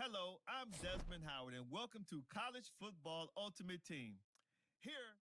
Hello, I'm Desmond Howard, and welcome to College Football Ultimate Team. Here,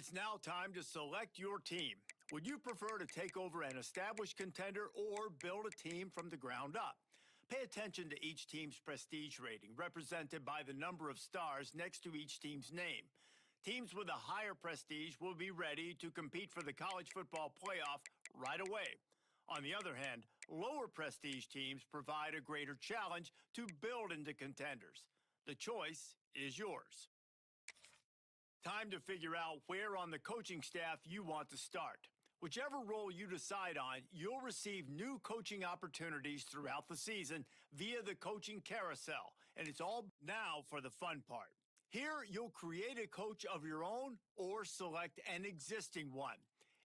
It's now time to select your team. Would you prefer to take over an established contender or build a team from the ground up? Pay attention to each team's prestige rating, represented by the number of stars next to each team's name. Teams with a higher prestige will be ready to compete for the college football playoff right away. On the other hand, lower prestige teams provide a greater challenge to build into contenders. The choice is yours. Time to figure out where on the coaching staff you want to start. Whichever role you decide on, you'll receive new coaching opportunities throughout the season via the coaching carousel, and it's all now for the fun part. Here, you'll create a coach of your own or select an existing one.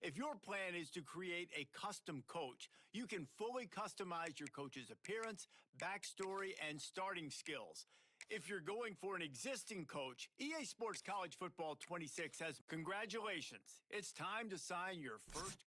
If your plan is to create a custom coach, you can fully customize your coach's appearance, backstory, and starting skills. If you're going for an existing coach, EA Sports College Football 26 has congratulations. It's time to sign your first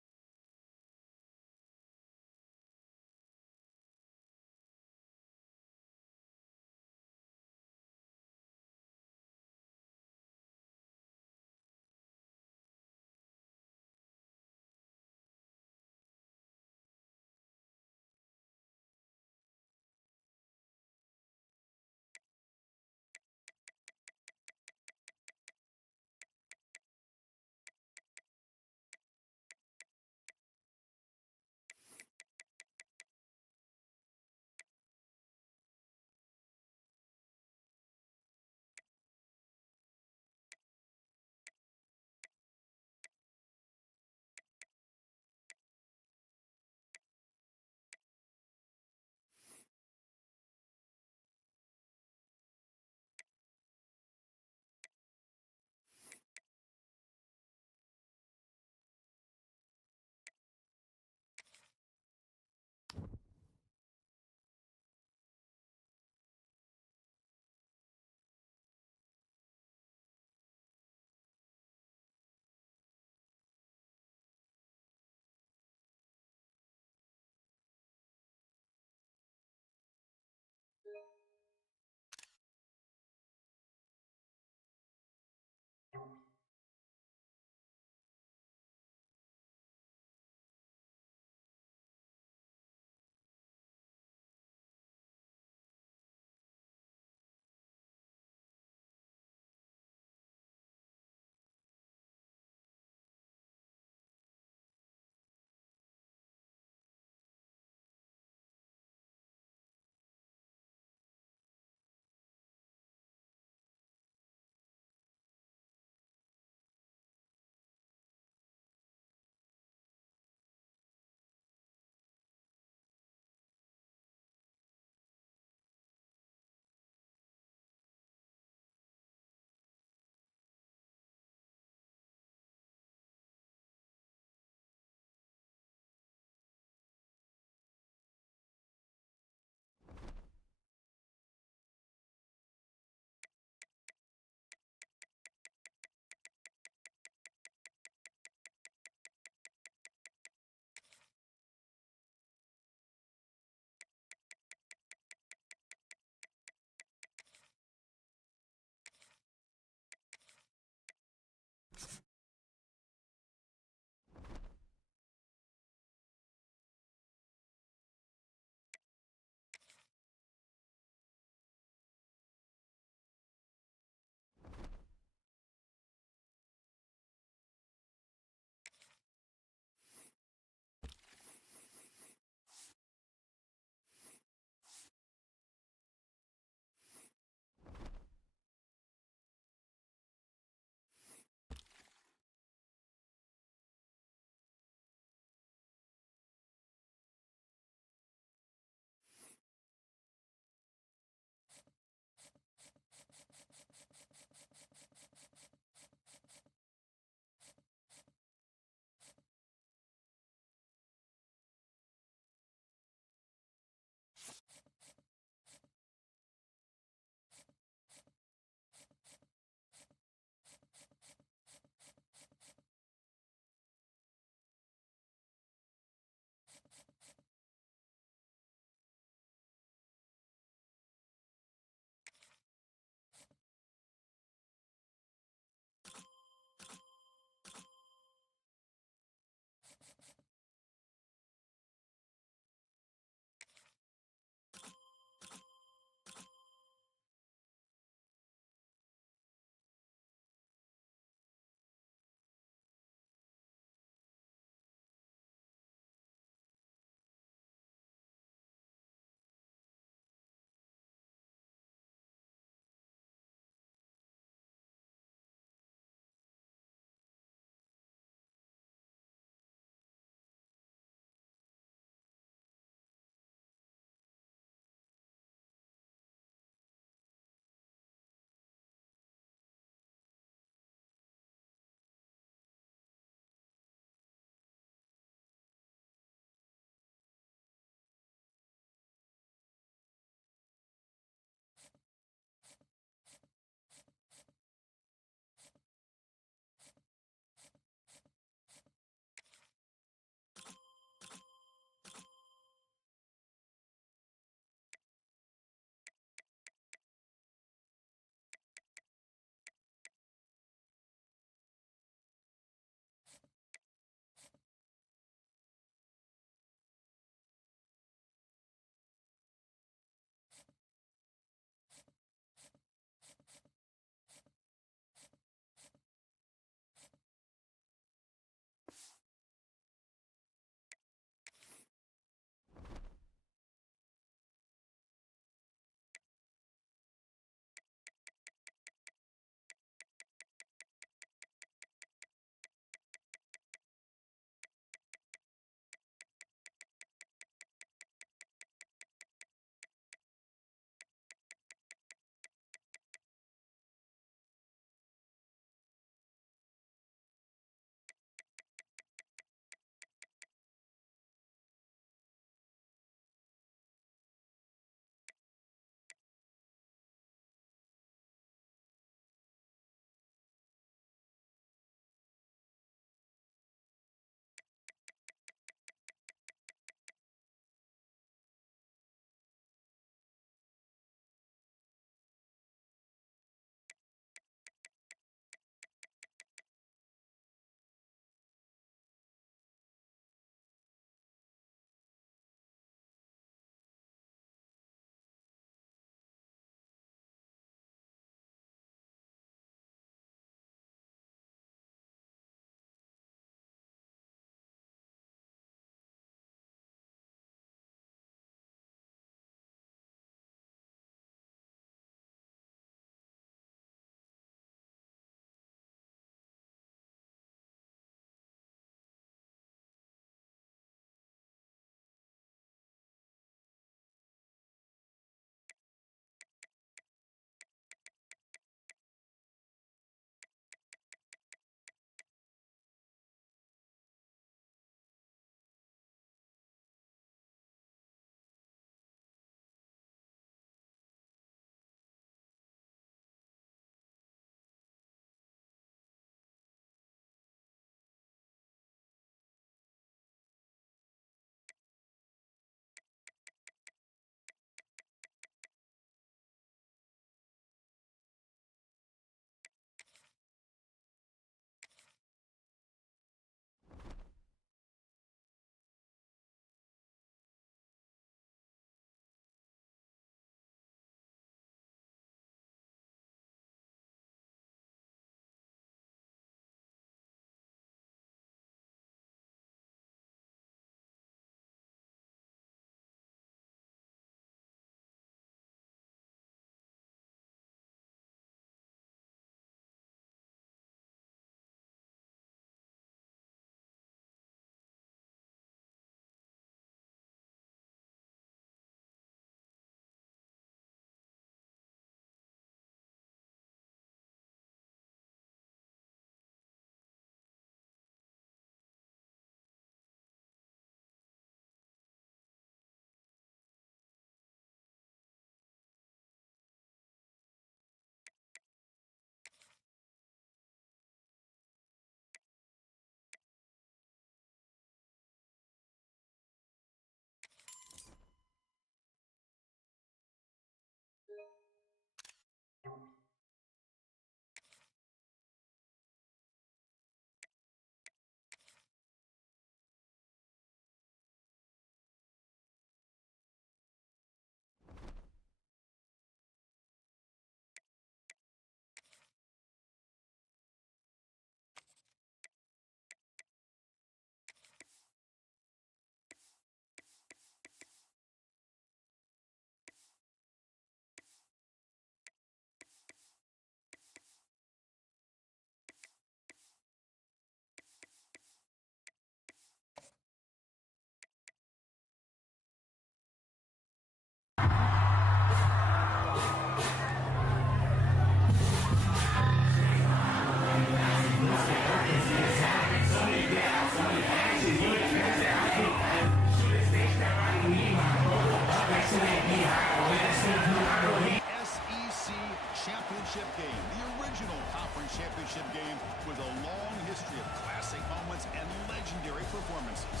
championship game with a long history of classic moments and legendary performances.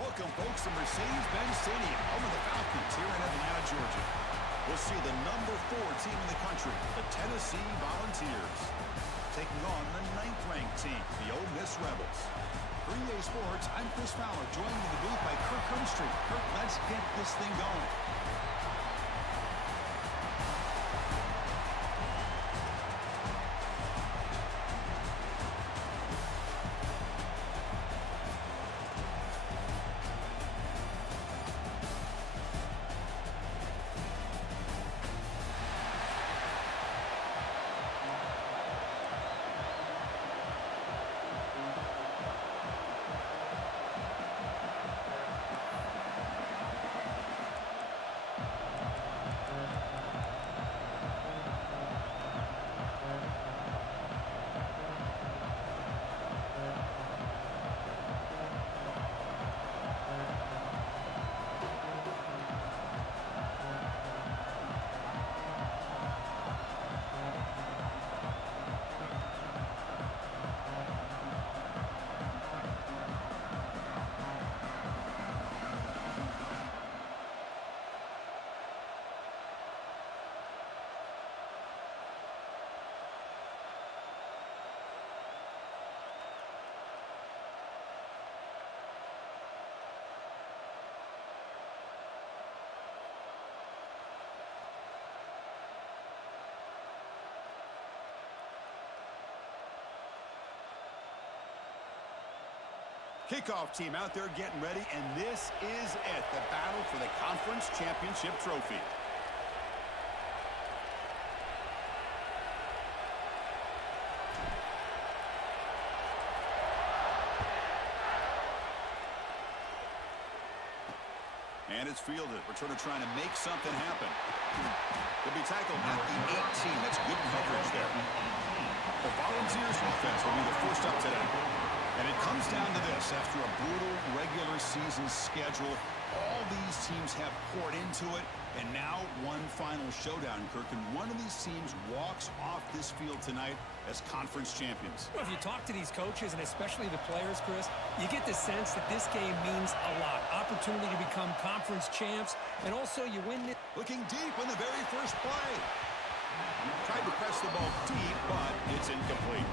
Welcome, folks, to Mercedes-Benz Stadium, home of the Falcons here in Atlanta, Georgia. We'll see the number 4 team in the country, the Tennessee Volunteers, taking on the 9th-ranked team, the Ole Miss Rebels. For EA Sports, I'm Chris Fowler, joined in the booth by Kurt Cignetti. Kurt, let's get this thing going. Kickoff team out there getting ready, and this is it, the battle for the conference championship trophy. And it's fielded. Returner trying to make something happen. They'll be tackled at the 18. That's good coverage there. The Volunteers offense will be the first up today. And it comes down to this. After a brutal regular season schedule, all these teams have poured into it, and now one final showdown, Kirk. And one of these teams walks off this field tonight as conference champions. Well, if you talk to these coaches, and especially the players, Chris, you get the sense that this game means a lot. Opportunity to become conference champs, and also you win it. Looking deep on the very first play. Tried to press the ball deep, but it's incomplete.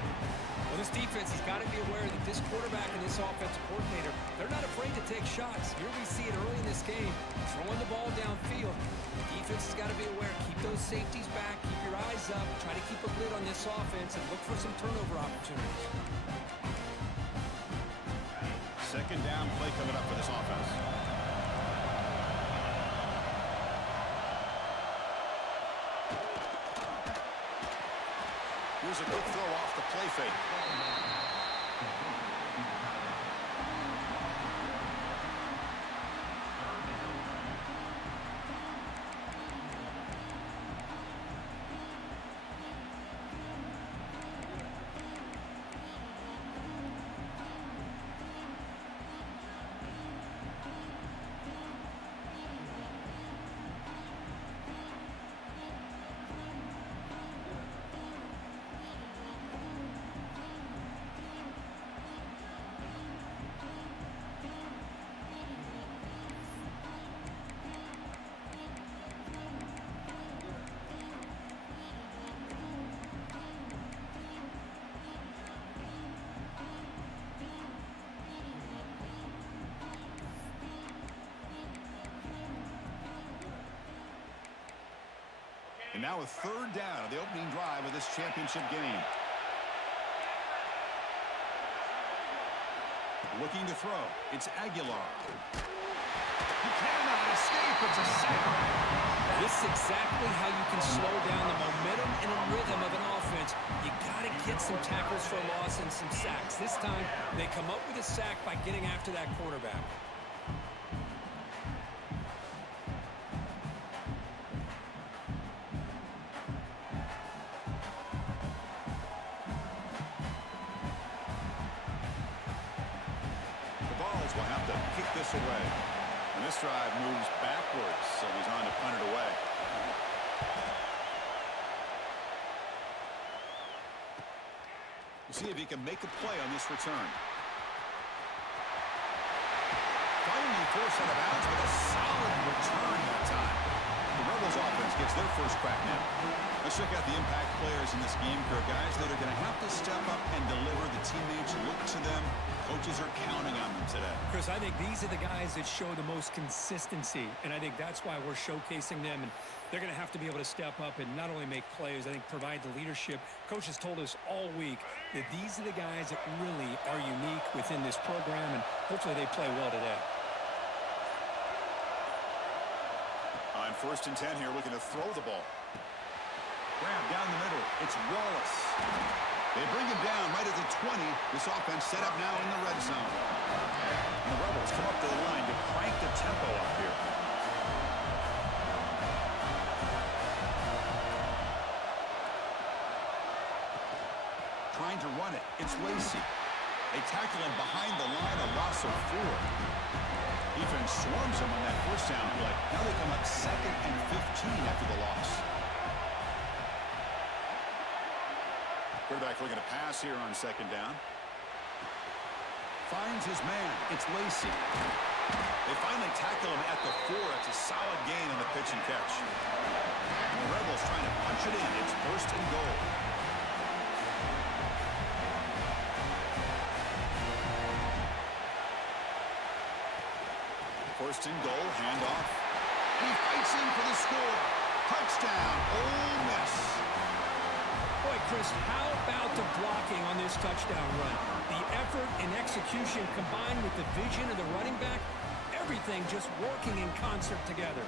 Well, this defense has got to be aware that this quarterback and this offensive coordinator, they're not afraid to take shots. Here we see it early in this game, throwing the ball downfield. The defense has got to be aware. Keep those safeties back. Keep your eyes up. Try to keep a lid on this offense and look for some turnover opportunities. Second down play coming up for this offense. Here's a quick throw off the play fake. And now a third down of the opening drive of this championship game. Looking to throw. It's Aguilar. He cannot escape. It's a sack. This is exactly how you can slow down the momentum and a rhythm of an offense. You got to get some tackles for loss and some sacks. This time, they come up with a sack by getting after that quarterback. Will have to kick this away. And this drive moves backwards, so he's on to punt it away. We'll see if he can make a play on this return. Finally forced out of bounds with a solid return that time. The Rebels offense gets their first crack now. Let's check out the impact players in this game, Curt. Guys that are going to have to step up and deliver. The teammates look to them. Coaches are counting on them today. Chris, I think these are the guys that show the most consistency, and I think that's why we're showcasing them. And they're going to have to be able to step up and not only make plays, I think provide the leadership. Coach has told us all week that these are the guys that really are unique within this program, and hopefully they play well today. On 1st and 10 here, looking to throw the ball. Grab down the middle. It's Wallace. They bring him down right at the 20. This offense set up now in the red zone. And the Rebels come up to the line to crank the tempo up here. Trying to run it. It's Lacey. They tackle him behind the line, a loss of 4. Defense swarms him on that first down play. Now they come up 2nd and 15 after the loss. Quarterback looking to pass here on 2nd down. Finds his man. It's Lacey. They finally tackle him at the 4. It's a solid gain on the pitch and catch. And the Rebels trying to punch it in. It's 1st and goal. First and goal, handoff. He fights in for the score. Touchdown, Ole Miss. Boy, Chris, how about the blocking on this touchdown run? The effort and execution combined with the vision of the running back, everything just working in concert together.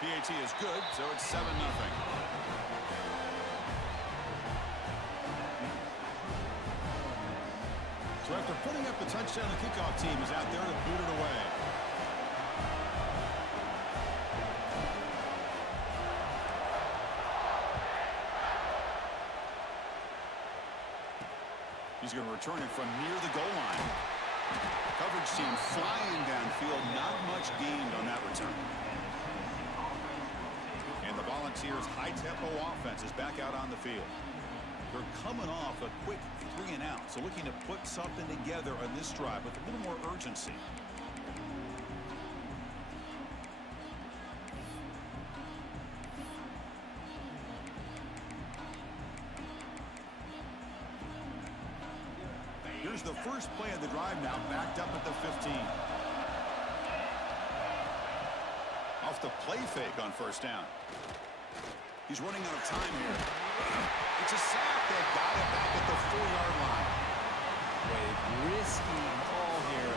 PAT is good, so it's 7-0. So after putting up the touchdown, the kickoff team is out there to boot it away. He's going to return it from near the goal line. Coverage team flying downfield, not much gained on that return. And the Volunteers' high-tempo offense is back out on the field. They're coming off a quick 3-and-out, so looking to put something together on this drive with a little more urgency. Here's the first play of the drive now, backed up at the 15. Off the play fake on 1st down. He's running out of time here. It's a sack. They've got it back at the 4-yard line. A risky call here,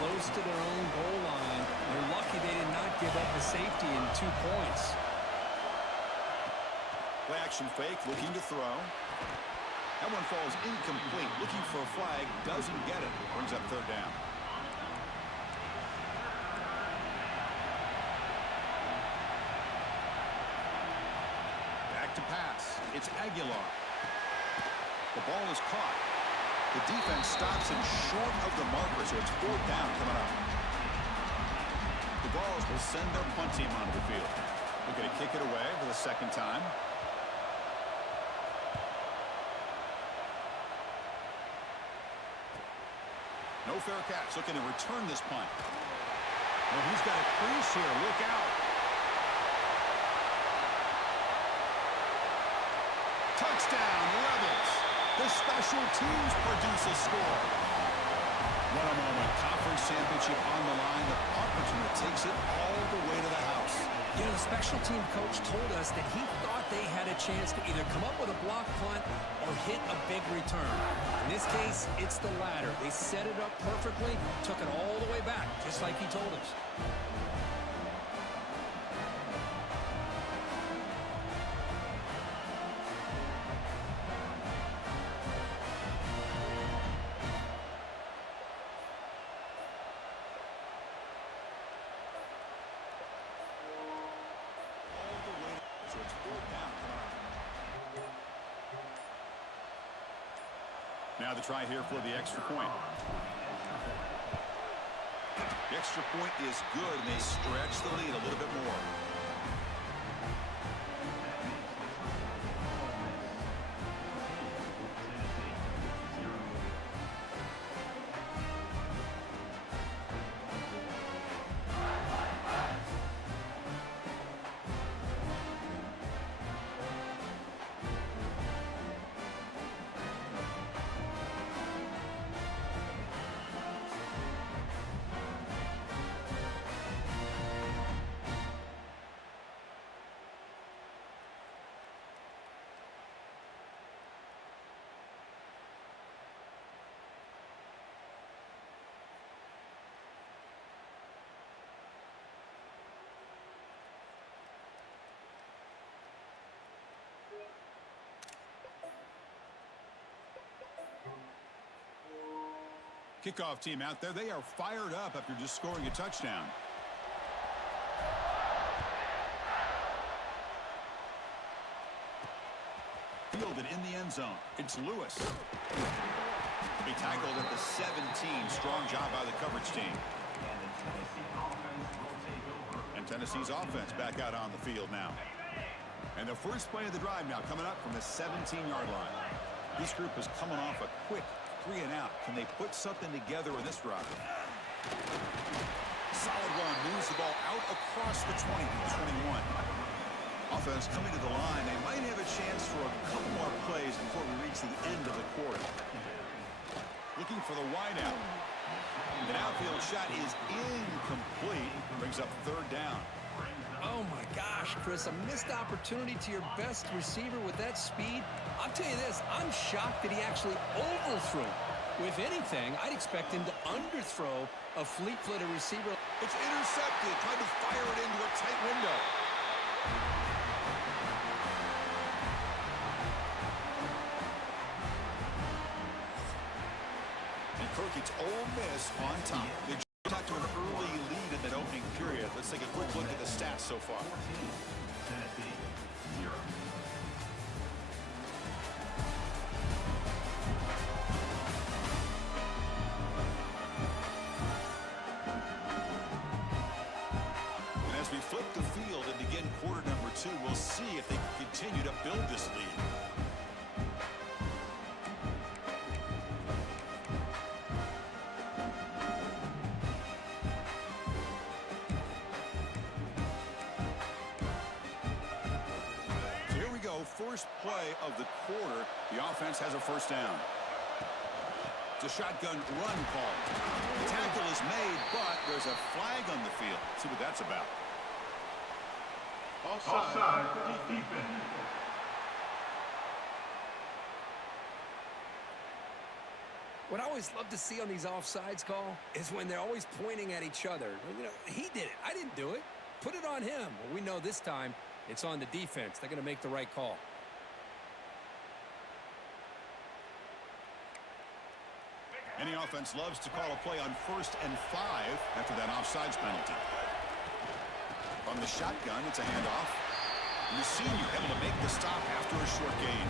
close to their own goal line. They're lucky they did not give up a safety in 2 points. Play action fake, looking to throw. That one falls incomplete. Looking for a flag, doesn't get it. Brings up 3rd down. To pass. It's Aguilar. The ball is caught. The defense stops him short of the marker, so it's 4th down coming up. The Vols will send their punt team onto the field. They're going to kick it away for the 2nd time. No fair catch. Looking to return this punt. Well, he's got a crease here. Look out. Touchdown, Rebels. The special teams produce a score. What a moment. Conference championship on the line. The punt returner takes it all the way to the house. You know, the special team coach told us that he thought they had a chance to either come up with a block punt or hit a big return. In this case, it's the latter. They set it up perfectly, took it all the way back, just like he told us. So it's 4th down. Now the try here for the extra point. The extra point is good, and they stretch the lead a little bit more. Kickoff team out there. They are fired up after just scoring a touchdown. Fielded in the end zone. It's Lewis. He tackled at the 17. Strong job by the coverage team. And Tennessee's offense back out on the field now. And the first play of the drive now coming up from the 17-yard line. This group is coming off a quick 3 and out. Can they put something together in this drive? Solid run. Moves the ball out across the 20 to the 21. Offense coming to the line. They might have a chance for a couple more plays before we reach the end of the quarter. Looking for the wideout. An outfield shot is incomplete. Brings up 3rd down. Oh, my gosh, Chris, a missed opportunity to your best receiver with that speed. I'll tell you this, I'm shocked that he actually overthrew. If anything, I'd expect him to underthrow a fleet-footed receiver. It's intercepted. Tried to fire it into a tight window. And Kirk, it's Ole Miss on top. They got to an early lead in that opening period. Let's take a quick look at the stats so far. And as we flip the field and begin quarter number 2, we'll see if they can continue to build this lead. First play of the quarter, the offense has a first down. It's a shotgun run call. The tackle is made, but there's a flag on the field. Let's see what that's about. Offside, defense. What I always love to see on these offsides call is when they're always pointing at each other. You know, he did it. I didn't do it. Put it on him. Well, we know this time it's on the defense. They're going to make the right call. Any offense loves to call a play on 1st and 5 after that offsides penalty. From the shotgun, it's a handoff. And the senior able to make the stop after a short gain.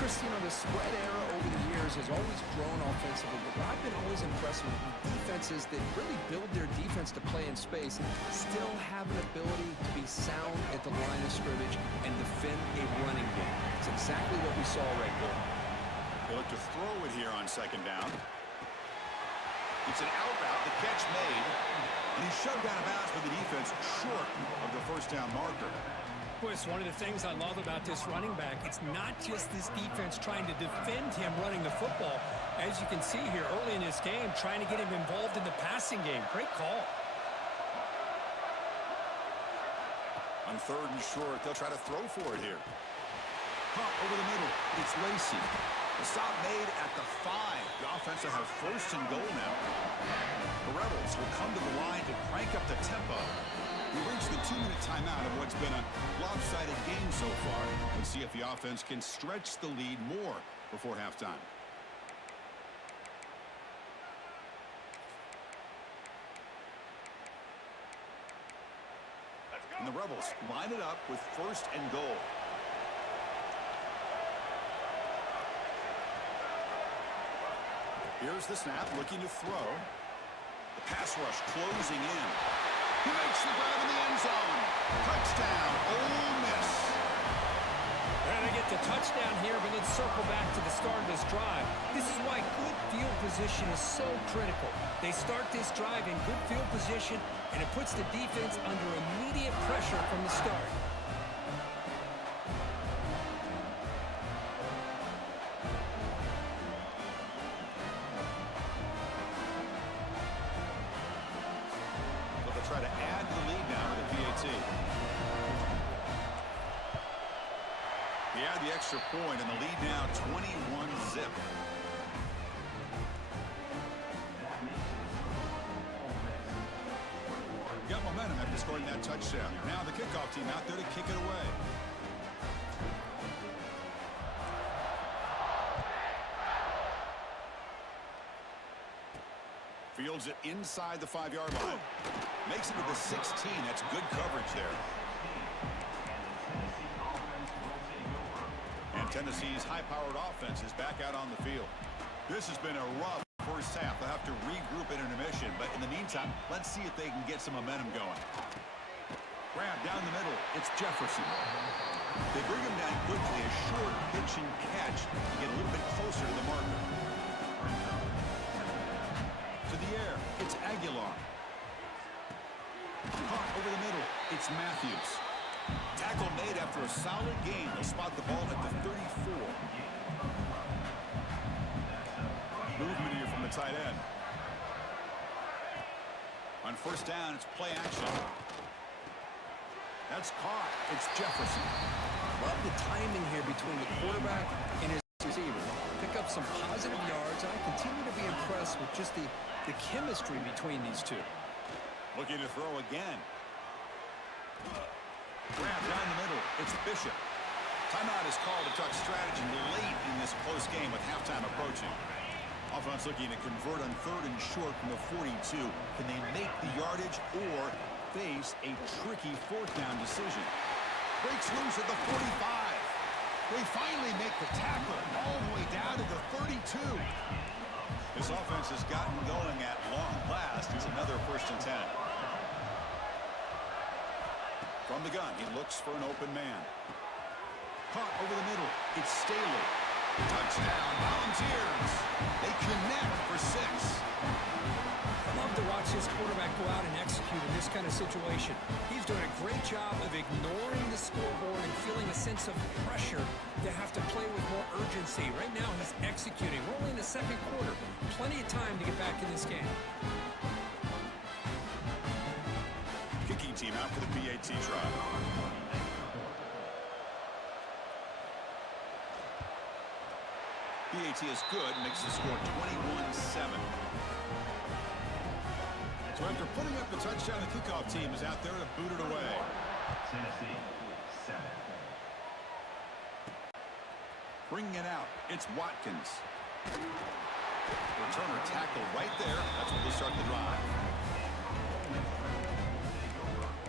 Chris, you know, the spread era over the years has always grown offensively, but I've been always impressed with defenses that really build their defense to play in space, still have an ability to be sound at the line of scrimmage and defend a running game. It's exactly what we saw right there. They look to throw it here on 2nd down. It's an out route, the catch made, and he's shoved out of bounds by the defense short of the 1st down marker. Boy, it's one of the things I love about this running back. It's not just this defense trying to defend him running the football. As you can see here early in this game, trying to get him involved in the passing game. Great call. On 3rd and short, they'll try to throw for it here. Pump over the middle. It's Lacey. The stop made at the 5. The offense will have 1st and goal now. The Rebels will come to the line to crank up the tempo. We reached the 2-minute timeout of what's been a lopsided game so far. Let's see if the offense can stretch the lead more before halftime. And the Rebels line it up with 1st and goal. Here's the snap, looking to throw. The pass rush closing in. He makes the grab in the end zone. Touchdown, Ole Miss. They're going to get the touchdown here, but let's circle back to the start of this drive. This is why good field position is so critical. They start this drive in good field position, and it puts the defense under immediate pressure from the start. Try to add the lead now to the PAT. They add the extra point, and the lead now 21-zip. Got momentum after scoring that touchdown. Now the kickoff team out there to kick it away. Fields it inside the 5-yard line. Makes it to the 16. That's good coverage there. And Tennessee's high-powered offense is back out on the field. This has been a rough first half. They'll have to regroup in intermission, but in the meantime, let's see if they can get some momentum going. Grab down the middle. It's Jefferson. They bring him down quickly. A short pitch and catch to get a little bit closer to the marker. To the air. It's Aguilar. Caught over the middle. It's Matthews. Tackle made after a solid gain. They'll spot the ball at the 34. Movement here from the tight end. On first down, it's play action. That's caught. It's Jefferson. Love the timing here between the quarterback and his receiver. Pick up some positive yards, and I continue to be impressed with just the chemistry between these two. Looking to throw again. Grab down the middle. It's Bishop. Timeout is called to talk strategy late in this close game with halftime approaching. Offense looking to convert on 3rd and short from the 42. Can they make the yardage or face a tricky 4th down decision? Breaks loose at the 45. They finally make the tackle all the way down to the 32. This offense has gotten going at long last. It's another 1st and 10. From the gun, he looks for an open man. Caught over the middle. It's Staley. Touchdown, Volunteers. They connect for 6. I love to watch this quarterback go out and execute in this kind of situation. He's doing a great job of ignoring the scoreboard and feeling a sense of pressure to have to play with more urgency. Right now, he's executing. We're only in the 2nd quarter. Plenty of time to get back in this game. Kicking team out for the PAT try. PAT is good, makes the score 21-7. So after putting up the touchdown, the kickoff team is out there to boot it away. Tennessee, 7. Bringing it out, it's Watkins. Returner tackle right there. That's where they start the drive.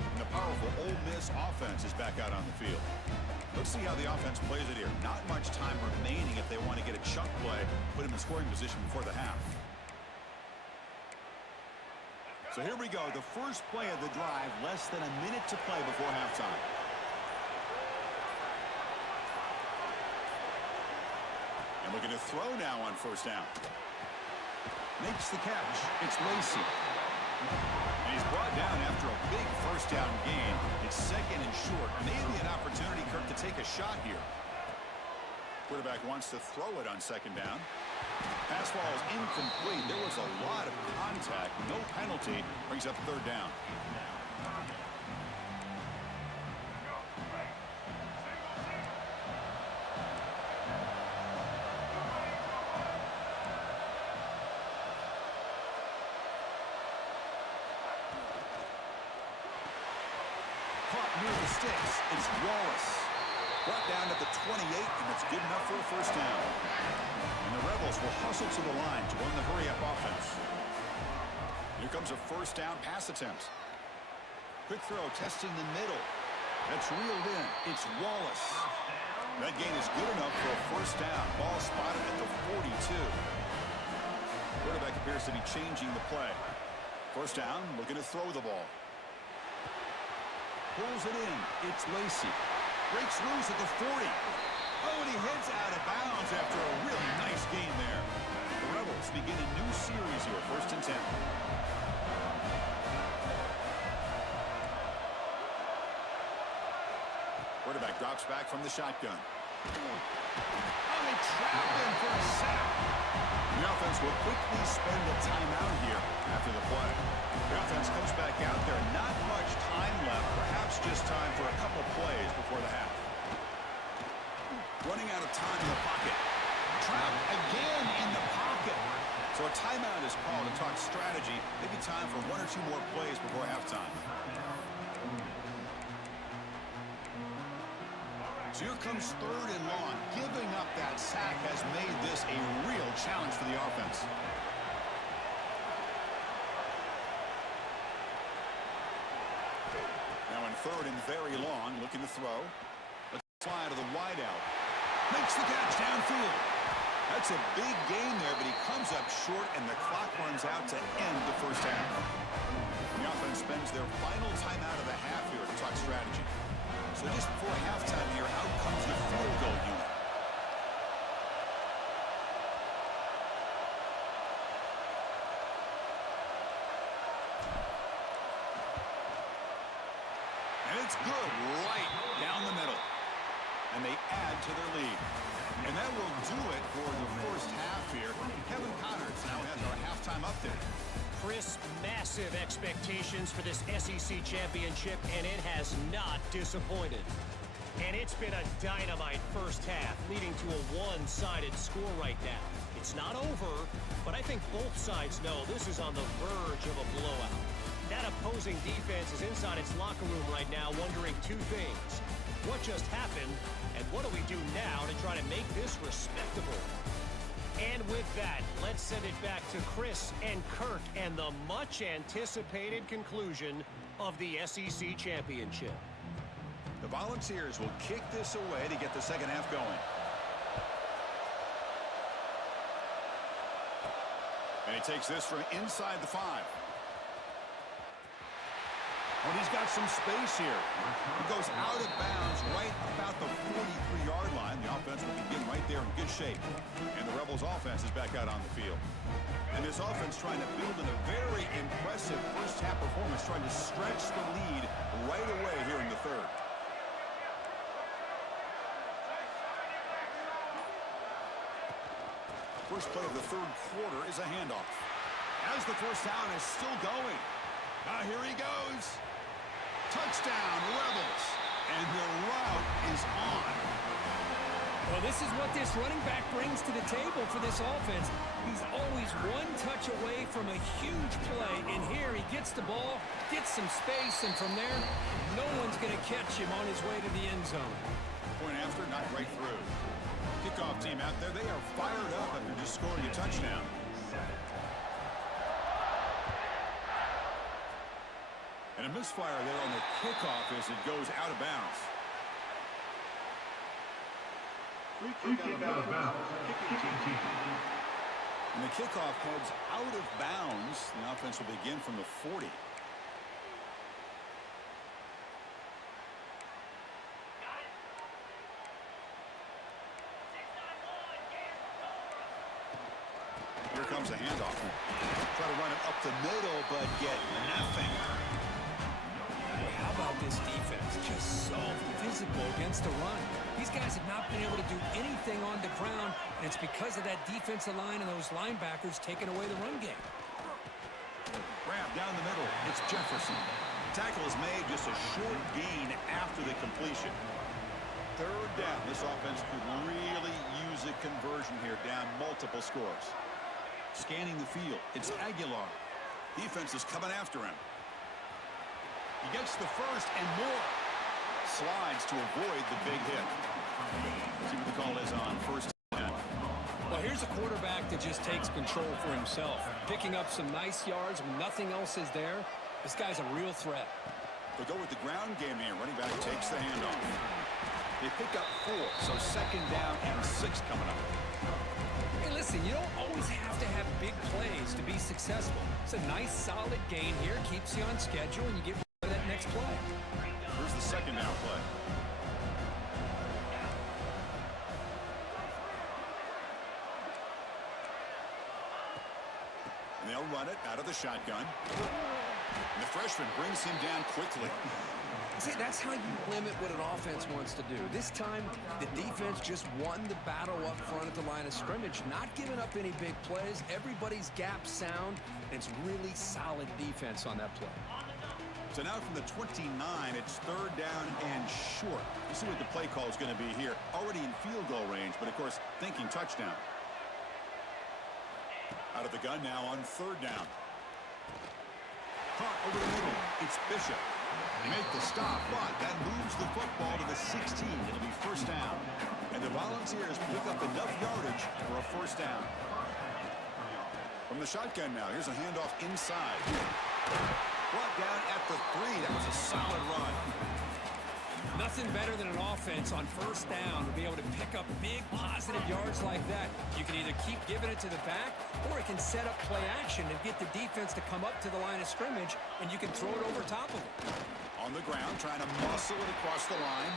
And the powerful Ole Miss offense is back out on the field. Let's see how the offense plays it here. Not much time remaining if they want to get a chunk play, put him in scoring position before the half. So here we go, the first play of the drive, less than a minute to play before halftime. And looking to throw now on 1st down. Makes the catch. It's Lacey. And he's brought down after a big 1st down gain. It's 2nd and short. Maybe an opportunity, Curt, to take a shot here. Quarterback wants to throw it on 2nd down. Pass ball is incomplete. There was a lot of contact. No penalty. Brings up 3rd down. Caught near the sticks. It's Wallace. Brought down at the 28, and it's good enough for a 1st down. And the Rebels will hustle to the line to run the hurry-up offense. Here comes a 1st down pass attempt. Quick throw, testing the middle. That's reeled in. It's Wallace. That gain is good enough for a 1st down. Ball spotted at the 42. Quarterback appears to be changing the play. First down, looking to throw the ball. Pulls it in. It's Lacey. Breaks loose at the 40. Oh, and he heads out of bounds after a really nice gain there. The Rebels begin a new series here, 1st and 10. Quarterback drops back from the shotgun. Oh, they trapped him for a sack. The offense will quickly spend a timeout here after the play. The offense comes back out there. Not much time left. Perhaps just time for a couple plays before the half. Running out of time in the pocket. Trapped again in the pocket. So a timeout is called to talk strategy. Maybe time for 1 or 2 more plays before halftime. So here comes 3rd and long. Giving up that sack has made this a real challenge for the offense. Now in 3rd and very long, looking to throw. Let's fly to the wideout. Makes the catch downfield. That's a big gain there, but he comes up short, and the clock runs out to end the first half. The offense spends their final timeout of the half here to talk strategy. So just before halftime here, out comes the field goal unit. And it's good right down the middle. And they add to their lead. And that will do it for the first half here. Kevin Connors now has our halftime update. Chris, massive expectations for this SEC championship, and it has not disappointed. And it's been a dynamite first half, leading to a one-sided score right now. It's not over, but I think both sides know this is on the verge of a blowout. That opposing defense is inside its locker room right now wondering 2 things. What just happened, and what do we do now to try to make this respectable? And with that, let's send it back to Chris and Curt and the much-anticipated conclusion of the SEC championship. The Volunteers will kick this away to get the second half going. And he takes this from inside the 5. And he's got some space here. He goes out of bounds right about the 43-yard line. The offense will begin right there in good shape. And the Rebels offense is back out on the field. And this offense trying to build in a very impressive first half performance, trying to stretch the lead right away here in the 3rd. First play of the 3rd quarter is a handoff. As the first down is still going. Now here he goes. Touchdown, Rebels. And the route is on. Well, this is what this running back brings to the table for this offense. He's always one touch away from a huge play. And here he gets the ball, gets some space, and from there, no one's going to catch him on his way to the end zone. Point after, not right through. Kickoff team out there, they are fired up after just scoring a touchdown. And a misfire there on the kickoff as it goes out of bounds. Free kick out of bounds. Kicking team. And the kickoff heads out of bounds. The offense will begin from the 40. Here comes a handoff. Try to run it up the middle, but get nothing. How about this defense? Just so physical against the run. These guys have not been able to do anything on the ground, and it's because of that defensive line and those linebackers taking away the run game. Grab down the middle. It's Jefferson. Tackle is made, just a short gain after the completion. 3rd down. This offense could really use a conversion here, down multiple scores. Scanning the field. It's Aguilar. Defense is coming after him. He gets the first and more. Slides to avoid the big hit. See what the call is on 1st and 10. Well, here's a quarterback that just takes control for himself. Picking up some nice yards when nothing else is there. This guy's a real threat. They'll go with the ground game here. Running back takes the handoff. They pick up 4, so 2nd down and 6 coming up. Hey, listen, you don't always have to have big plays to be successful. It's a nice, solid gain here. Keeps you on schedule, and you get to that next play. Here's the second down play. And they'll run it out of the shotgun. And the freshman brings him down quickly. See, that's how you limit what an offense wants to do. This time, the defense just won the battle up front at the line of scrimmage, not giving up any big plays. Everybody's gap sound. It's really solid defense on that play. So now from the 29, it's third down and short. You see what the play call is going to be here. Already in field goal range, but of course, thinking touchdown. Out of the gun now on third down. Caught over the middle. It's Bishop. They make the stop, but that moves the football to the 16. It'll be first down. And the Volunteers pick up enough yardage for a first down. From the shotgun now, here's a handoff inside. Brought down at the 3. That was a solid run. Nothing better than an offense on first down to be able to pick up big positive yards like that. You can either keep giving it to the back, or it can set up play action and get the defense to come up to the line of scrimmage, and you can throw it over top of them. On the ground, trying to muscle it across the line.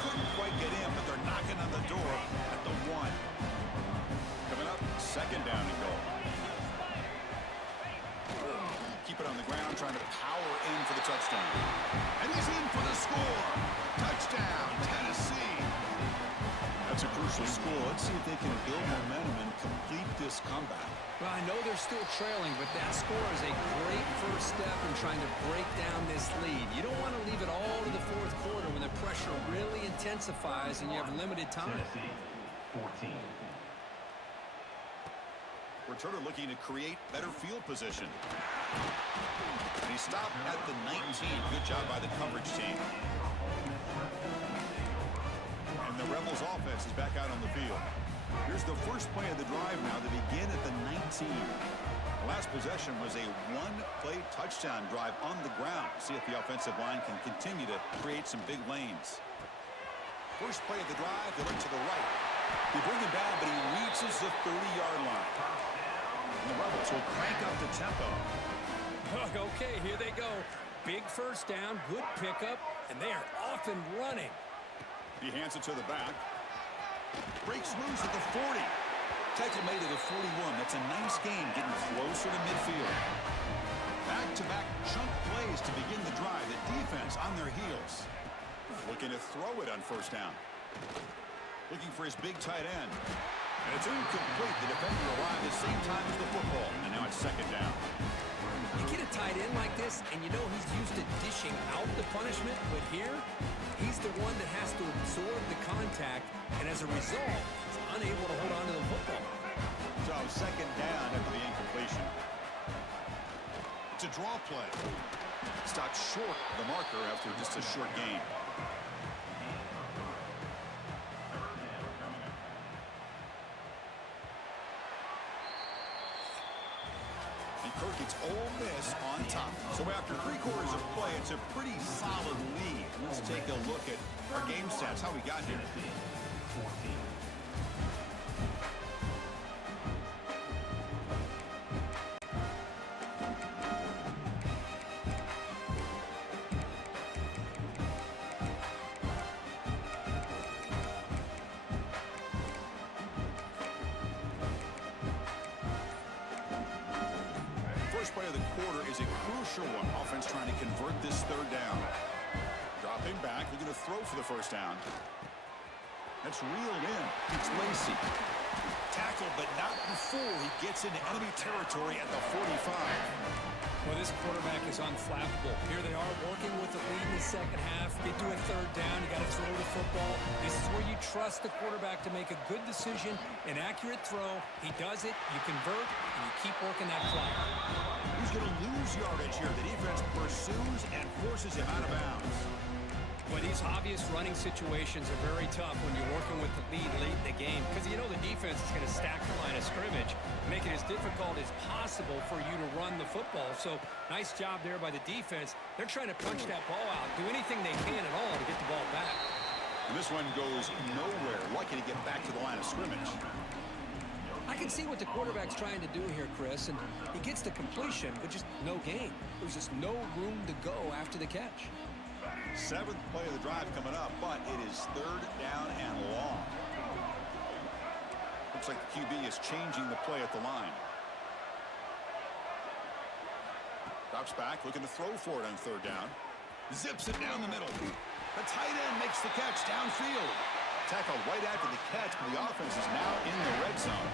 Couldn't quite get in, but they're knocking on the door at the 1. Coming up, second down and goal. Keep it on the ground, trying to power in for the touchdown. And he's in for the score. Touchdown, Tennessee. That's a crucial score. Let's see if they can build momentum and complete this comeback. Well, I know they're still trailing, but that score is a great first step in trying to break down this lead. You don't want to leave it all to the fourth quarter when the pressure really intensifies and you have limited time. Tennessee, 14. Returner looking to create better field position. And he stopped at the 19. Good job by the coverage team. And the Rebels offense is back out on the field. Here's the first play of the drive now to begin at the 19. The last possession was a one-play touchdown drive on the ground. See if the offensive line can continue to create some big lanes. First play of the drive, they look to the right. They bring him down, but he reaches the 30-yard line. And the Rebels will crank up the tempo. Okay, here they go. Big first down, good pickup, and they are off and running. He hands it to the back. Breaks loose at the 40. Tackle made at the 41. That's a nice game, getting closer to midfield. Back-to-back chunk plays to begin the drive. The defense on their heels. Looking to throw it on first down. Looking for his big tight end. And it's incomplete. The defender arrived at the same time as the football. And now it's second down. You get a tight end like this, and you know he's used to dishing out the punishment, but here, he's the one that has to absorb the contact, and as a result, he's unable to hold on to the football. So second down after the incompletion. It's a draw play. Stopped short of the marker after just a short gain. Curt gets Ole Miss on top. So after 3 quarters of play, it's a pretty solid lead. Let's take a look at our game stats, how we got here. First play of the quarter is a crucial one. Offense trying to convert this third down. Dropping back, they're going to throw for the first down. That's reeled in. It's Lacey. Tackle, but not before he gets into enemy territory at the 45. Well, this quarterback is unflappable. Here they are working with the lead in the second half. Get to a third down. You got to throw the football. This is where you trust the quarterback to make a good decision, an accurate throw. He does it, you convert, and you keep working that clock. He's going to lose yardage here. The defense pursues and forces him out of bounds. Well, these obvious running situations are very tough when you're working with the lead late in the game, because you know the defense is going to stack the line of scrimmage, make it as difficult as possible for you to run the football. So nice job there by the defense. They're trying to punch that ball out, do anything they can at all to get the ball back. And this one goes nowhere. Lucky to get back to the line of scrimmage. can see what the quarterback's trying to do here, Chris, and he gets the completion, but just no gain. There's just no room to go after the catch. 7th play of the drive coming up, but it is 3rd down and long. Looks like the QB is changing the play at the line. Drops back, looking to throw for it on 3rd down. Zips it down the middle. The tight end makes the catch downfield. Tackle right after the catch, but the offense is now in the red zone.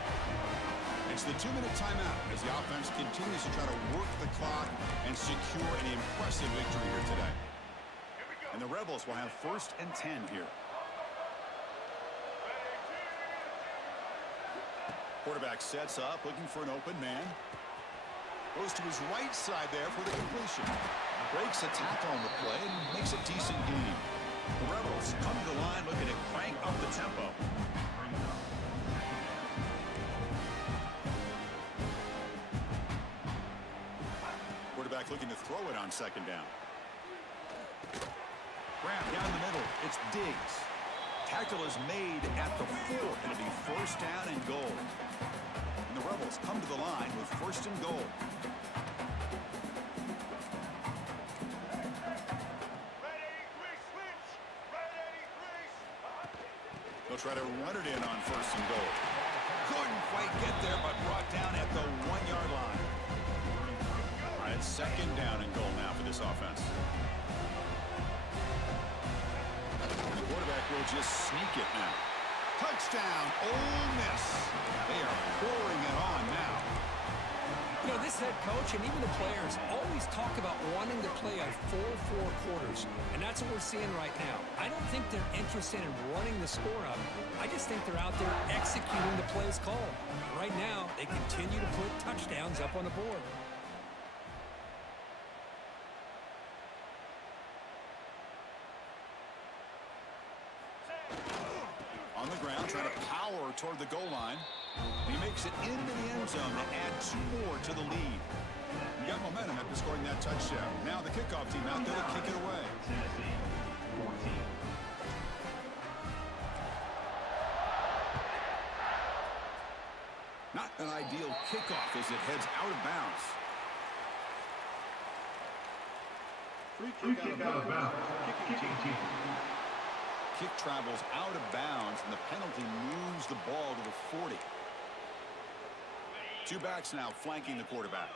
It's the 2-minute timeout as the offense continues to try to work the clock and secure an impressive victory here today. And the Rebels will have 1st and 10 here. Quarterback sets up, looking for an open man. Goes to his right side there for the completion. Breaks a tackle on the play and makes a decent gain. The Rebels come to the line looking to crank up the tempo. Quarterback looking to throw it on 2nd down. Grab down the middle. It's Diggs. Tackle is made at the 4. It'll be 1st down and goal. And the Rebels come to the line with 1st and goal. They'll try to run it in on 1st and goal. Couldn't quite get there, but brought down at the 1-yard line. All right, 2nd down and goal now for this offense. The quarterback will just sneak it now. Touchdown, Ole Miss. They are pouring it on now. You know, this head coach and even the players always talk about wanting to play a 4-4 quarters, and that's what we're seeing right now. I don't think they're interested in running the score up. I just think they're out there executing the plays called. Right now, they continue to put touchdowns up on the board. On the ground, trying to power toward the goal line. He makes it into the end zone to add 2 more to the lead. You got momentum after scoring that touchdown. Now the kickoff team out there to kick it away. Not an ideal kickoff as it heads out of bounds. Free kick out of bounds. Kicking team. Kick travels out of bounds, and the penalty moves the ball to the 40. 2 backs now flanking the quarterback.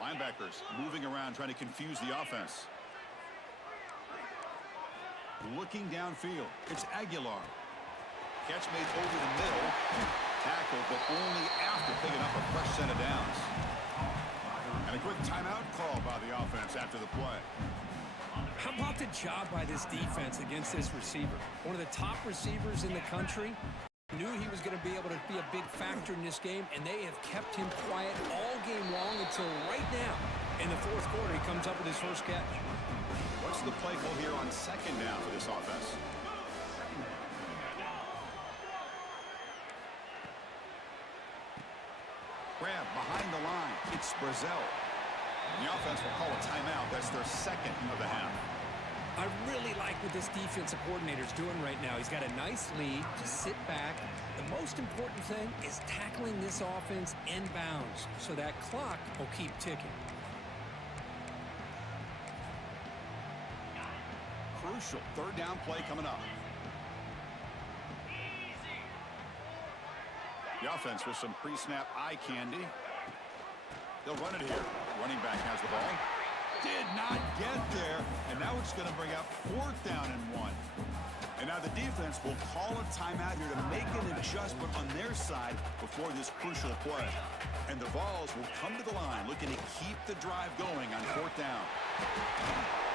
Linebackers moving around, trying to confuse the offense. Looking downfield, it's Aguilar. Catch made over the middle. Tackled, but only after picking up a fresh set of downs. And a quick timeout call by the offense after the play. How about the job by this defense against this receiver? One of the top receivers in the country. Knew he was going to be able to be a big factor in this game, and they have kept him quiet all game long until right now. In the 4th quarter, he comes up with his first catch. What's the play call here on 2nd down for this offense? Grab behind the line. It's Brazil. The offense will call a timeout. That's their 2nd of the half. I really like what this defensive coordinator is doing right now. He's got a nice lead to sit back. The most important thing is tackling this offense in bounds so that clock will keep ticking. Crucial 3rd down play coming up. The offense with some pre-snap eye candy. They'll run it here. Running back has the ball. Did not get there, and now it's going to bring up 4th down and 1. And now the defense will call a timeout here to make an adjustment on their side before this crucial play. And the Vols will come to the line looking to keep the drive going on 4th down.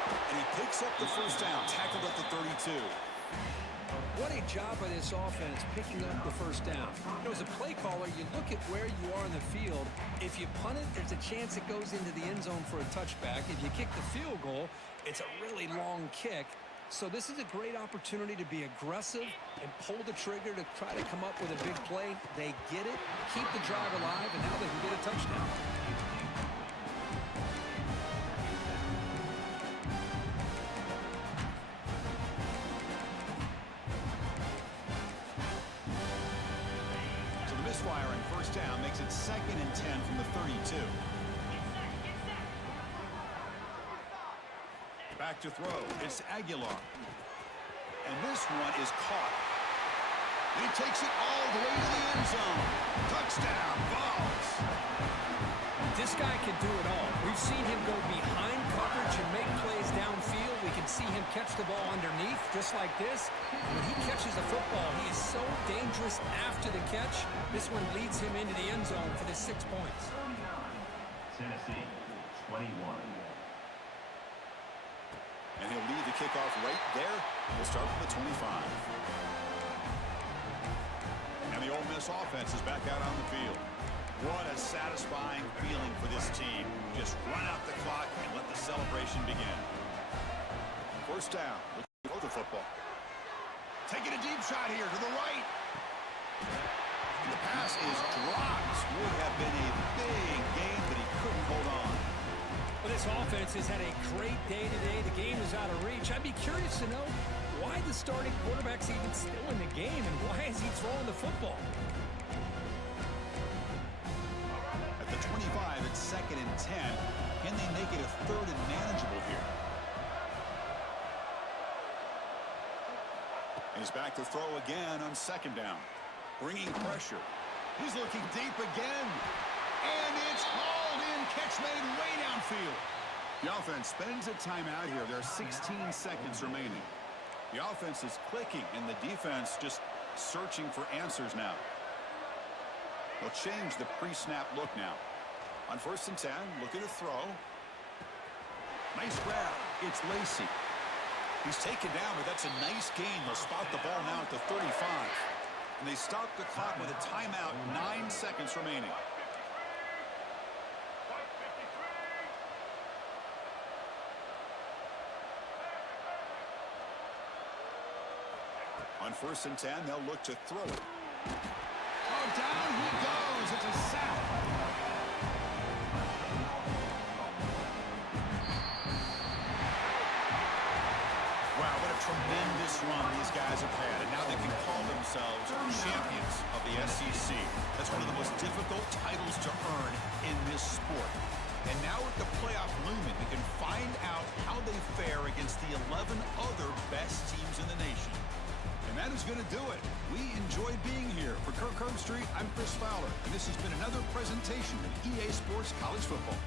And he picks up the 1st down, tackled at the 32. What a job by this offense picking up the 1st down. You know, as a play caller, you look at where you are in the field. If you punt it, there's a chance it goes into the end zone for a touchback. If you kick the field goal, it's a really long kick. So this is a great opportunity to be aggressive and pull the trigger to try to come up with a big play. They get it, keep the drive alive, and now they can get a touchdown. misfire on first down makes it 2nd and 10 from the 32. Back to throw. It's Aguilar. And this one is caught. He takes it all the way to the end zone. Touchdown, Vols. This guy can do it all. We've seen him go behind coverage and make plays downfield. We can see him catch the ball underneath, just like this. And when he catches the football, he is so dangerous after the catch. This one leads him into the end zone for the 6 points. Tennessee, 21. And he'll lead the kickoff right there. We'll start from the 25. And the Ole Miss offense is back out on the field. What a satisfying feeling for this team. Just run out the clock and let the celebration begin. First down. Throw the football. Taking a deep shot here to the right. The pass is dropped. Would have been a big game, but he couldn't hold on. Well, this offense has had a great day today. The game is out of reach. I'd be curious to know why the starting quarterback's even still in the game and why is he throwing the football? At the 25, it's 2nd and 10. Can they make it a 3rd and manageable here? And he's back to throw again on 2nd down. Bringing pressure. He's looking deep again. And it's hauled in. Catch made way downfield. The offense spends a timeout here. There are 16 seconds remaining. The offense is clicking, and the defense just searching for answers now. They'll change the pre-snap look now. On 1st and 10, look at the throw. Nice grab. It's Lacey. He's taken down, but that's a nice gain. They'll spot the ball now at the 35. And they stop the clock with a timeout, 9 seconds remaining. On 1st and 10, they'll look to throw it. Oh, down he goes. It's a sack. Wow, what a tremendous run these guys have had. And now they can call themselves champions of the SEC. That's one of the most difficult titles to earn in this sport. And now with the playoff looming, we can find out how they fare against the 11 other best teams in the nation. And that is going to do it. We enjoyed being here. For Kirk Street, I'm Chris Fowler, and this has been another presentation of EA Sports College Football.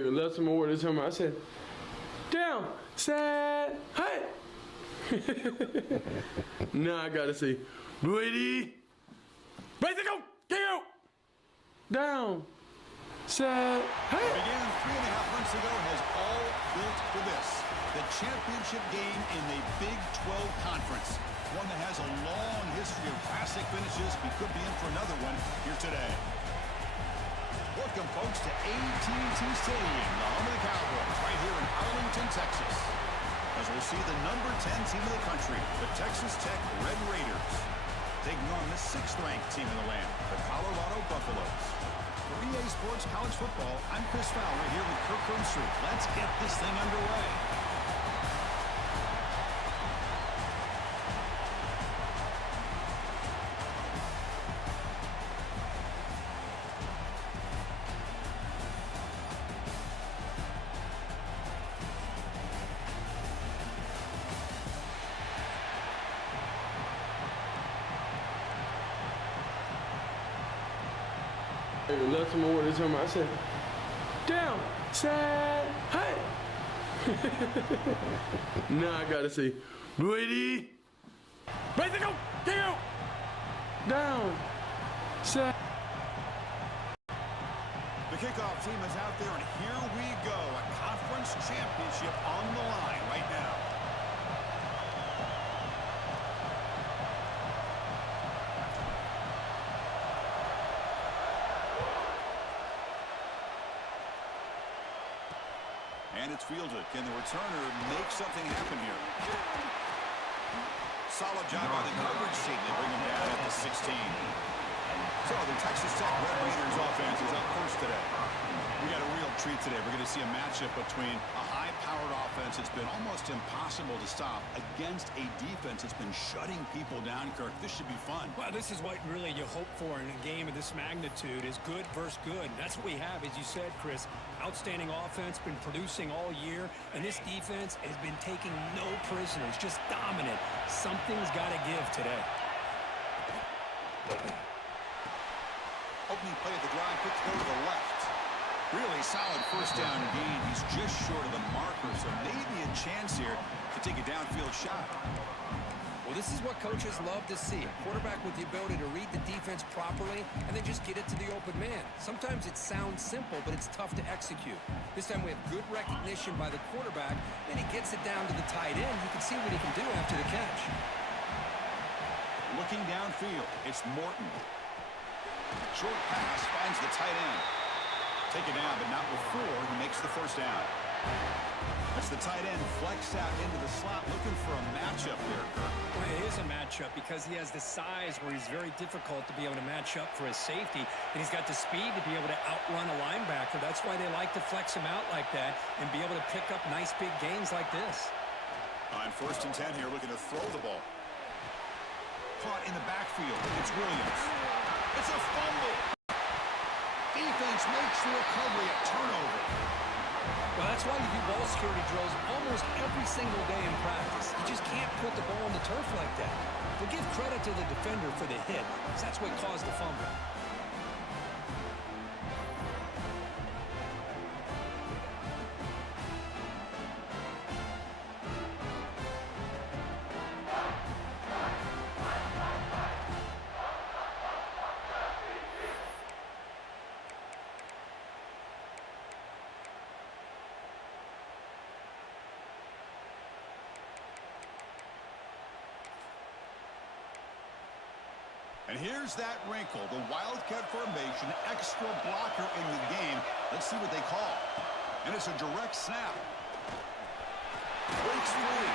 Left some more this time. I said, down, set, hey. Now I gotta say, ready, ready to go, go, down, set, hey. Began 3.5 months ago and has all built for this. The championship game in the Big 12 Conference. One that has a long history of classic finishes. We could be in for another one here today. Welcome, folks, to AT&T Stadium, the home of the Cowboys, right here in Arlington, Texas. As we'll see the number 10 team in the country, the Texas Tech Red Raiders, taking on the 6th-ranked team in the land, the Colorado Buffaloes. For EA Sports College Football, I'm Chris Fowler here with Curt Cignetti. Let's get this thing underway. Left some more this time. I said, down, set, hey. Now I gotta say, ready, ready to go, go, down, set. The kickoff team is out there, and here we go. A conference championship on the line right now. And it's fielded. Can the returner make something happen here? Solid job by the coverage team. They bring him down at the 16. So the Texas Tech Red Raiders offense is up first today. We got a real treat today. We're going to see a matchup between a high-powered offense that's been almost impossible to stop against a defense that's been shutting people down, Kirk. This should be fun. Well, this is what really you hope for in a game of this magnitude is good versus good. And that's what we have, as you said, Chris. Outstanding offense, been producing all year, and this defense has been taking no prisoners, just dominant. Something's got to give today. Opening play at the drive, quick throw to the left. Really solid first down gain. He's just short of the marker, so maybe a chance here to take a downfield shot. Well, this is what coaches love to see. A quarterback with the ability to read the defense properly and then just get it to the open man. Sometimes it sounds simple, but it's tough to execute. This time we have good recognition by the quarterback, and he gets it down to the tight end. You can see what he can do after the catch. Looking downfield, it's Morton. Short pass finds the tight end. Take it down, but not before he makes the first down. That's the tight end flexed out into the slot, looking for a matchup there, Kirk. Well, it is a matchup because he has the size where he's very difficult to be able to match up for his safety, and he's got the speed to be able to outrun a linebacker. That's why they like to flex him out like that and be able to pick up nice big gains like this. On 1st and 10 here, looking to throw the ball. Caught in the backfield. It's Williams. It's a fumble. Defense makes the recovery, a turnover. Well, that's why you do ball security drills almost every single day in practice. You just can't put the ball on the turf like that. But give credit to the defender for the hit, because that's what caused the fumble. And here's that wrinkle, the Wildcat formation, extra blocker in the game. Let's see what they call. And it's a direct snap. Breaks free.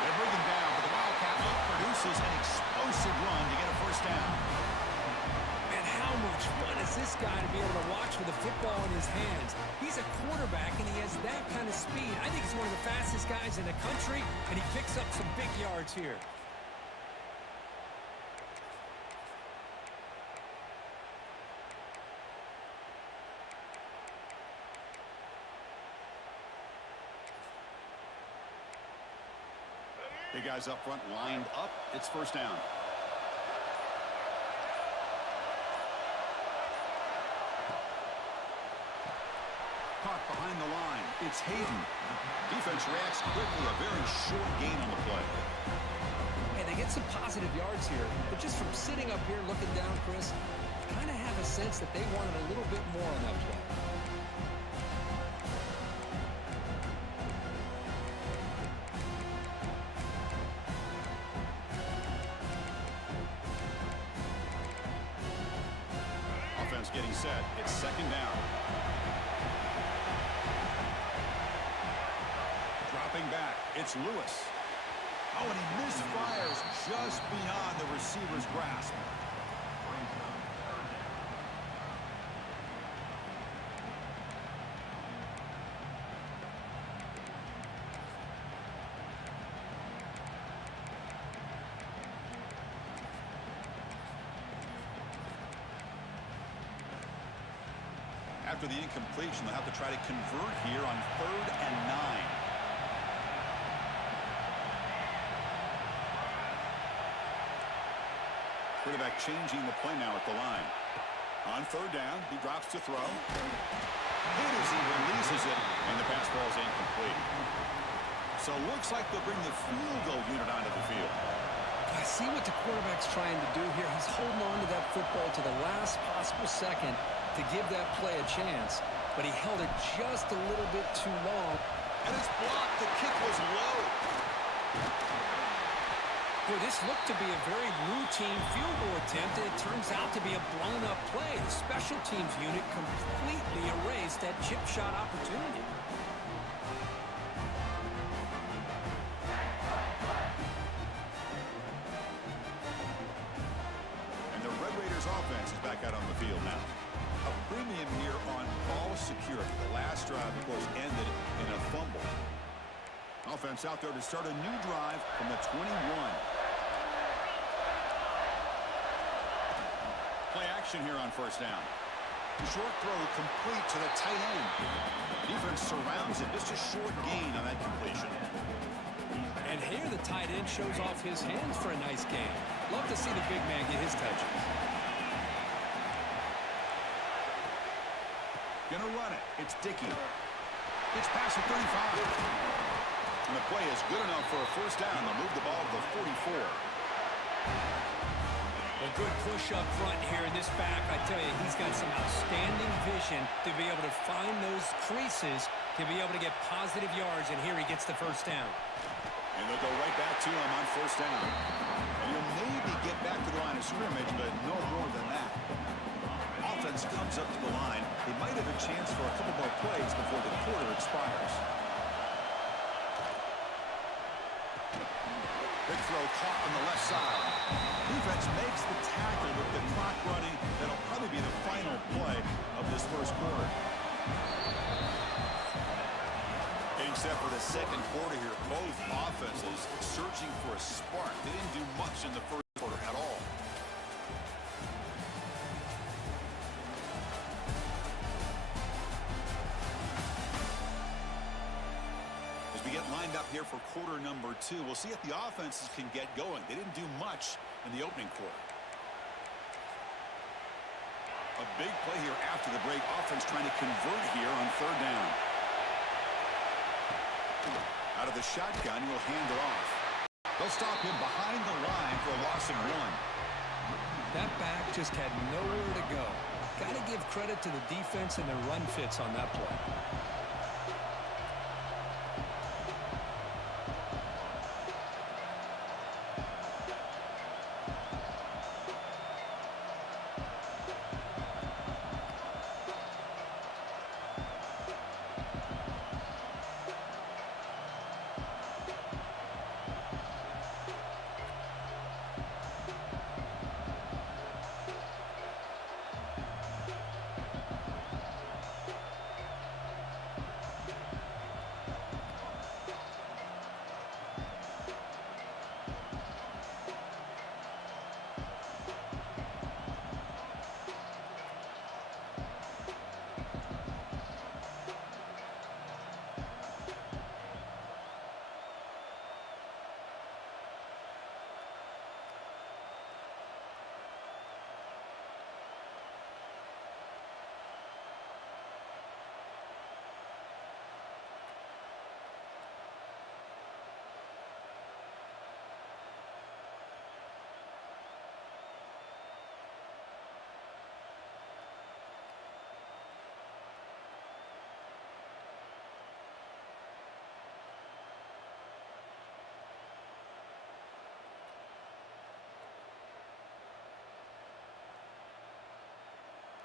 They bring him down, but the Wildcat produces an explosive run to get a first down. Man, how much fun is this guy to be able to watch with a football in his hands? He's a quarterback, and he has that kind of speed. I think he's one of the fastest guys in the country, and he picks up some big yards here. Big guys up front lined up. It's first down. Caught behind the line. It's Hayden. Defense reacts quickly. A very short gain on the play. Hey, they get some positive yards here, but just from sitting up here looking down, Chris, I kind of have a sense that they wanted a little bit more on that play. Offense getting set. It's second down. Dropping back. It's Lewis. Oh, and he misfires just beyond the receiver's grasp. After the incompletion, they'll have to try to convert here on 3rd and 9. Quarterback changing the play now at the line. On 3rd down, he drops to throw. Hit as he releases it, and the pass ball is incomplete. So looks like they'll bring the field goal unit onto the field. I see what the quarterback's trying to do here. He's holding on to that football to the last possible second to give that play a chance, but he held it just a little bit too long. And it's blocked. The kick was low. Boy, this looked to be a very routine field goal attempt, and it turns out to be a blown-up play. The special teams unit completely erased that chip shot opportunity. And the Red Raiders offense is back out on the field now. A premium here on ball security. The last drive, of course, ended in a fumble. Offense out there to start a new drive from the 21. Play action here on 1st down. Short throw complete to the tight end. Defense surrounds it. Just a short gain on that completion. And here the tight end shows off his hands for a nice gain. Love to see the big man get his touches. Gonna run it. It's Dickey. It's past the 35. And the play is good enough for a 1st down. They'll move the ball to the 44. A good push up front here in this back. I tell you, he's got some outstanding vision to be able to find those creases, to be able to get positive yards, and here he gets the 1st down. And they'll go right back to him on 1st down. And he'll maybe get back to the line of scrimmage, but no more than that. Offense comes up to the line. They might have a chance for a couple more plays before the quarter expires. Big throw caught on the left side. Defense makes the tackle with the clock running. That'll probably be the final play of this 1st quarter. Getting set for the 2nd quarter here. Both offenses searching for a spark. They didn't do much in the 1st quarter at all. As we get lined up here for quarter number 2, we'll see if the offenses can get going. They didn't do much in the opening quarter. A big play here after the break. Offense trying to convert here on 3rd down. Out of the shotgun, he'll hand it off. They'll stop him behind the line for a loss of 1. That back just had nowhere to go. Got to give credit to the defense and their run fits on that play.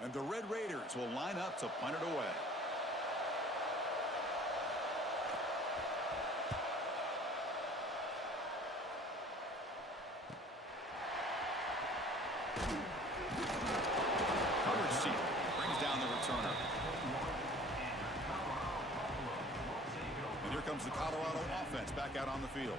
And the Red Raiders will line up to punt it away. Coverage team brings down the returner. And here comes the Colorado offense back out on the field.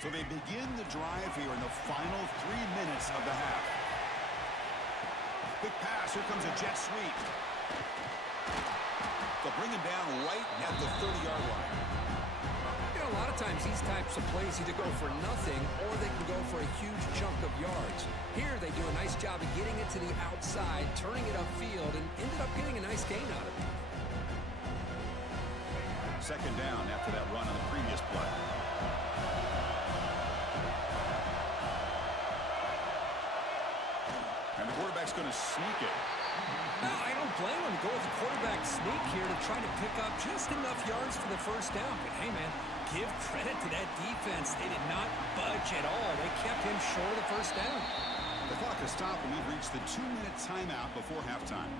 So they begin the drive here in the final 3 minutes of the half. Quick pass. Here comes a jet sweep. They'll bring him down right at the 30-yard line. You know, a lot of times these types of plays either go for nothing or they can go for a huge chunk of yards. Here they do a nice job of getting it to the outside, turning it upfield, and ended up getting a nice gain out of it. Second down after that run on the previous play. And the quarterback's going to sneak it. No, I don't blame him to go with the quarterback sneak here to try to pick up just enough yards for the first down. But hey, man, give credit to that defense. They did not budge at all. They kept him short of the first down. The clock has stopped, and we've reached the 2-minute timeout before halftime.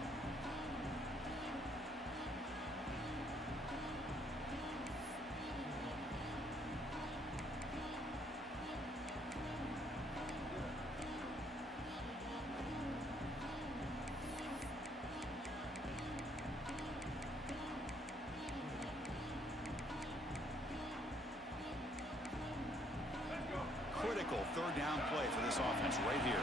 Critical third down play for this offense right here.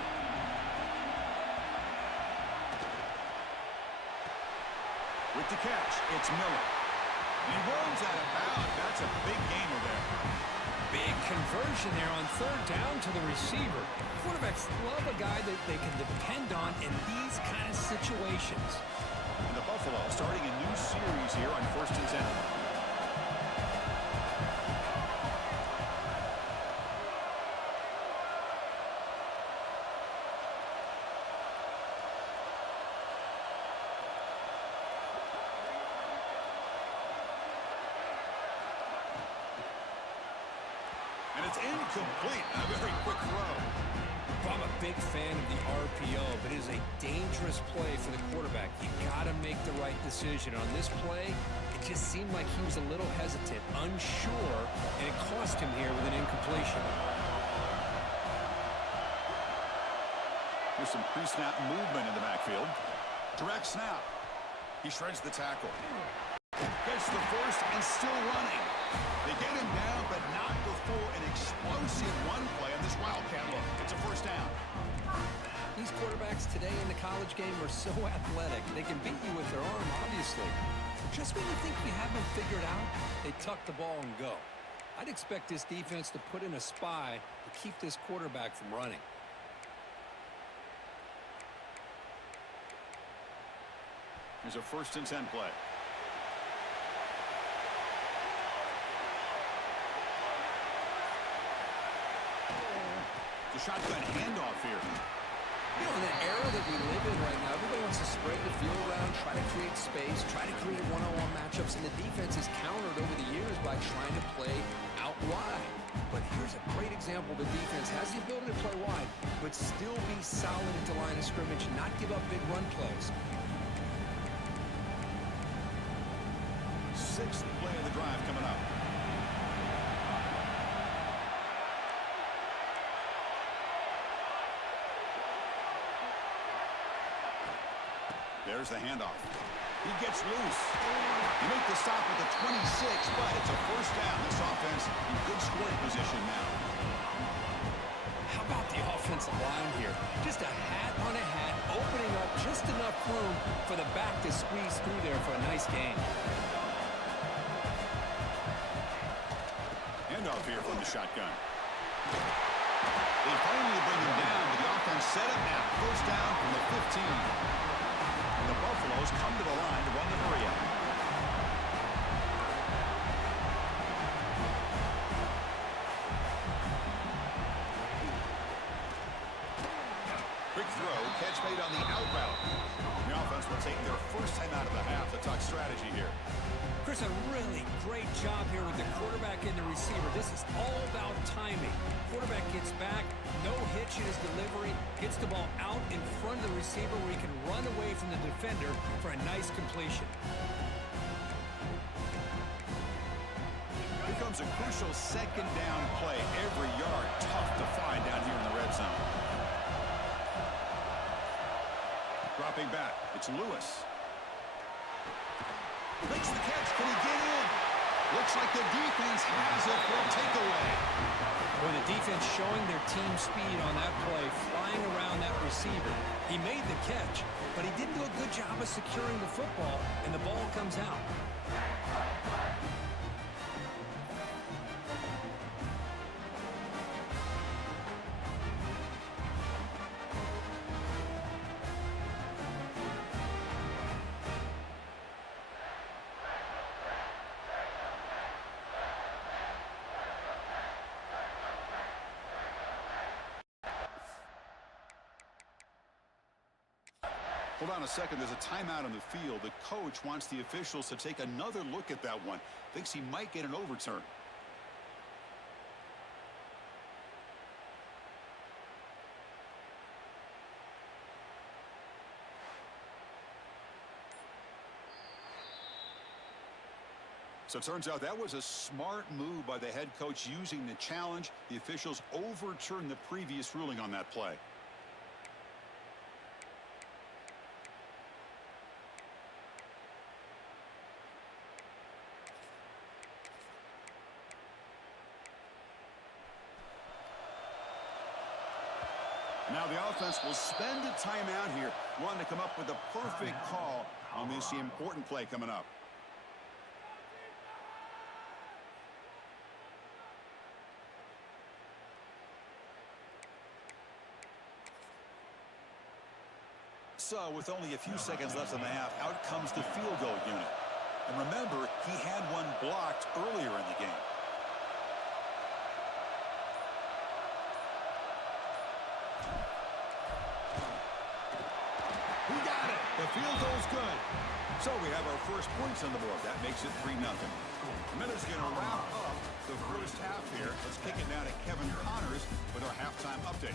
With the catch, it's Miller. He runs out of bounds. That's a big gainer there. Big conversion there on third down to the receiver. Quarterbacks love a guy that they can depend on in these kind of situations. And the Buffalo starting a new series here on 1st and 10. And it's incomplete. A very quick throw. I'm a big fan of the RPO, but it is a dangerous play for the quarterback. You got to make the right decision. On this play, it just seemed like he was a little hesitant, unsure, and it cost him here with an incompletion. Here's some pre-snap movement in the backfield. Direct snap. He shreds the tackle. Gets the first and still running. They get him down, but not before an explosive run play on this Wildcat look. It's a first down. These quarterbacks today in the college game are so athletic. They can beat you with their arm, obviously. But just when you think you have them figured out, they tuck the ball and go. I'd expect this defense to put in a spy to keep this quarterback from running. Here's a 1st and 10 play. The shotgun handoff here. You know, in the era that we live in right now, everybody wants to spread the field around, try to create space, try to create one-on-one matchups, and the defense has countered over the years by trying to play out wide. But here's a great example. The defense has the ability to play wide, but still be solid at the line of scrimmage, not give up big run plays. 6th play of the drive coming up. There's the handoff. He gets loose. You make the stop at the 26, but it's a first down. This offense in good scoring position now. How about the offensive line here? Just a hat on a hat, opening up just enough room for the back to squeeze through there for a nice gain. Handoff here from the shotgun. They finally bring him down, but the offense set up now. First down from the 15. And the Buffaloes come to the line to run the hurry-up. Quick throw, catch made on the out route. The offense will take their first time out of the half the tuck strategy here. Chris, a really great job here with the quarterback and the receiver. This is all about timing. Quarterback gets back, no hitch in his delivery, gets the ball out in front of the receiver where he can run away from the defender for a nice completion. Here comes a crucial second down play. Every yard tough to find down here in the red zone. Dropping back, it's Lewis. Makes the catch. Can he get in? Looks like the defense has it for a takeaway. Well, the defense showing their team speed on that play, flying around that receiver. He made the catch, but he didn't do a good job of securing the football, and the ball comes out. Hold on a second. There's a timeout on the field. The coach wants the officials to take another look at that one. Thinks he might get an overturn. So it turns out that was a smart move by the head coach using the challenge. The officials overturned the previous ruling on that play. Now the offense will spend a timeout here, wanting to come up with a perfect call on this important play coming up. So with only a few seconds left in the half, out comes the field goal unit. And remember, he had one blocked earlier in the game. The field goal's good. So we have our first points on the board. That makes it 3-0. Miller's going to wrap up the first half here. Let's kick it down to Kevin Connors with our halftime update.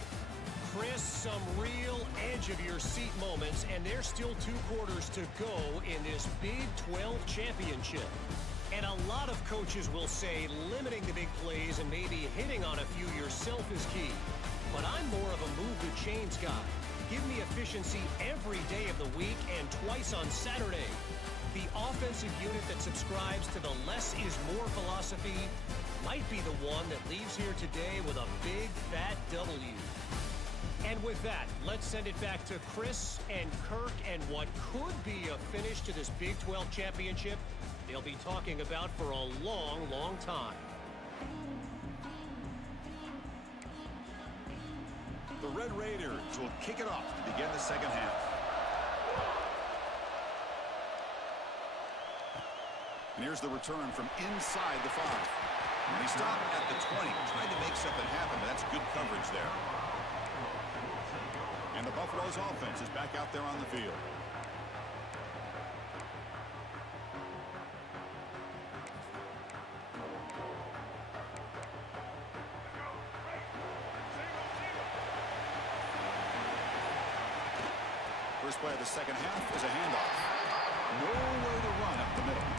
Chris, some real edge-of-your-seat moments, and there's still 2 quarters to go in this Big 12 championship. And a lot of coaches will say limiting the big plays and maybe hitting on a few yourself is key. But I'm more of a move-the-chains guy. Give me efficiency every day of the week and twice on Saturday. The offensive unit that subscribes to the less is more philosophy might be the one that leaves here today with a big fat W. And with that, let's send it back to Chris and Kirk and what could be a finish to this Big 12 championship they'll be talking about for a long, long time. The Red Raiders will kick it off to begin the second half. And here's the return from inside the 5. And he stopped at the 20, trying to make something happen, but that's good coverage there. And the Buffalo's offense is back out there on the field. First play of the second half is a handoff. Nowhere to run up the middle.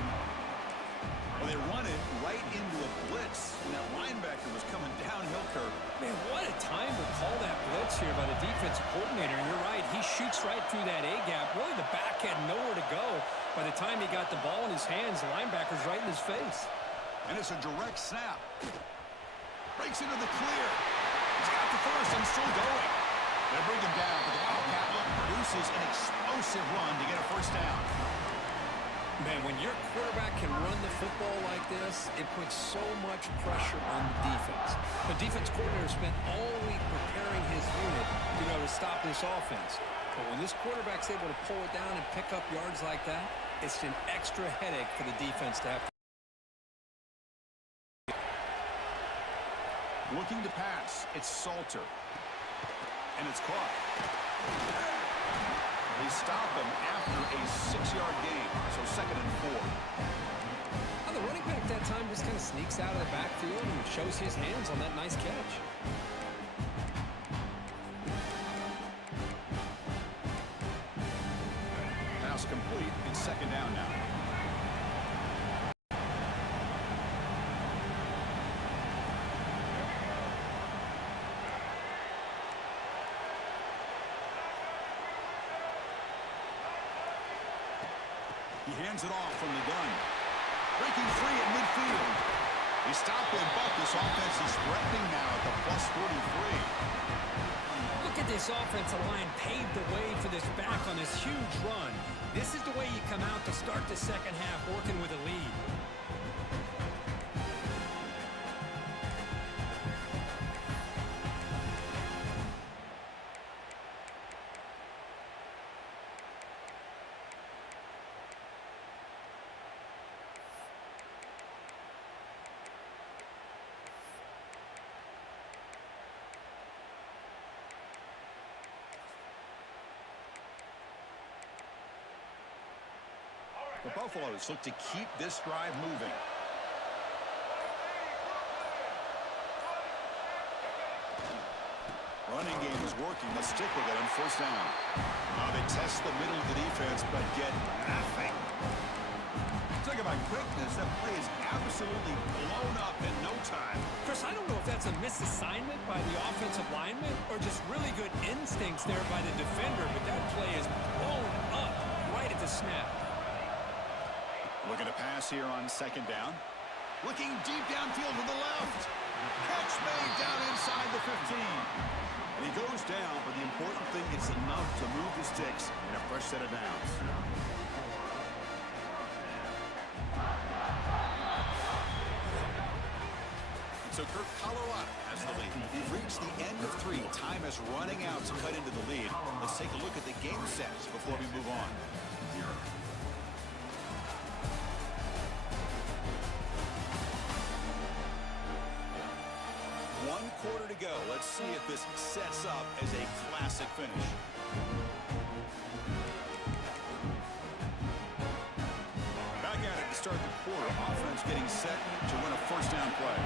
Well, they run it right into a blitz when that linebacker was coming downhill curve. Man, what a time to call that blitz here by the defensive coordinator. And you're right, he shoots right through that A-gap. Really, the back had nowhere to go. By the time he got the ball in his hands, the linebacker's right in his face. And it's a direct snap. Breaks into the clear. He's got the first and still going. They bring him down, but the Wildcat produces an explosive run to get a first down. Man, when your quarterback can run the football like this, it puts so much pressure on the defense. The defense coordinator spent all week preparing his unit to stop this offense. But when this quarterback's able to pull it down and pick up yards like that, it's an extra headache for the defense to have to. Looking to pass, it's Salter. And it's caught. They stop him after a 6-yard gain. So leaks out of the backfield and shows his hands on that nice catch. Pass complete. It's second down now. He hands it off from the gun. Breaking free at midfield. He stopped them, but this offense is threatening now at the plus 43. Look at this offensive line paved the way for this back on this huge run. This is the way you come out to start the second half working with a lead. The Buffaloes look to keep this drive moving. Running game is working. Let's stick with it on first down. Now they test the middle of the defense, but get nothing. Talk about quickness. That play is absolutely blown up in no time. Chris, I don't know if that's a misassignment by the offensive lineman or just really good instincts there by the defender, but that play is blown up right at the snap. Looking to pass here on second down. Looking deep downfield to the left. Catch made down inside the 15. And he goes down, but the important thing is enough to move the sticks in a fresh set of downs. So Curt, Colorado has the lead. We've reached the end of 3. Time is running out to cut into the lead. Let's take a look at the game sets before we move on. Quarter to go. Let's see if this sets up as a classic finish. Back at it to start the quarter. Offense getting set to win a first down play.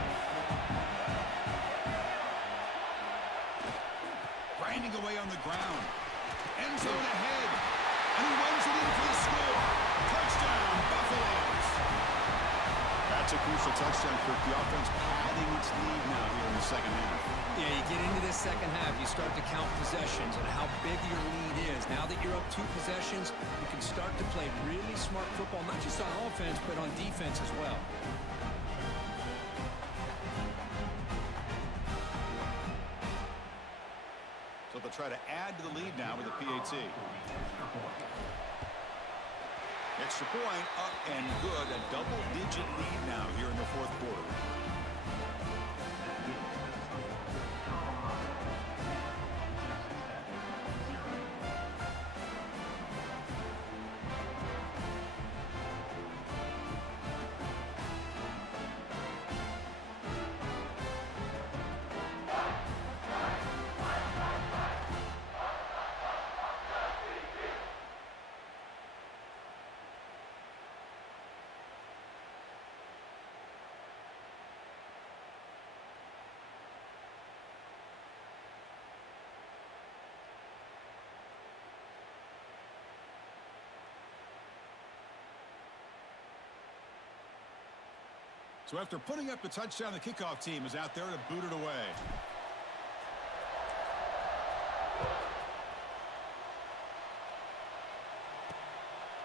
Grinding away on the ground. End zone ahead. And he runs it in for the score. Touchdown, Buffaloes. That's a crucial touchdown, Curt. The offense padding its lead now here in the second half. Yeah, you get into this second half, you start to count possessions and how big your lead is. Now that you're up 2 possessions, you can start to play really smart football, not just on offense, but on defense as well. So they'll try to add to the lead now with a PAT. Extra point, up and good. A double-digit lead now here in the fourth quarter. So after putting up the touchdown, the kickoff team is out there to boot it away.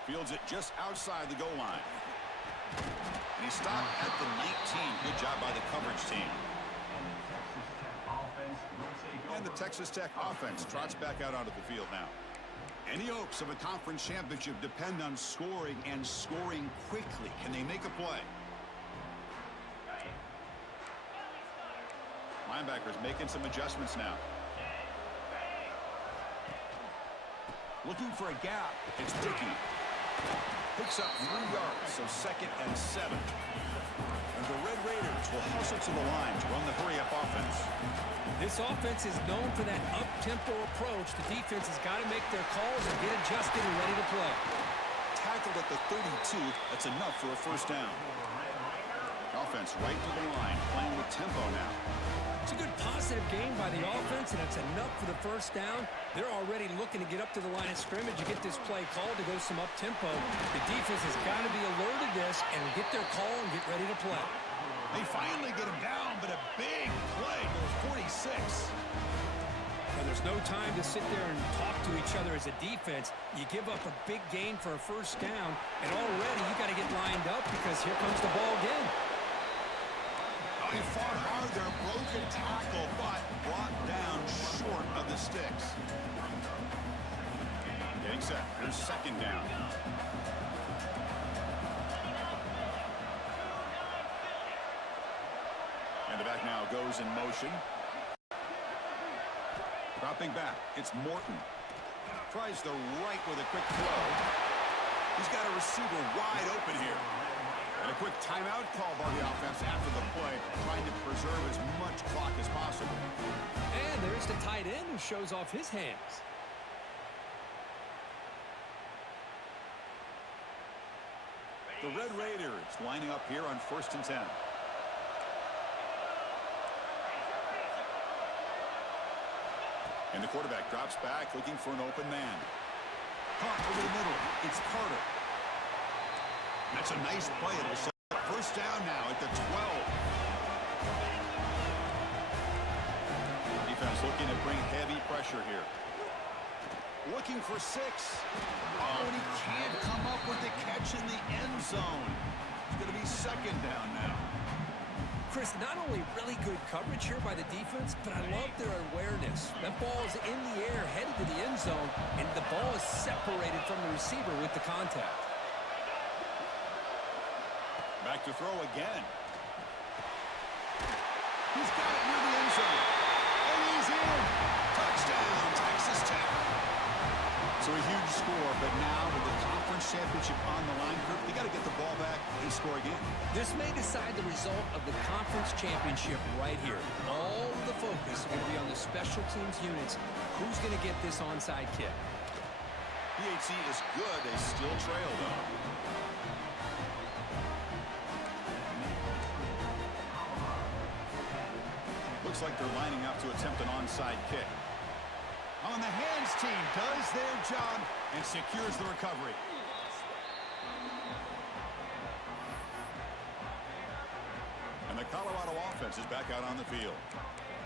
Fields it just outside the goal line. And he stopped at the 19. Good job by the coverage team. And the Texas Tech offense trots back out onto the field now. Any hopes of a conference championship depend on scoring and scoring quickly. Can they make a play? Linebackers making some adjustments now. Looking for a gap. It's Dickey. Picks up 3 yards, so 2nd and 7. And the Red Raiders will hustle to the line to run the hurry-up offense. This offense is known for that up-tempo approach. The defense has got to make their calls and get adjusted and ready to play. Tackled at the 32. That's enough for a first down. Offense right to the line, playing with tempo now. It's a good positive game by the offense, and it's enough for the first down. They're already looking to get up to the line of scrimmage and get this play called to go some up-tempo. The defense has got to be alerted to this and get their call and get ready to play. They finally get him down, but a big play goes 46. Well, there's no time to sit there and talk to each other as a defense. You give up a big gain for a first down, and already you got to get lined up because here comes the ball again. He fought hard there, broken tackle, but brought down short of the sticks. Getting set. Here's second down. And the back now goes in motion. Dropping back, it's Morton. Tries the right with a quick throw. He's got a receiver wide open here. And a quick timeout call by the offense after the play, trying to preserve as much clock as possible. And there's the tight end who shows off his hands. The Red Raiders lining up here on 1st and 10. And the quarterback drops back, looking for an open man. Caught over the middle. It's Carter. That's a nice play. It'll set up first down now at the 12. Defense looking to bring heavy pressure here. Looking for 6. Oh, and he can't come up with the catch in the end zone. It's going to be second down now. Chris, not only really good coverage here by the defense, but I love their awareness. That ball is in the air, headed to the end zone, and the ball is separated from the receiver with the contact. Back to throw again. He's got it near the end zone. And he's in. Touchdown, Texas Tech. So a huge score, but now with the conference championship on the line, Curt, they got to get the ball back and score again. This may decide the result of the conference championship right here. All of the focus is going to be on the special teams units. Who's going to get this onside kick? PHC is good. They still trail, though. Looks like they're lining up to attempt an onside kick. On the hands team does their job and secures the recovery. And the Colorado offense is back out on the field.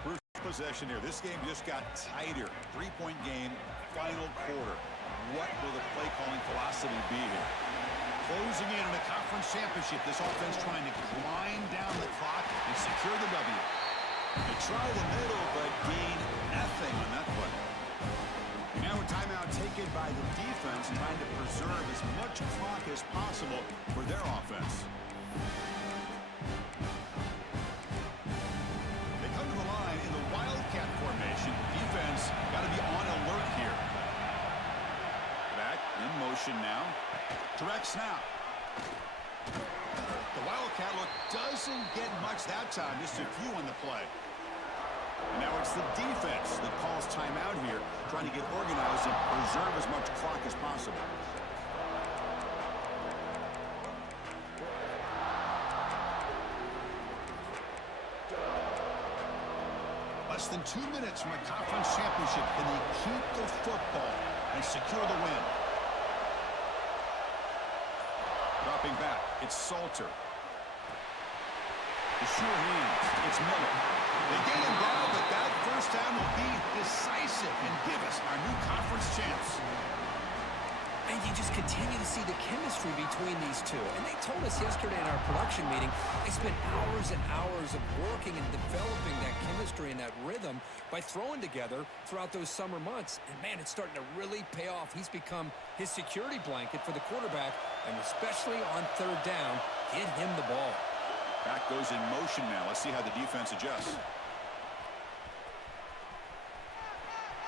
Crucial possession here. This game just got tighter. 3-point game, final quarter. What will the play calling philosophy be here? Closing in on a conference championship. This offense trying to grind down the clock and secure the W. They try the middle, but gain nothing on that play. Now a timeout taken by the defense, trying to preserve as much clock as possible for their offense. They come to the line in the Wildcat formation. Defense got to be on alert here. Back in motion now. Direct snap. The Wildcat look doesn't get much that time, just a few on the play. And now it's the defense that calls timeout here, trying to get organized and preserve as much clock as possible. Less than 2 minutes from a conference championship. Can they keep the football and secure the win? Dropping back, it's Salter. The sure hands, it's Miller. They get him down, but that first down will be decisive and give us our new conference champs. And you just continue to see the chemistry between these two. And they told us yesterday in our production meeting, they spent hours and hours of working and developing that chemistry and that rhythm by throwing together throughout those summer months. And, man, it's starting to really pay off. He's become his security blanket for the quarterback, and especially on third down, get him the ball. Back goes in motion now. Let's see how the defense adjusts.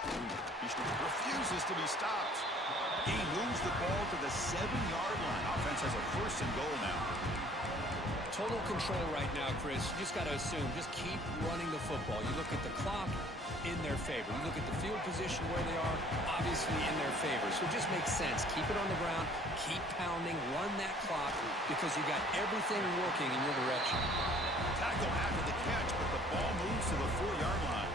He refuses to be stopped. He moves the ball to the 7-yard line. Offense has a 1st and goal now. Total control right now, Chris. You just got to assume, just keep running the football. You look at the clock, in their favor. You look at the field position where they are, obviously in their favor. So it just makes sense. Keep it on the ground, keep pounding, run that clock, because you got everything working in your direction. Tackle after the catch, but the ball moves to the 4-yard line.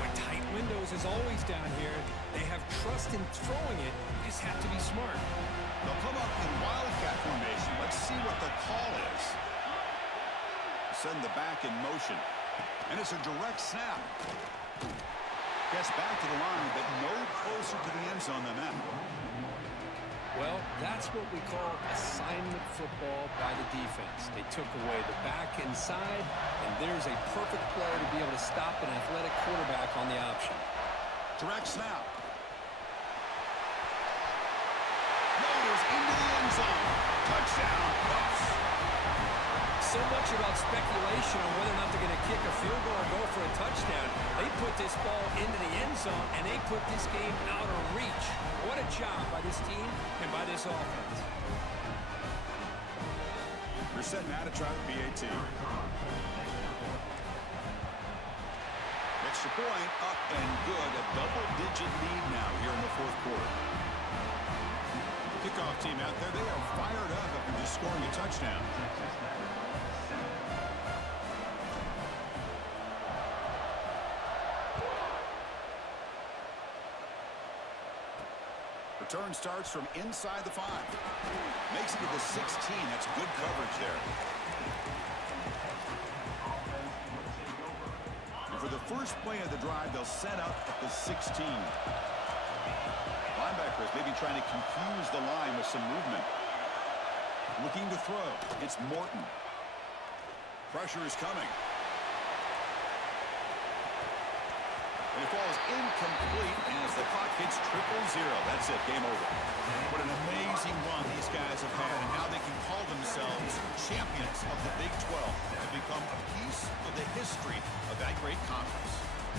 Boy, tight windows is always down here. They have trust in throwing it. You just have to be smart. They'll come up in wildcat formation. Let's see what the call is. Send the back in motion. And it's a direct snap. Gets back to the line, but no closer to the end zone than that. Well, that's what we call assignment football by the defense. They took away the back inside, and there's a perfect player to be able to stop an athletic quarterback on the option. Direct snap. Loaders into the end zone. Touchdown, Buffs. So much about speculation on whether or not they're going to kick a field goal or go for a touchdown. They put this ball into the end zone, and they put this game out of reach. What a job by this team and by this offense. They're setting out to try the PAT. Extra point, up and good. A double-digit lead now here in the fourth quarter. Kickoff team out there, they are fired up after just scoring a touchdown. Return starts from inside the 5. Makes it to the 16. That's good coverage there. And for the first play of the drive, they'll set up at the 16. Linebackers maybe trying to confuse the line with some movement. Looking to throw. It's Morton. Pressure is coming. And it falls incomplete as the clock hits 0-0. That's it. Game over. What an amazing run these guys have had, and now they can call themselves champions of the Big 12 and become a piece of the history of that great conference.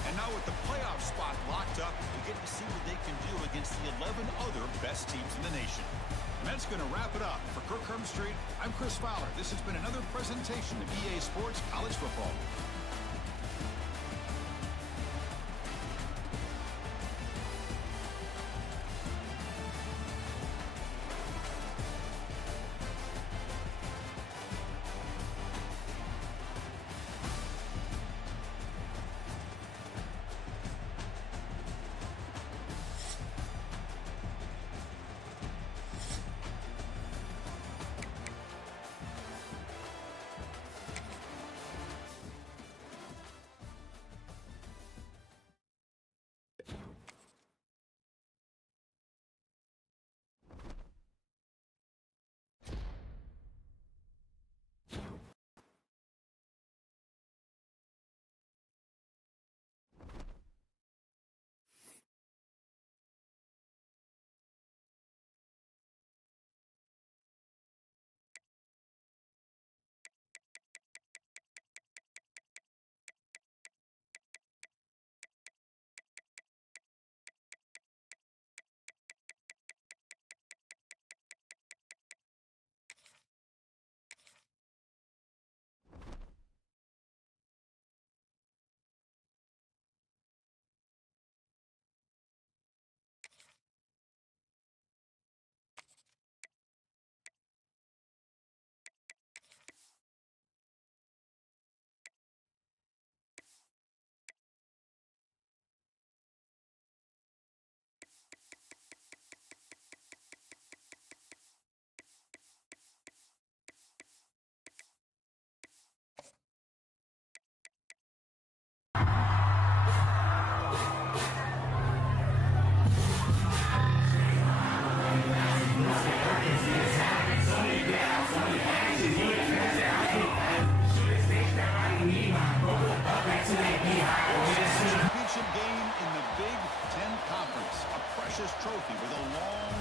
And now with the playoff spot locked up, we get to see what they can do against the 11 other best teams in the nation. And that's going to wrap it up. For Kirk Street, I'm Chris Fowler. This has been another presentation of EA Sports College Football.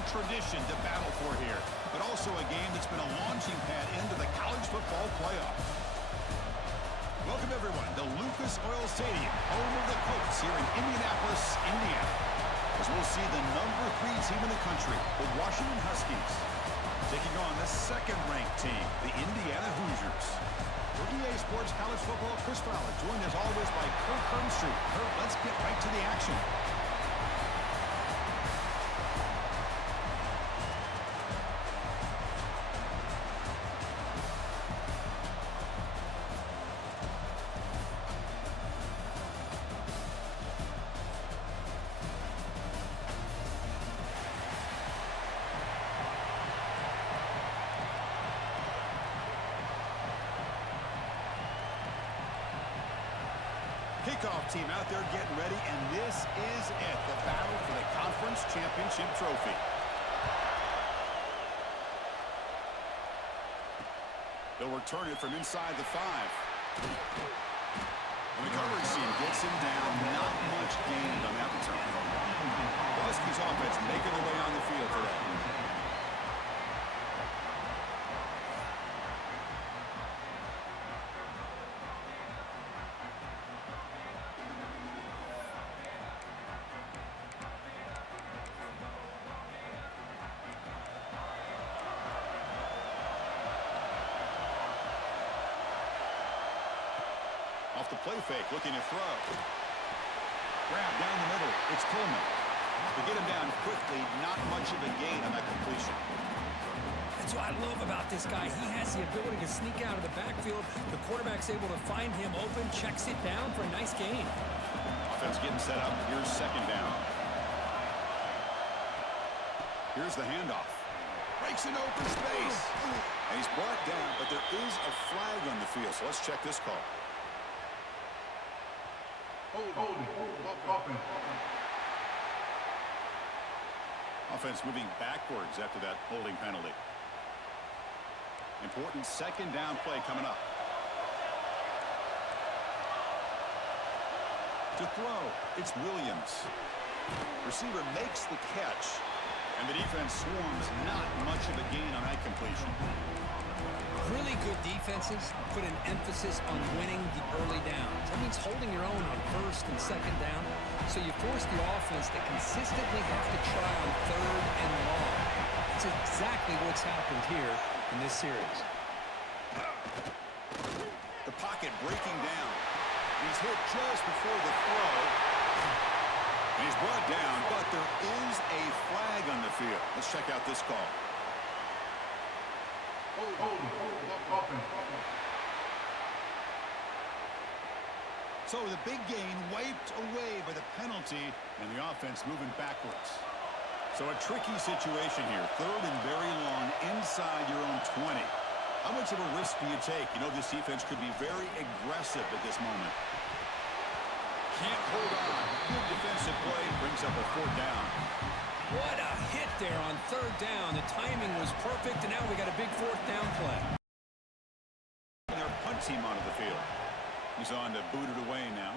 Tradition to battle for here, but also a game that's been a launching pad into the college football playoff. Welcome everyone to Lucas Oil Stadium, home of the Colts here in Indianapolis, Indiana, as we'll see the #3 team in the country, the Washington Huskies, taking on the second-ranked team, the Indiana Hoosiers. For EA Sports College Football, Chris Fowler, joined as always by Curt Street. Curt, let's get right to the action. Kickoff team out there getting ready, and this is it, the battle for the conference championship trophy. They'll return it from inside the 5. And the coverage team gets him down. Not much gained on that return. The Huskies offense making their way on the field today. Off the play fake, looking to throw. Grab down the middle. It's Coleman. To get him down quickly, not much of a gain on that completion. That's what I love about this guy. He has the ability to sneak out of the backfield. The quarterback's able to find him open, checks it down for a nice gain. Offense getting set up. Here's second down. Here's the handoff. Breaks an open space. And he's brought down, but there is a flag on the field, so let's check this call. Offense moving backwards after that holding penalty. Important second down play coming up. To throw, it's Williams. Receiver makes the catch, and the defense swarms. Not much of a gain on that completion. Really good defenses put an emphasis on winning the early downs. That means holding your own on first and second down. So you force the offense to consistently have to try on third and long. That's exactly what's happened here in this series. The pocket breaking down. He's hit just before the throw. And he's brought down, but there is a flag on the field. Let's check out this call. So the big gain wiped away by the penalty, and the offense moving backwards. So a tricky situation here. Third and very long inside your own 20. How much of a risk do you take? You know this defense could be very aggressive at this moment. Can't hold on. Good defensive play. Brings up a 4th down. What a hit there on 3rd down. The timing was perfect, and now we got a big 4th down play. Their punt team onto the field. He's on to boot it away now.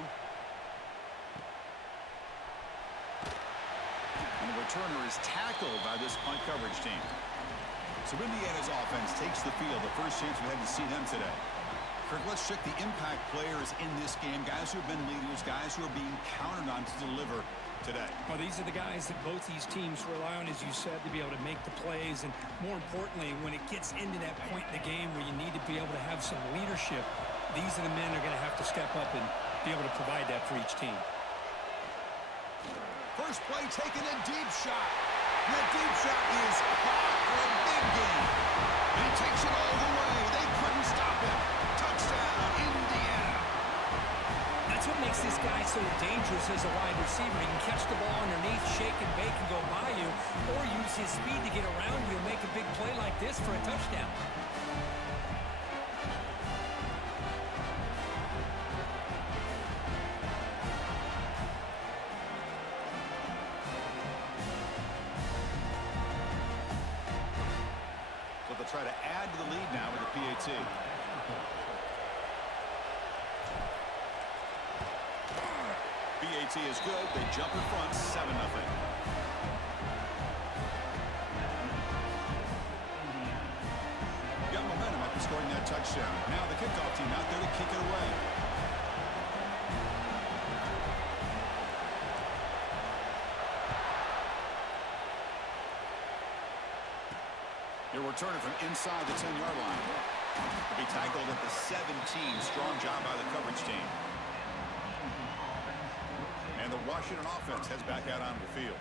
And the returner is tackled by this punt coverage team. So Indiana's offense takes the field. The first chance we had to see them today. Curt, let's check the impact players in this game. Guys who have been leaders, guys who are being counted on to deliver today. Well, these are the guys that both these teams rely on, as you said, to be able to make the plays. And more importantly, when it gets into that point in the game where you need to be able to have some leadership, these are the men that are going to have to step up and be able to provide that for each team. First play, taking a deep shot. That deep shot is caught for a big gain. And he takes it all the way. They couldn't stop him. Touchdown, Indiana. That's what makes this guy so dangerous as a wide receiver. He can catch the ball underneath, shake and bake and go by you, or use his speed to get around you and make a big play like this for a touchdown. So they'll try to add to the lead now with the PAT. PAT is good. They jump in front, 7-0. Got momentum after scoring that touchdown. Now the kickoff team out there to kick it away. He'll return it from inside the 10-yard line. He'll be tackled at the 17. Strong job by the coverage team. And the Washington offense heads back out onto the field.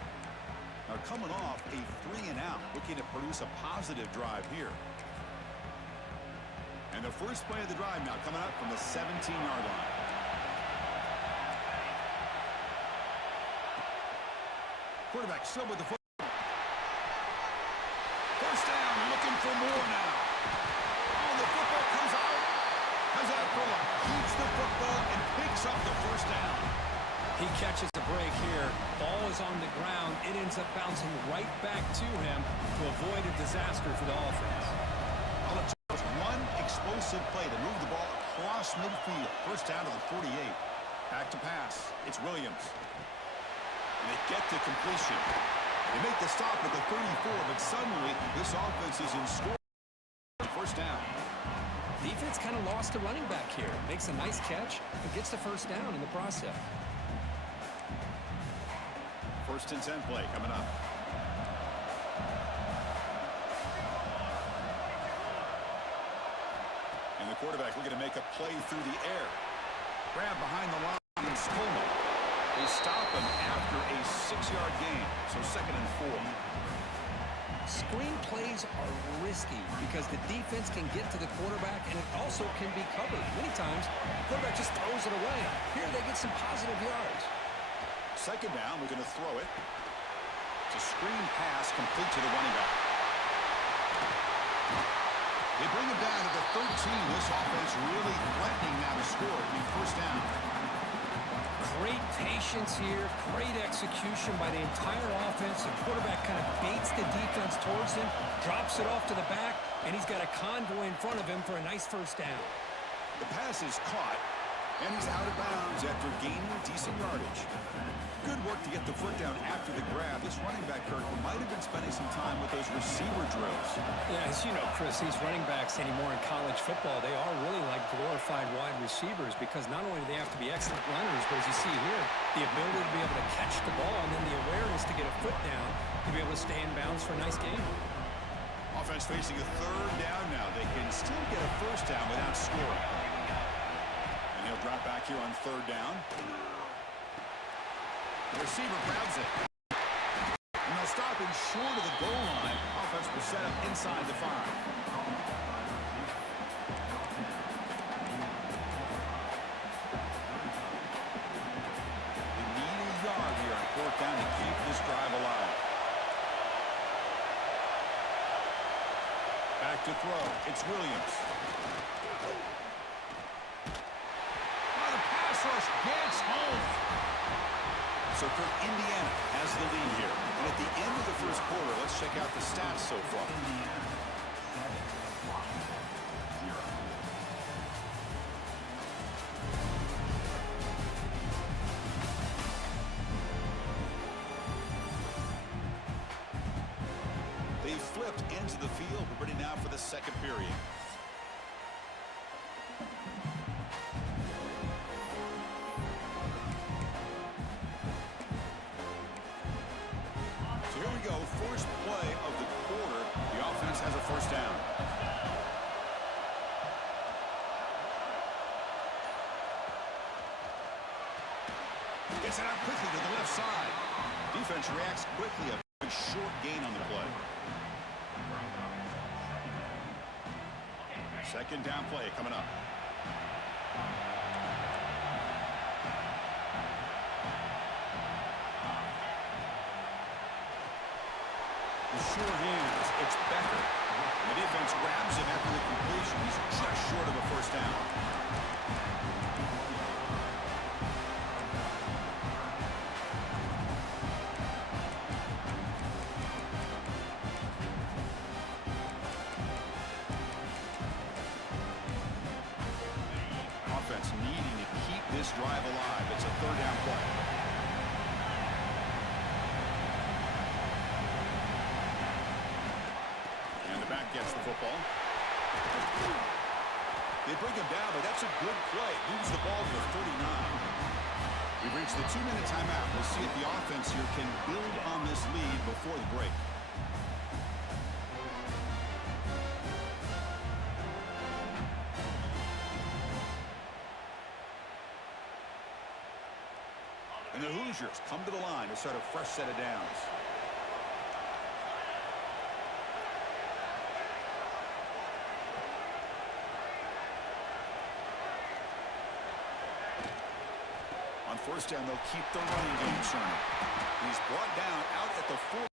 Now coming off a 3-and-out, looking to produce a positive drive here. And the first play of the drive now coming up from the 17-yard line. Quarterback still with the football. First down, looking for more now. Oh, the football comes out. How's that for luck? Keeps the football and picks up the first down. He catches a break here. Ball is on the ground. It ends up bouncing right back to him to avoid a disaster for the offense. Well, it took one explosive play to move the ball across midfield. First down to the 48. Back to pass. It's Williams. And they get to completion. They make the stop at the 34, but suddenly this offense is in score. First down. Defense kind of lost a running back here. Makes a nice catch and gets the first down in the process. First and 10 play coming up. And the quarterback looking to make a play through the air. Grab behind the line is Coleman. They stop him after a 6-yard gain. So second and 4. Screen plays are risky because the defense can get to the quarterback and it also can be covered. Many times, the quarterback just throws it away. Here they get some positive yards. Second down, we're going to throw it. It's a screen pass complete to the running back. They bring it down to the 13. This offense really threatening now to score. It'll be first down. Great patience here, great execution by the entire offense. The quarterback kind of baits the defense towards him, drops it off to the back, and he's got a convoy in front of him for a nice first down. The pass is caught, and he's out of bounds after gaining decent yardage. Good work to get the foot down after the grab. This running back, Curt, might have been spending some time with those receiver drills. Yeah, as you know, Chris, these running backs anymore in college football, they are really like glorified wide receivers because not only do they have to be excellent runners, but as you see here, the ability to be able to catch the ball and then the awareness to get a foot down to be able to stay in bounds for a nice game. Offense facing a third down now. They can still get a first down without scoring. And he'll drop back here on third down. The receiver grabs it. And they'll stop him short of the goal line. Offense will set up inside the 5. They need a yard here on fourth down to keep this drive alive. Back to throw. It's Williams. Oh, the pass rush gets home. So Curt, Indiana has the lead here. And at the end of the first quarter, let's check out the stats so far. They flipped into the field. We're ready now for the second period. First play of the quarter, the offense has a first down. Gets it out quickly to the left side. Defense reacts quickly. A short gain on the play. Second down play coming up. The short hands, it's Becker. The defense grabs him after the completion. He's just short of a first down. Offense needing to keep this drive alive. It's a third down play. Gets the football. They bring him down, but that's a good play. Moves the ball to the 39. We've reached the 2-minute timeout. We'll see if the offense here can build on this lead before the break. And the Hoosiers come to the line to start a fresh set of downs. First down, they'll keep the running game turning. He's brought down out at the 4.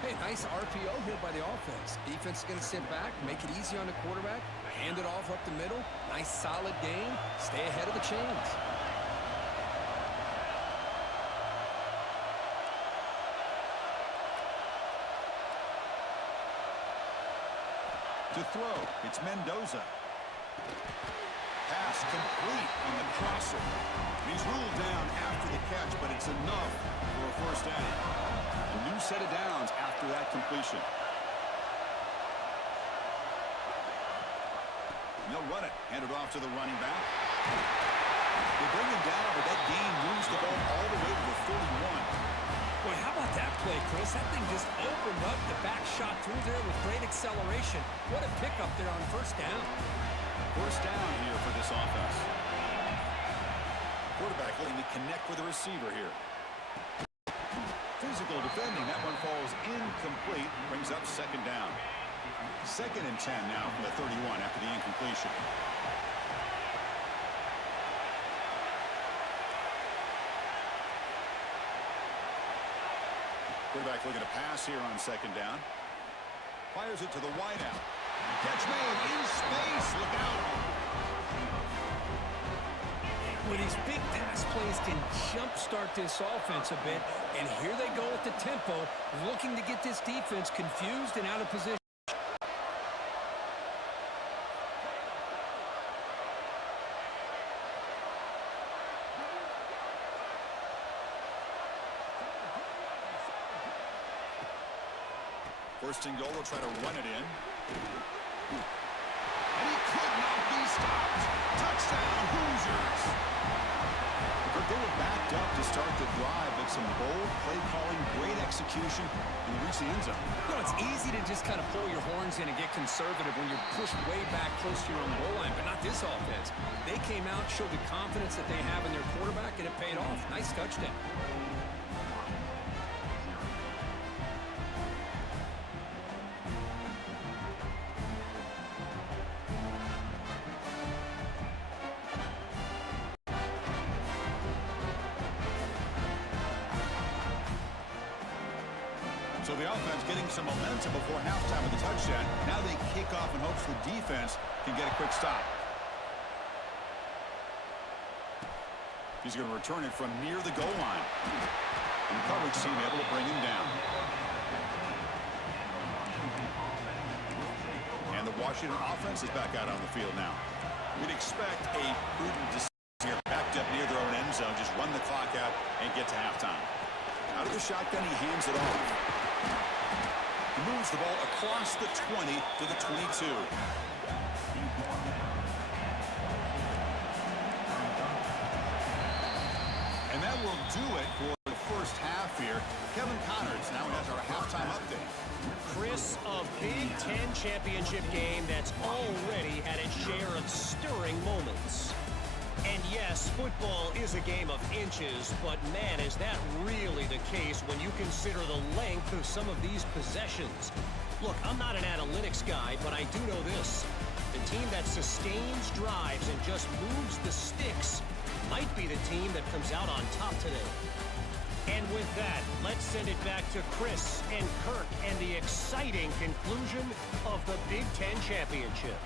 Hey, nice RPO here by the offense. Defense is going to sit back, make it easy on the quarterback, hand it off up the middle. Nice solid game. Stay ahead of the chains. To throw, it's Mendoza. Pass complete on the crosser. He's ruled down after the catch, but it's enough for a first down. A new set of downs after that completion. They'll run it. Hand it off to the running back. They bring him down, but that gain moves the ball all the way to the 31. Boy, how about that play, Chris? That thing just opened up. The back shot through there with great acceleration. What a pickup there on first down. First down here for this offense. Quarterback looking to connect with the receiver here. Physical defending. That one falls incomplete. Brings up second down. 2nd and 10 now from the 31 after the incompletion. Quarterback looking to pass here on 2nd down. Fires it to the wideout. Catch made in space. Look out. Well, these big pass plays can jumpstart this offense a bit. And here they go at the tempo, looking to get this defense confused and out of position. First and goal, will try to run it in. And he could not be stopped. Touchdown, Hoosiers. But they were backed up to start the drive, but some bold play calling, great execution, and reach the end zone. You know, it's easy to just kind of pull your horns in and get conservative when you're pushed way back close to your own goal line, but not this offense. They came out, showed the confidence that they have in their quarterback, and it paid off. Nice touchdown. So the offense getting some momentum before halftime with the touchdown. Now they kick off in hopes the defense can get a quick stop. He's going to return it from near the goal line. And the coverage team able to bring him down. And the Washington offense is back out on the field now. We'd expect a prudent decision here, backed up near their own end zone. Just run the clock out and get to halftime. Out of the shotgun, he hands it off. He moves the ball across the 20 to the 22. And that will do it for the first half here. Kevin Connors now has our halftime update. Chris, a Big Ten championship game that's already had its share of stirring moments. And yes, football is a game of inches, but man, is that really the case when you consider the length of some of these possessions. Look, I'm not an analytics guy, but I do know this. The team that sustains drives and just moves the sticks might be the team that comes out on top today. And with that, let's send it back to Chris and Curt and the exciting conclusion of the Big Ten championship.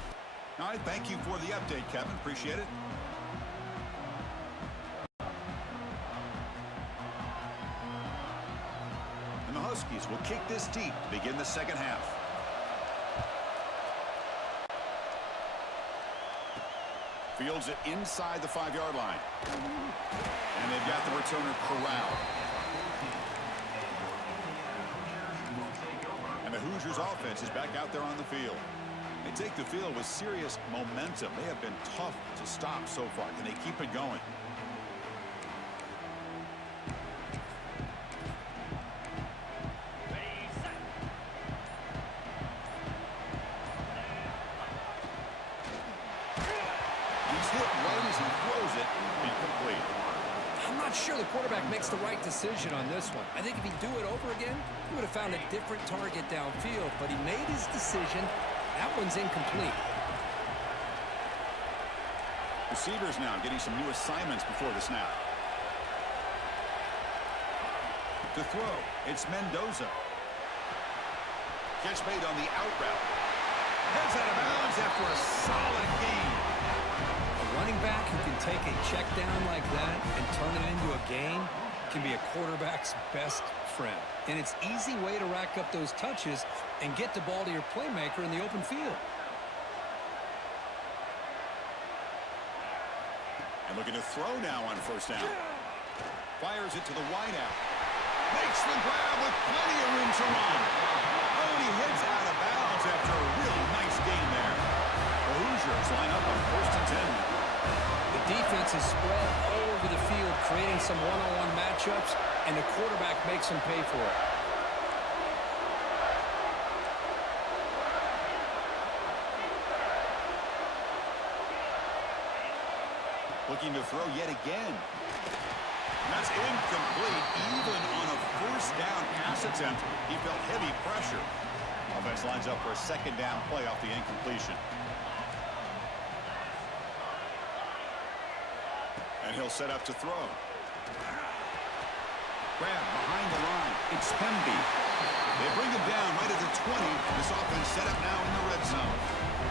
All right, thank you for the update, Kevin. Appreciate it. And the Huskies will kick this deep to begin the second half. Fields it inside the 5-yard line. And they've got the returner corralled. And the Hoosiers offense is back out there on the field. They take the field with serious momentum. They have been tough to stop so far. Can they keep it going? The quarterback makes the right decision on this one. I think if he'd do it over again, he would have found a different target downfield, but he made his decision. That one's incomplete. Receivers now getting some new assignments before the snap. To throw, it's Mendoza. Catch made on the out route. Heads out of bounds after a solid gain. Running back who can take a check down like that and turn it into a gain can be a quarterback's best friend. And it's an easy way to rack up those touches and get the ball to your playmaker in the open field. And looking to throw now on first down. Fires it to the wideout. Makes the grab with plenty of room to run. Oh, and he heads out of bounds after a really nice gain there. The Hoosiers line up on 1st and 10. The defense is spread all over the field, creating some one-on-one matchups, and the quarterback makes them pay for it. Looking to throw yet again. And that's incomplete. Even on a 1st down pass attempt, he felt heavy pressure. Offense lines up for a 2nd down play off the incompletion. And he'll set up to throw. Grab behind the line. It's Pemby. They bring him down right at the 20. This offense set up now in the red zone.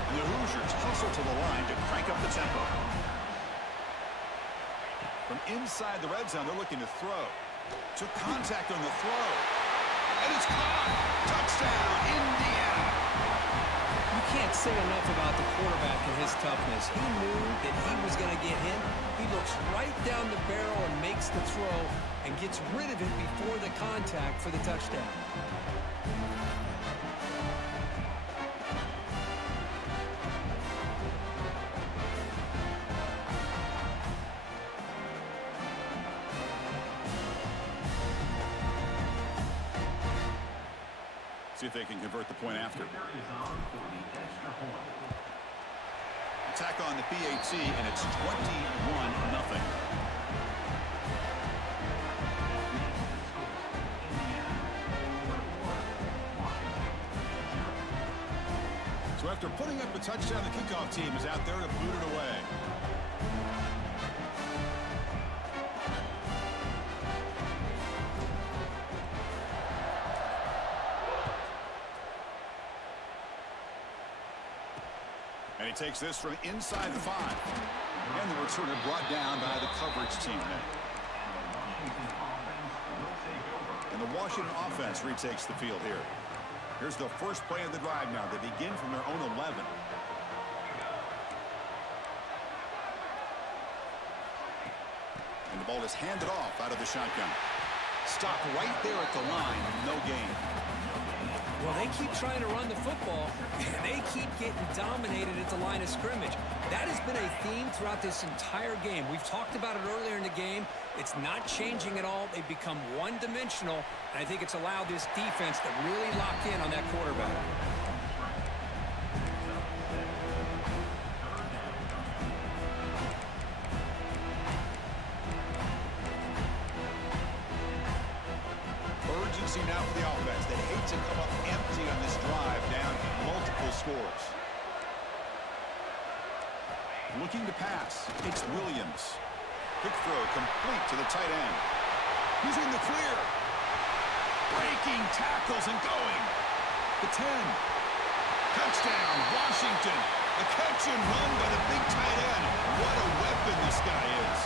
And the Hoosiers hustle to the line to crank up the tempo. From inside the red zone, they're looking to throw. Took contact on the throw. And it's caught. Touchdown, Indiana. You can't say enough about the quarterback and his toughness. He knew that he was going to get hit. He looks right down the barrel and makes the throw and gets rid of it before the contact for the touchdown. See if they can convert the point after. Attack on the PAT, and it's 21-0. So after putting up a touchdown, the kickoff team is out there to boot it away. And he takes this from inside the 5. And the returner brought down by the coverage team. And the Washington offense retakes the field here. Here's the first play of the drive now. They begin from their own 11. And the ball is handed off out of the shotgun. Stop right there at the line. No gain. Well, they keep trying to run the football, and they keep getting dominated at the line of scrimmage. That has been a theme throughout this entire game. We've talked about it earlier in the game. It's not changing at all. They've become one-dimensional, and I think it's allowed this defense to really lock in on that quarterback. Urgency now for the offense. They hate to come up empty on this drive, down multiple scores. Looking to pass. It's Williams. Quick throw complete to the tight end. He's in the clear. Breaking tackles and going. The 10. Touchdown, Washington. A catch and run by the big tight end. What a weapon this guy is.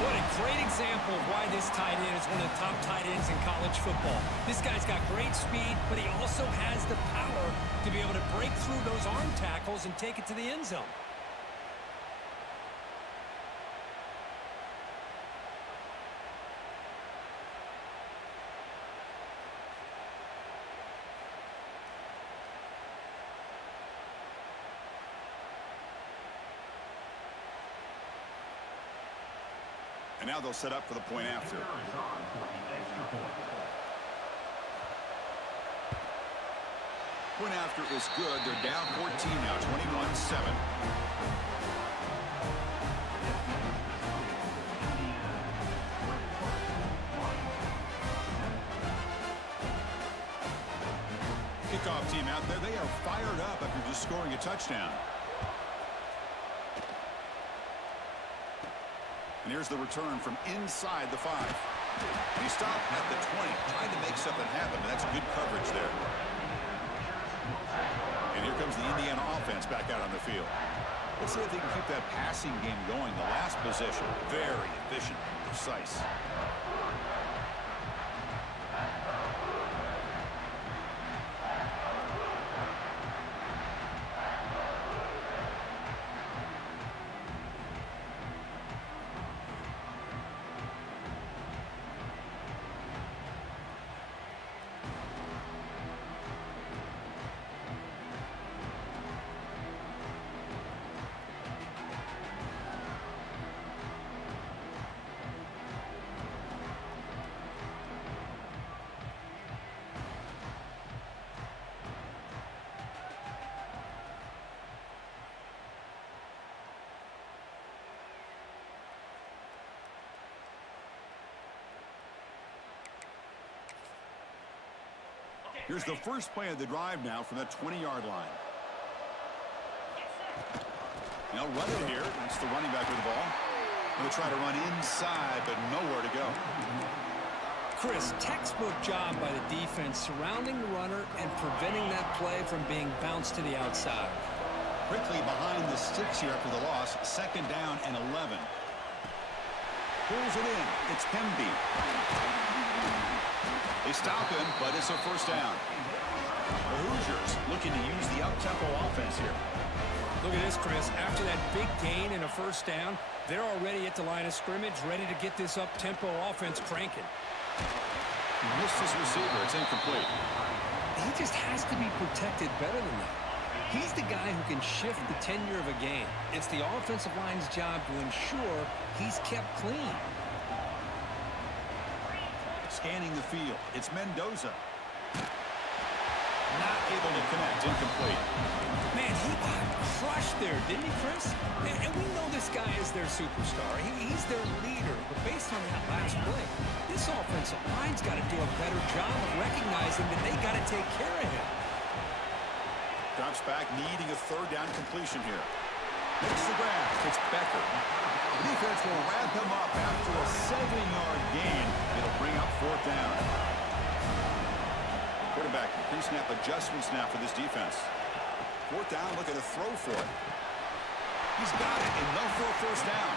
What a great example of why this tight end is one of the top tight ends in college football. This guy's got great speed, but he also has the power to be able to break through those arm tackles and take it to the end zone. And now they'll set up for the point after. Point after is good. They're down 14 now, 21-7. Kickoff team out there. They are fired up after just scoring a touchdown. And here's the return from inside the 5. He stopped at the 20, trying to make something happen, but that's good coverage there. And here comes the Indiana offense back out on the field. Let's see if they can keep that passing game going. The last possession, very efficient, precise. Here's the first play of the drive now from that 20-yard line. They'll run it here. It's the running back with the ball. They'll try to run inside, but nowhere to go. Chris, textbook job by the defense surrounding the runner and preventing that play from being bounced to the outside. Quickly behind the sticks here after the loss. 2nd down and 11. Pulls it in. It's Pemby. They stop him, but it's a first down. The Hoosiers looking to use the up-tempo offense here. Look at this, Chris. After that big gain and a first down, they're already at the line of scrimmage, ready to get this up-tempo offense cranking. He missed his receiver. It's incomplete. He just has to be protected better than that. He's the guy who can shift the tenure of a game. It's the offensive line's job to ensure he's kept clean. Scanning the field. It's Mendoza. Not able to connect. Incomplete. Man, he got crushed there, didn't he, Chris? And we know this guy is their superstar. He's their leader. But based on that last play, this offensive line's got to do a better job of recognizing that they got to take care of him. Drops back, needing a 3rd down completion here. Makes the grab. It's Becker. The defense will wrap him up after a 7-yard gain. It'll bring up 4th down. Quarterback, pre-snap adjustments now for this defense. 4th down, looking to throw for it. He's got it, and no for a first down.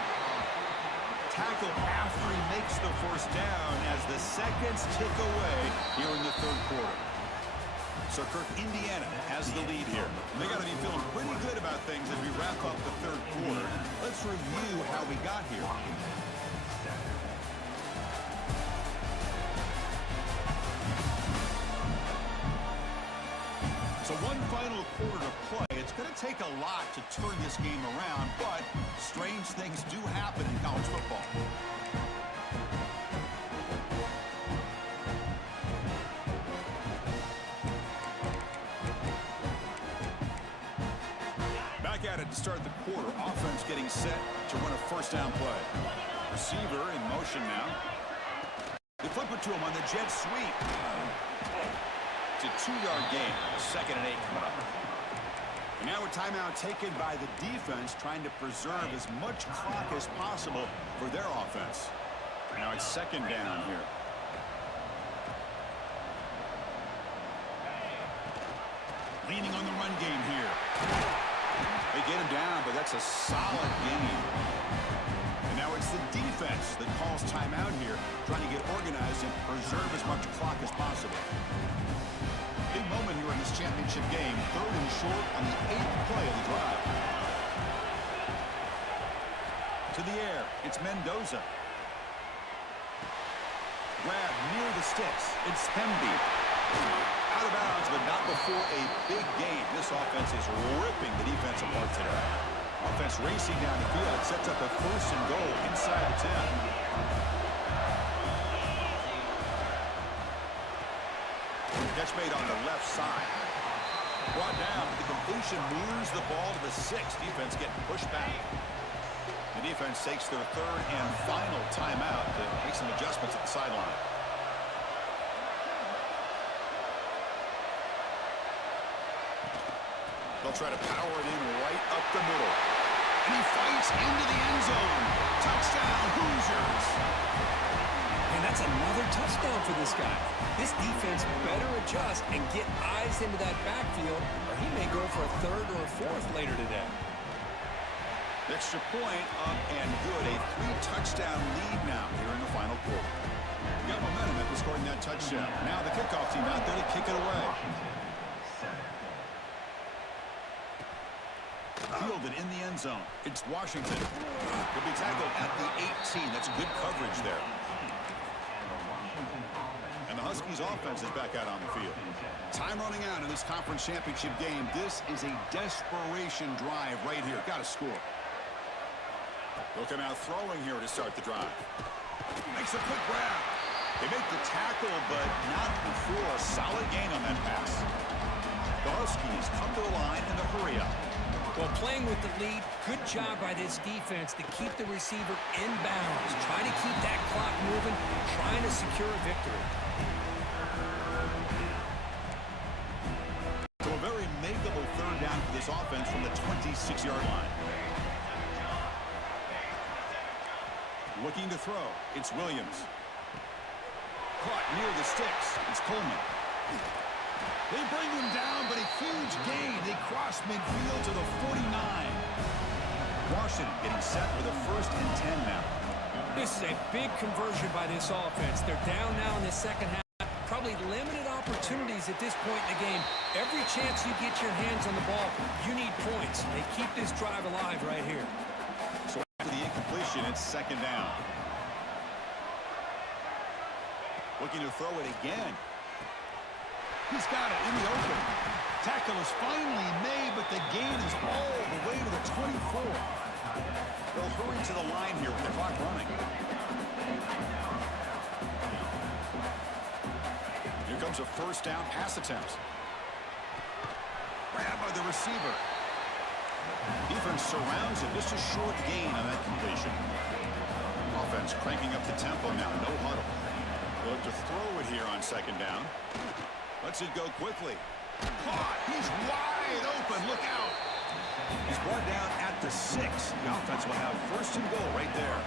Tackle after he makes the first down as the seconds tick away here in the 3rd quarter. So, Curt, Indiana has the lead here. They got to be feeling pretty good about things as we wrap up the 3rd quarter. Let's review how we got here. So one final quarter to play. It's going to take a lot to turn this game around, but strange things do happen in college football. Back at it to start the quarter. Offense getting set to run a first down play. Receiver in motion now. They flip it to him on the jet sweep. It's a 2-yard gain. 2nd and 8 coming up. And now a timeout taken by the defense, trying to preserve as much clock as possible for their offense. Now it's 2nd down here. Leaning on the run game here. They get him down, but that's a solid gain. And now it's the defense that calls timeout here, trying to get organized and preserve as much clock as possible. Big moment here in this championship game. 3rd and short on the 8th play of the drive. To the air. It's Mendoza. Grab near the sticks. It's Pemby. Out of bounds, but not before a big gain. This offense is ripping the defense apart today. Offense racing down the field. It sets up a 1st and goal inside the 10. Catch made on the left side. Brought down, but the completion moves the ball to the 6. Defense getting pushed back. The defense takes their 3rd and final timeout to make some adjustments at the sideline. They'll try to power it in right up the middle. And he fights into the end zone. Touchdown, Hoosiers. And that's another touchdown for this guy. This defense better adjust and get eyes into that backfield, or he may go for a 3rd or a 4th later today. Extra point up and good. A 3-touchdown lead now here in the final quarter. We got momentum after scoring that touchdown. Now the kickoff team out there to kick it away. Fielded in the end zone. It's Washington. He'll be tackled at the 18. That's good coverage there. And the Huskies offense is back out on the field. Time running out in this conference championship game. This is a desperation drive right here. Got to score. They'll come out throwing here to start the drive. Makes a quick grab. They make the tackle, but not before a solid gain on that pass. The Huskies come to the line in the hurry up. Well, playing with the lead, good job by this defense to keep the receiver in bounds. Try to keep that clock moving, trying to secure a victory. this offense from the 26-yard line. Looking to throw. It's Williams. Caught near the sticks. It's Coleman. They bring him down, but a huge gain. They cross midfield to the 49. Washington getting set with a 1st and 10 now. This is a big conversion by this offense. They're down now in the second half. Probably limited opportunities at this point in the game. Every chance you get your hands on the ball, you need points. They keep this drive alive right here. So after the incompletion, it's 2nd down. Looking to throw it again. He's got it in the open. Tackle is finally made, but the gain is all the way to the 24. They'll hurry to the line here with the clock running. Here comes a 1st down pass attempt. Grabbed by the receiver. Defense surrounds it. Just a short gain on that completion. Offense cranking up the tempo now. No huddle. They'll look to throw it here on 2nd down. Lets it go quickly. Caught. He's wide open. Look out. He's brought down at the 6. The offense will have 1st and goal right there.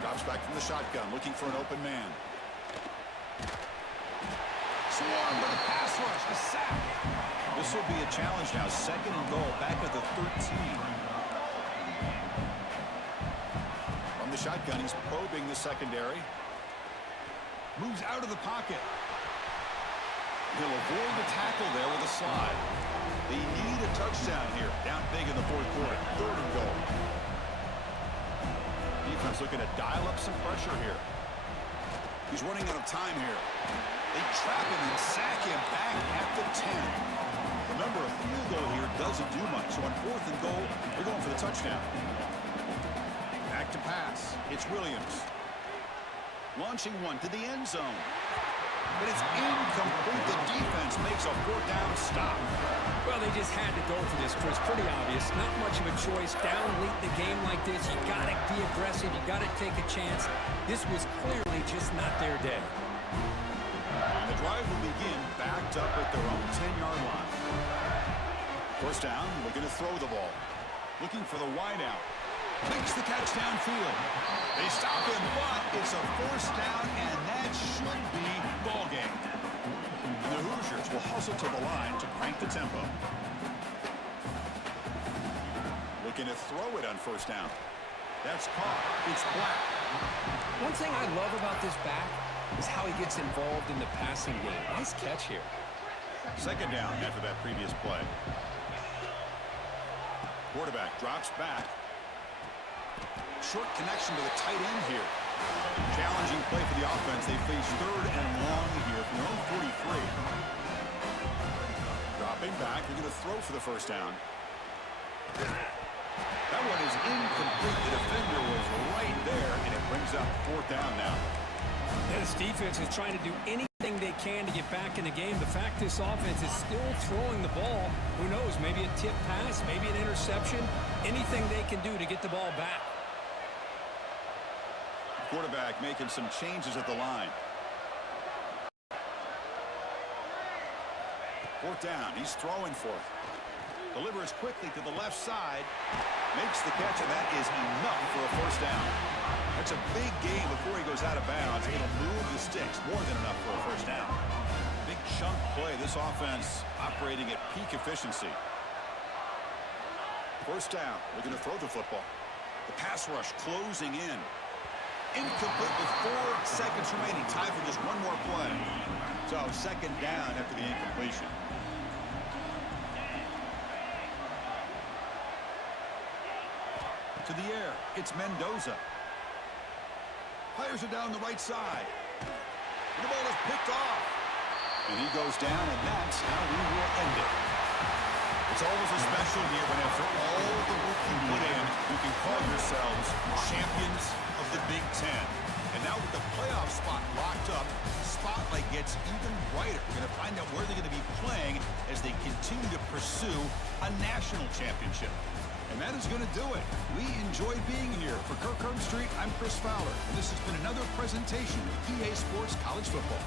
Drops back from the shotgun, looking for an open man. Swarm with a pass rush. A sack. This will be a challenge now. 2nd and goal, back at the 13. From the shotgun, he's probing the secondary. Moves out of the pocket. He'll avoid the tackle there with a slide. They need a touchdown here. Down big in the 4th quarter. 3rd and goal. Defense looking to dial up some pressure here. He's running out of time here. They trap him and sack him back at the 10. Remember, a field goal here doesn't do much. So on 4th and goal, they're going for the touchdown. Back to pass. It's Williams. Launching one to the end zone. But it's incomplete. The defense makes a 4th down stop. Well, they just had to go for this, Chris. Pretty obvious. Not much of a choice. Down late in the game like this, you got to be aggressive. You got to take a chance. This was clearly just not their day. And the drive will begin backed up at their own 10-yard line. 1st down, looking to throw the ball. Looking for the wideout. Makes the catch downfield. They stop him, but it's a 1st down, and that should be ball game. And the Hoosiers will hustle to the line to crank the tempo. Looking to throw it on 1st down. That's caught. It's Black. One thing I love about this back is how he gets involved in the passing game. Nice catch here. 2nd down after that previous play. Quarterback drops back. Short connection to the tight end here. Challenging play for the offense. They face 3rd and long here from their own 43. Dropping back. They're going to throw for the 1st down. That one is incomplete. The defender was right there, and it brings up 4th down now. This defense is trying to do anything they can to get back in the game. The fact this offense is still throwing the ball, who knows, maybe a tip pass, maybe an interception, anything they can do to get the ball back. Quarterback making some changes at the line. 4th down. He's throwing for it. Delivers quickly to the left side. Makes the catch, and that is enough for a 1st down. That's a big gain before he goes out of bounds. It'll move the sticks. More than enough for a 1st down. Big chunk play. This offense operating at peak efficiency. 1st down. We're going to throw the football. The pass rush closing in. Incomplete with 4 seconds remaining. Time for just one more play. So 2nd down after the incompletion. To the air. It's Mendoza. Fires it down the right side. The ball is picked off. And he goes down, and that's how we will end it. It's always a special year when after all the work you put in, you can call yourselves champions of the Big Ten. And now with the playoff spot locked up, the spotlight gets even brighter. We're going to find out where they're going to be playing as they continue to pursue a national championship. And that is going to do it. We enjoyed being here. For Kirk Street, I'm Chris Fowler. And this has been another presentation of EA Sports College Football.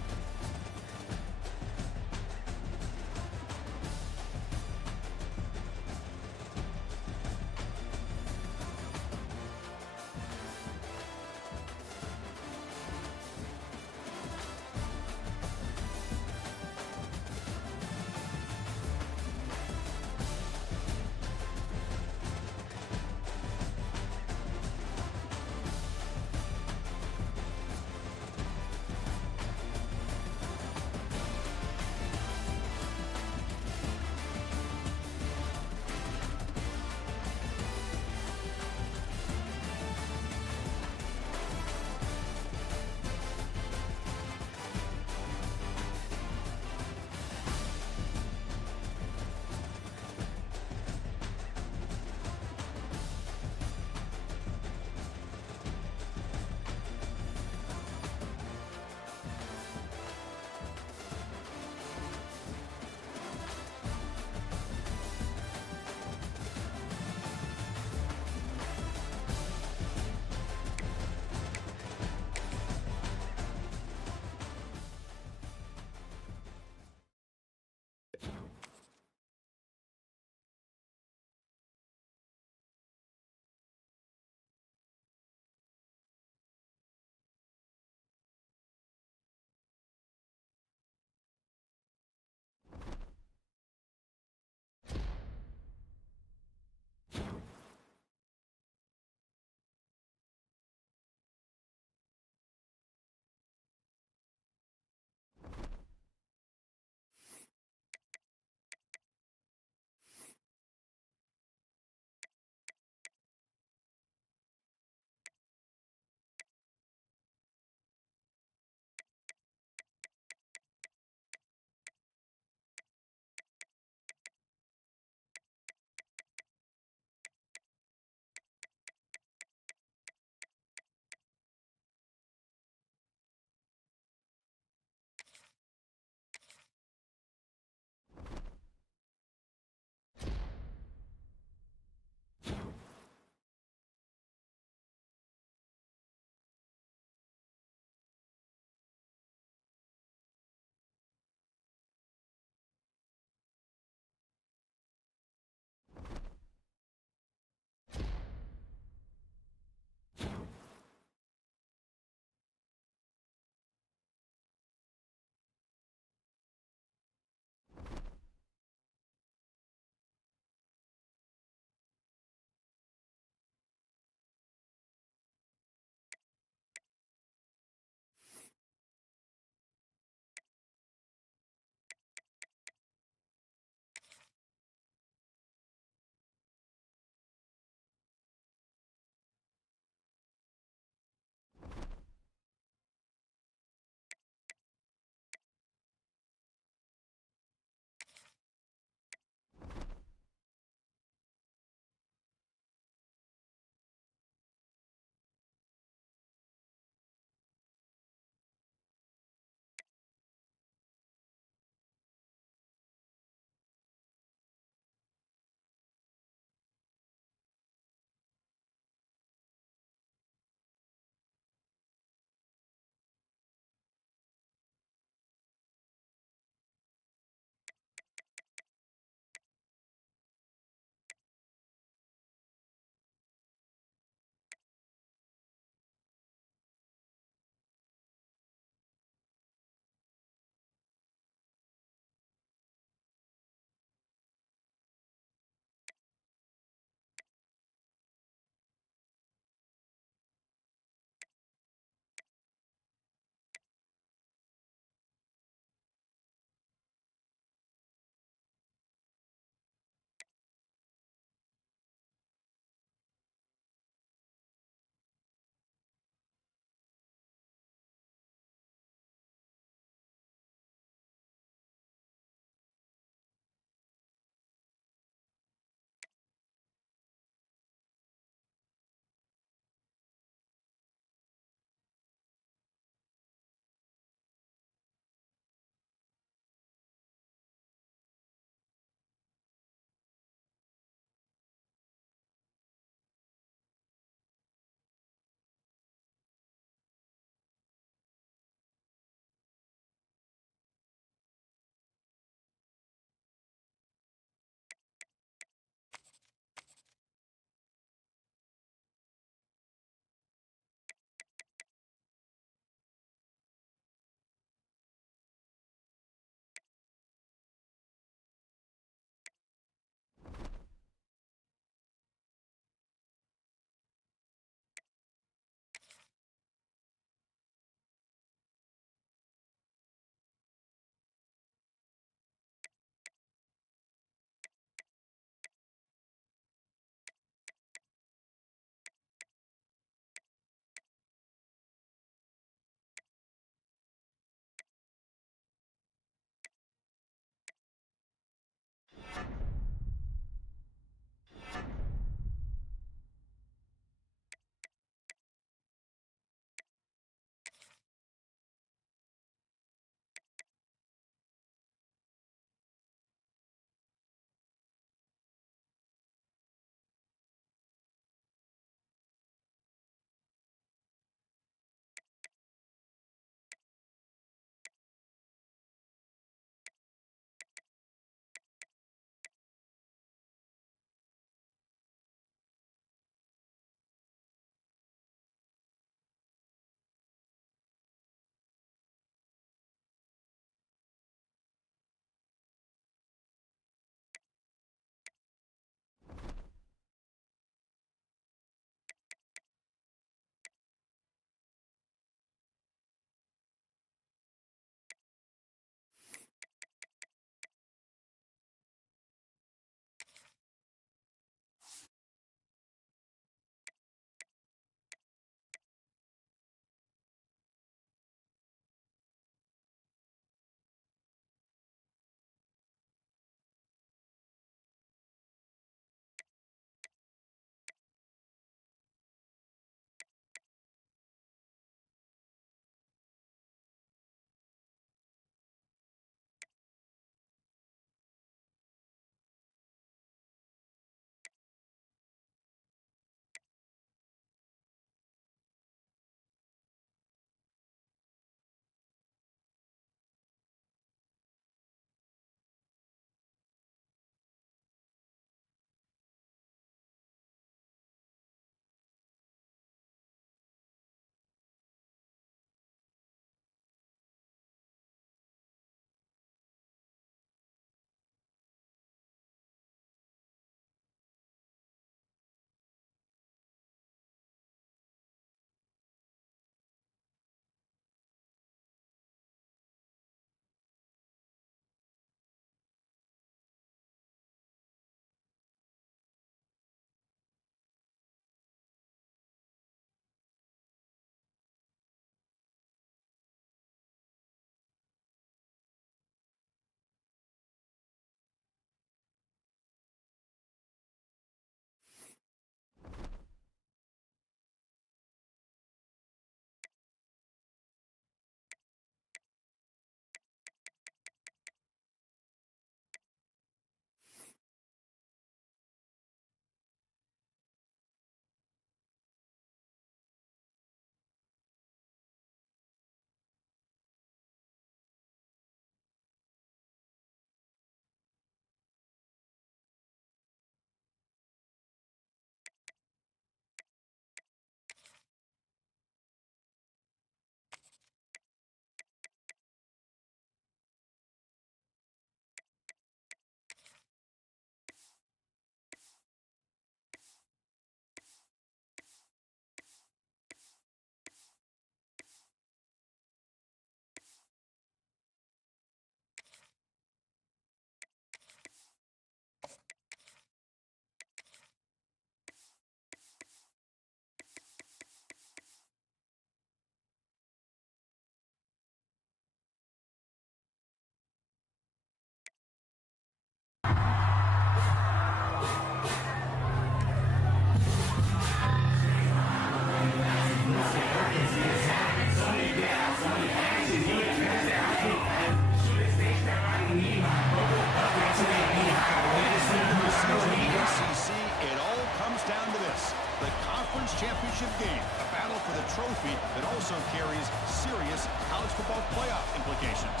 serious college football playoff implications.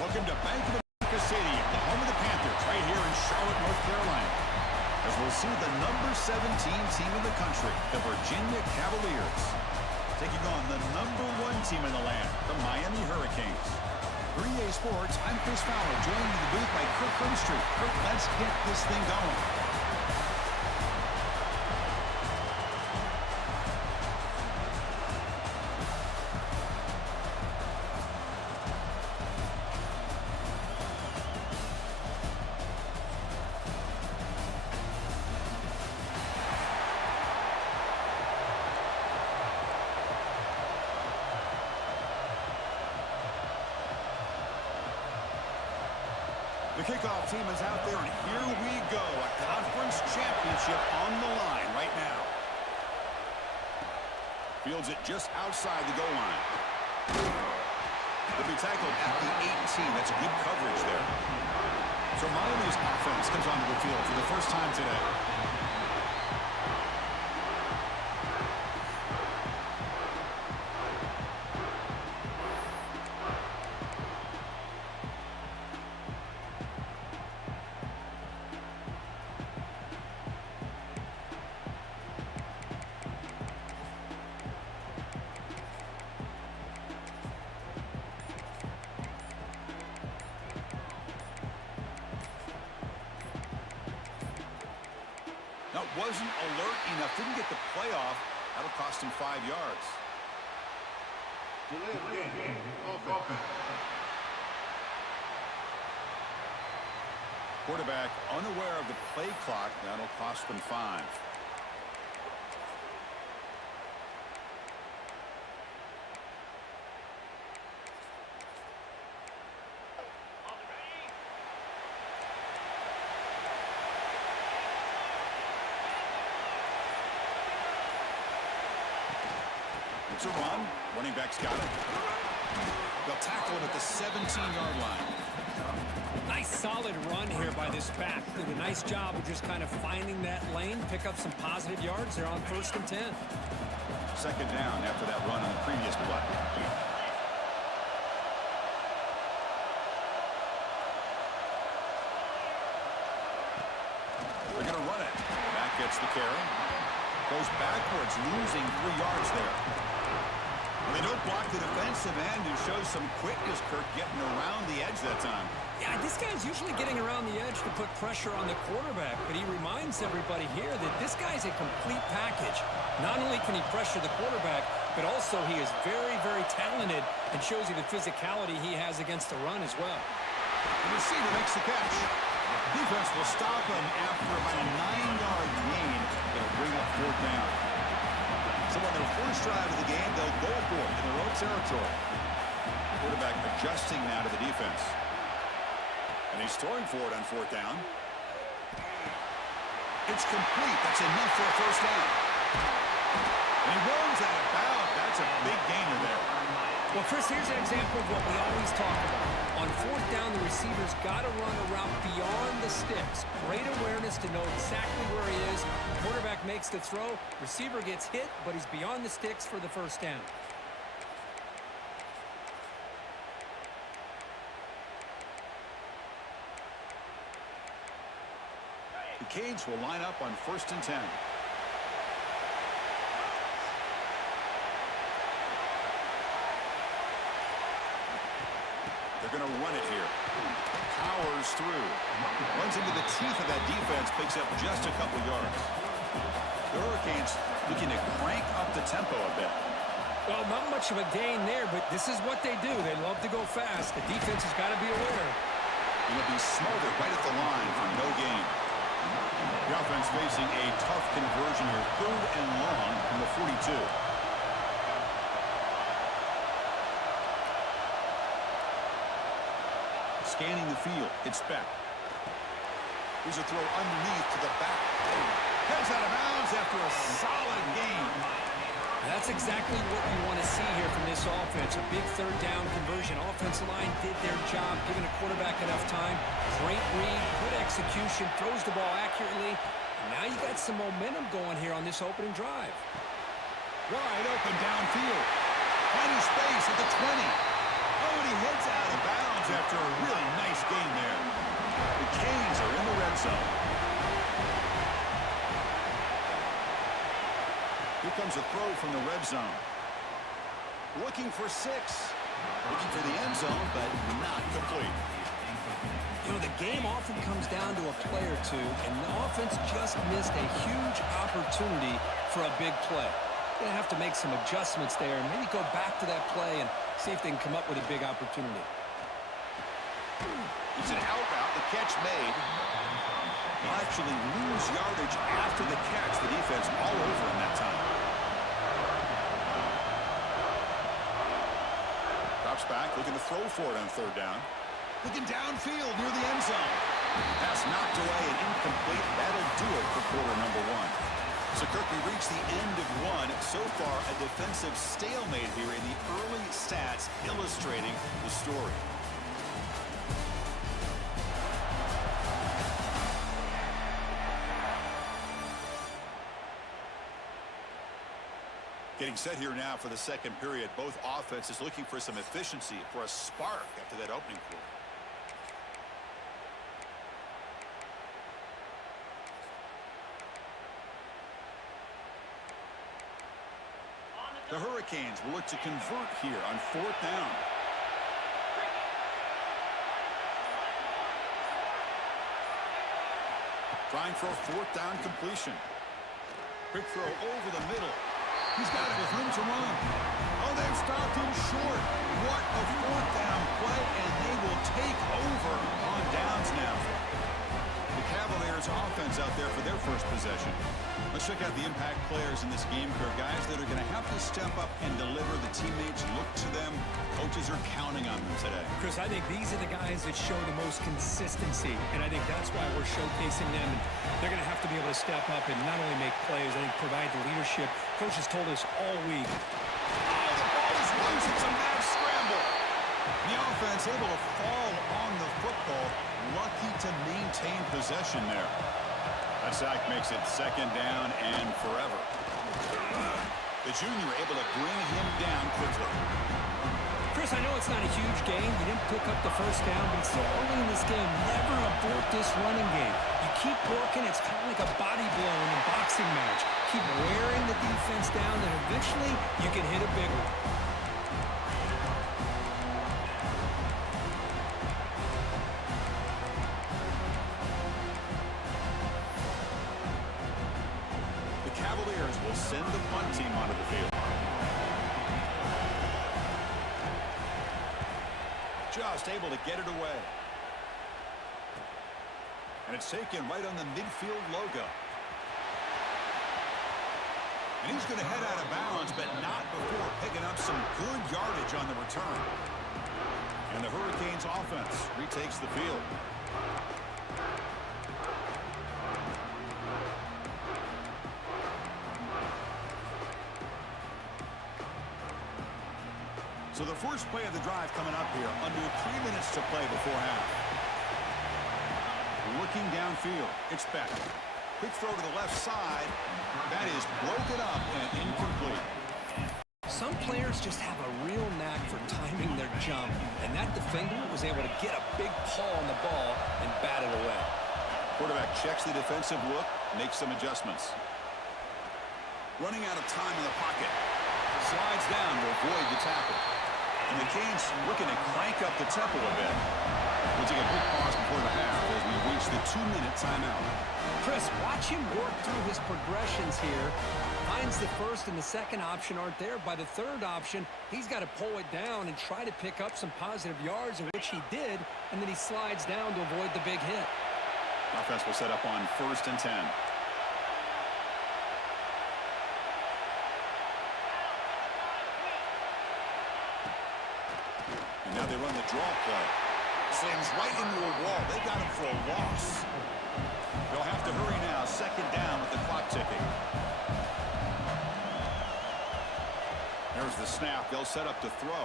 Welcome to Bank of America Stadium, the home of the Panthers, right here in Charlotte, North Carolina. As we'll see the number 17 team in the country, the Virginia Cavaliers, taking on the number 1 team in the land, the Miami Hurricanes. For EA Sports, I'm Chris Fowler, joined in the booth by Kurt Cignetti. Kurt, let's get this thing going. The kickoff team is out there, and here we go. A conference championship on the line right now. Fields it just outside the goal line. He'll be tackled at the 18. That's good coverage there. So Miami's offense comes onto the field for the first time today. Now, wasn't alert enough, didn't get the playoff. That'll cost him 5 yards. Quarterback unaware of the play clock. That'll cost them 5. It's a run. Running back's got it. They'll tackle him at the 17-yard line. Nice solid run here by this back. Did a nice job of just kind of finding that lane, pick up some positive yards. They're on 1st and 10. Second down after that run on the previous play. They're going to run it. Back gets the carry. Goes backwards, losing 3 yards there. They don't block the defensive end, who shows some quickness, Curt, getting around the edge that time. Yeah, this guy's usually getting around the edge to put pressure on the quarterback, but he reminds everybody here that this guy's a complete package. Not only can he pressure the quarterback, but also he is very, very talented and shows you the physicality he has against the run as well. The receiver makes the catch. Defense will stop him after about a 9-yard gain. It'll bring up 4th down. So on their first drive of the game, they'll go for it in their own territory. Quarterback adjusting now to the defense. And he's throwing for it on 4th down. It's complete. That's enough for a 1st down. And he runs out of bounds. That's a big gainer there. Well, Chris, here's an example of what we always talk about. On 4th down, the receiver's got to run a route beyond the sticks. Great awareness to know exactly where he is. Quarterback makes the throw. Receiver gets hit, but he's beyond the sticks for the 1st down. The Canes will line up on 1st and 10. They're going to run it here. Powers through. Runs into the teeth of that defense. Picks up just a couple yards. The Hurricanes looking to crank up the tempo a bit. Well, not much of a gain there, but this is what they do. They love to go fast. The defense has got to be aware. It'll be smothered right at the line for no gain. The offense facing a tough conversion here. 3rd and long from the 42. Scanning the field. It's Beck. Here's a throw underneath to the back. Heads out of bounds after a solid gain. That's exactly what you want to see here from this offense. A big 3rd down conversion. Offensive line did their job, giving the quarterback enough time. Great read, good execution, throws the ball accurately. And now you got some momentum going here on this opening drive. Wide open downfield. Oh, and he heads out of bounds after a really nice gain there. The Canes are in the red zone. Here comes a throw from the red zone. Looking for 6. Looking for the end zone, but not complete. You know, the game often comes down to a play or two, and the offense just missed a huge opportunity for a big play. They're going to have to make some adjustments there and maybe go back to that play and see if they can come up with a big opportunity. It's an out route, the catch made. They'll actually lose yardage after the catch. The defense all over him that time. Drops back, looking to throw for it on 3rd down. Looking downfield near the end zone. Pass knocked away and incomplete. That'll do it for quarter number 1. So, Kirk, we reach the end of 1. So far, a defensive stalemate here in the early stats illustrating the story. Getting set here now for the second period. Both offenses looking for some efficiency, for a spark after that opening quarter. The Hurricanes will look to convert here on 4th down. Trying for a 4th down completion. Quick throw over the middle. He's got it with room to run. Oh, they've stopped him short. What a 4th down play, and they will take over on downs now. The Cavaliers offense out there for their first possession. Let's check out the impact players in this game, Kurt. Guys that are going to have to step up and deliver. The teammates look to them. Coaches are counting on them today. Chris, I think these are the guys that show the most consistency, and I think that's why we're showcasing them. And they're going to have to be able to step up and not only make plays, I think provide the leadership. Coach has told us all week. Oh, the ball is loose. It's a mad scramble. The offense able to fall on the football. Lucky to maintain possession there. That sack makes it 2nd down and forever. The junior able to bring him down quickly. Chris, I know it's not a huge gain. You didn't pick up the 1st down, but it's so early in this game. Never abort this running game. You keep working. It's kind of like a body blow in a boxing match. Keep wearing the defense down, and eventually you can hit a big one. Will send the punt team onto the field. Just able to get it away. And it's taken right on the midfield logo. And he's going to head out of bounds, but not before picking up some good yardage on the return. And the Hurricanes offense retakes the field. So the first play of the drive coming up here, under 3 minutes to play before half. Looking downfield, it's back. Quick throw to the left side. That is broken up and incomplete. Some players just have a real knack for timing their jump, and that defender was able to get a big paw on the ball and bat it away. Quarterback checks the defensive look, makes some adjustments. Running out of time in the pocket. Slides down to avoid the tackle. And the Canes looking to crank up the tempo a bit. We'll take a quick pause before the half as we reach the 2-minute timeout. Chris, watch him work through his progressions here. Finds the 1st and the 2nd option aren't there. By the 3rd option, he's got to pull it down and try to pick up some positive yards, of which he did, and then he slides down to avoid the big hit. Offense will set up on 1st and 10. And now they run the draw play. Slams right into a wall. They got him for a loss. They'll have to hurry now. 2nd down with the clock ticking. There's the snap. They'll set up to throw.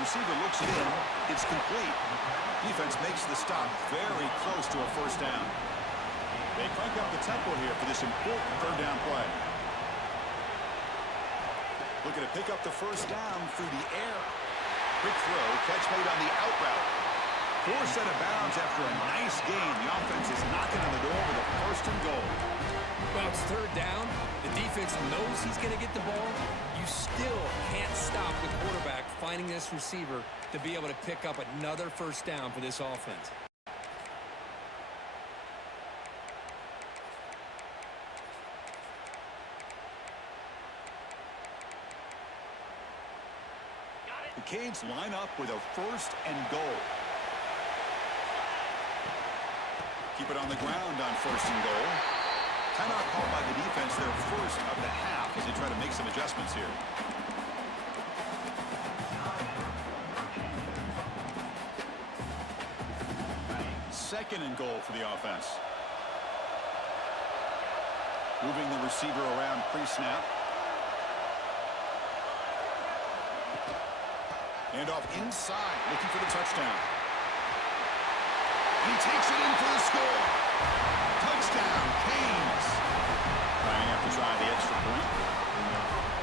Receiver looks it in. It's complete. Defense makes the stop very close to a 1st down. They crank up the tempo here for this important 3rd down play. Looking to pick up the first down through the air. Quick throw, catch made on the out route. Forced out of bounds after a nice gain. The offense is knocking on the door with a first and goal. Well, it's third down. The defense knows he's going to get the ball. You still can't stop the quarterback finding this receiver to be able to pick up another first down for this offense. The Canes line up with a first and goal. Keep it on the ground on first and goal. Timeout called by the defense, their first of the half, as they try to make some adjustments here. Second and goal for the offense. Moving the receiver around pre-snap. And off inside, looking for the touchdown. And he takes it in for the score. Touchdown, Canes. Lining up to try the extra point.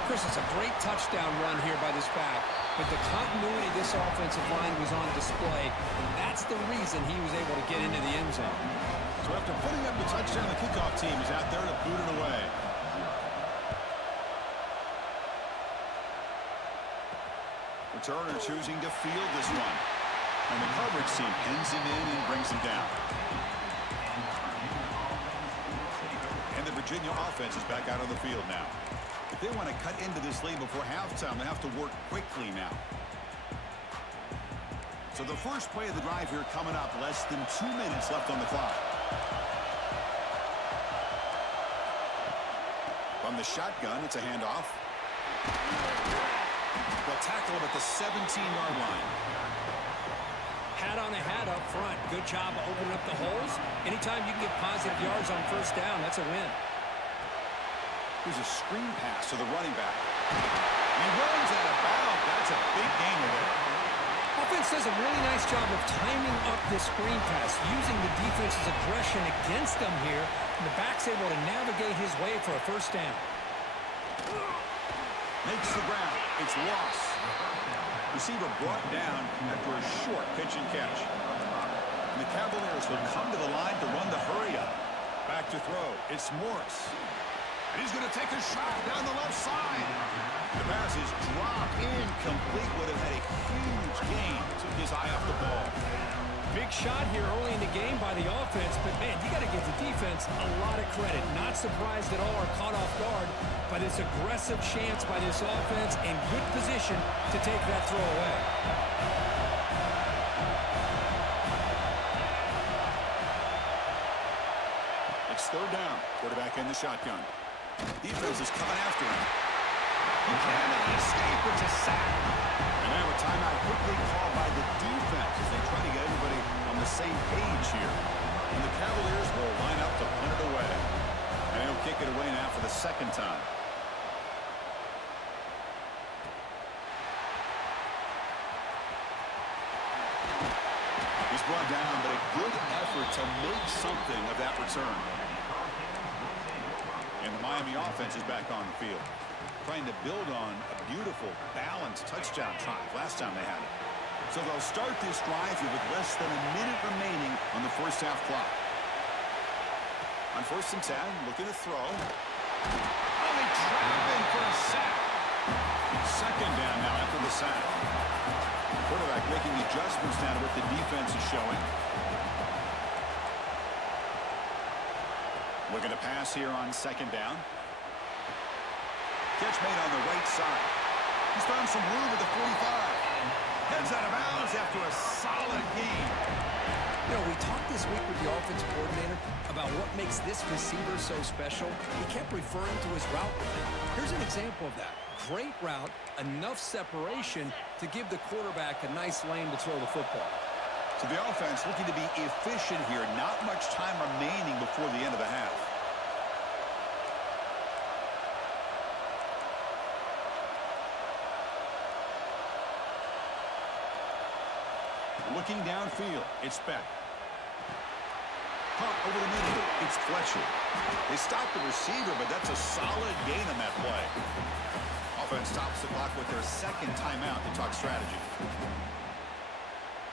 Chris, it's a great touchdown run here by this back, but the continuity of this offensive line was on display, and that's the reason he was able to get into the end zone. So after putting up the touchdown, the kickoff team is out there to boot it away. Returner choosing to field this one. And the coverage team pins him in and brings him down. And the Virginia offense is back out on the field now. If they want to cut into this lead before halftime, they have to work quickly now. So the first play of the drive here coming up, less than 2 minutes left on the clock. From the shotgun, it's a handoff. They'll tackle him at the 17-yard line. Hat on a hat up front. Good job of opening up the holes. Anytime you can get positive yards on first down, that's a win. Here's a screen pass to the running back. He runs out of bounds. That's a big gain there. Offense does a really nice job of timing up this screen pass, using the defense's aggression against them here, and the back's able to navigate his way for a first down. Makes the ground. It's lost. Receiver brought down after a short pitch and catch. And the Cavaliers will come to the line to run the hurry up. Back to throw. It's Morris. And he's going to take a shot down the left side. The pass is dropped incomplete. Would have had a huge gain. Took his eye off the ball. Big shot here early in the game by the offense, but man, you got to give the defense a lot of credit. Not surprised at all or caught off guard by this aggressive chance by this offense and good position to take that throw away. It's third down. Quarterback in the shotgun. Defense is coming after him. He cannot escape. It's a sack. And now a timeout quickly called by the defense as they try to get everybody on the same page here. And the Cavaliers will line up to punt it away. And he'll kick it away now for the second time. He's brought down, but a good effort to make something of that return. And the Miami offense is back on the field, trying to build on a beautiful, balanced touchdown drive last time they had it. So they'll start this drive here with less than a minute remaining on the first half clock. On 1st and 10, looking to throw. Only trapping for a sack. Second down now after the sack. Quarterback making adjustments now to what the defense is showing. Looking to pass here on second down. Catch made on the right side. He's found some room at the 45. Heads out of bounds after a solid gain. You know, we talked this week with the offensive coordinator about what makes this receiver so special. He kept referring to his route with him. Here's an example of that. Great route, enough separation to give the quarterback a nice lane to throw the football. So the offense looking to be efficient here. Not much time remaining before the end of the half. Looking downfield, it's Beck. Caught over the middle. It's Fletcher. They stopped the receiver, but that's a solid gain on that play. Offense stops the clock with their second timeout to talk strategy.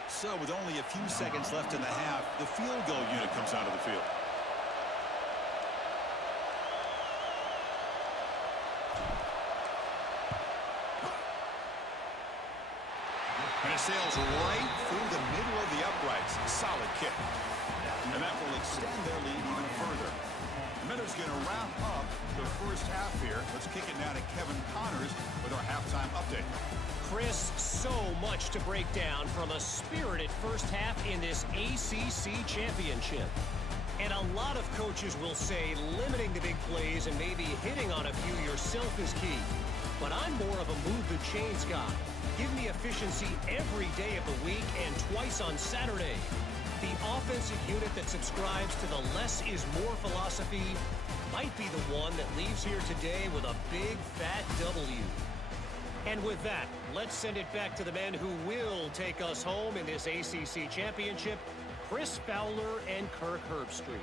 So with only a few seconds left in the half, the field goal unit comes onto the field. And it sails right through the middle of the uprights. Solid kick. And that will extend their lead even further. Miller's going to wrap up the first half here. Let's kick it now to Kevin Connors with our halftime update. Chris, so much to break down from a spirited first half in this ACC championship. And a lot of coaches will say limiting the big plays and maybe hitting on a few yourself is key. But I'm more of a move the chains guy. Give me efficiency every day of the week and twice on Saturday. The offensive unit that subscribes to the less is more philosophy might be the one that leaves here today with a big fat W. And with that, let's send it back to the men who will take us home in this ACC championship, Chris Fowler and Kirk Herbstreit.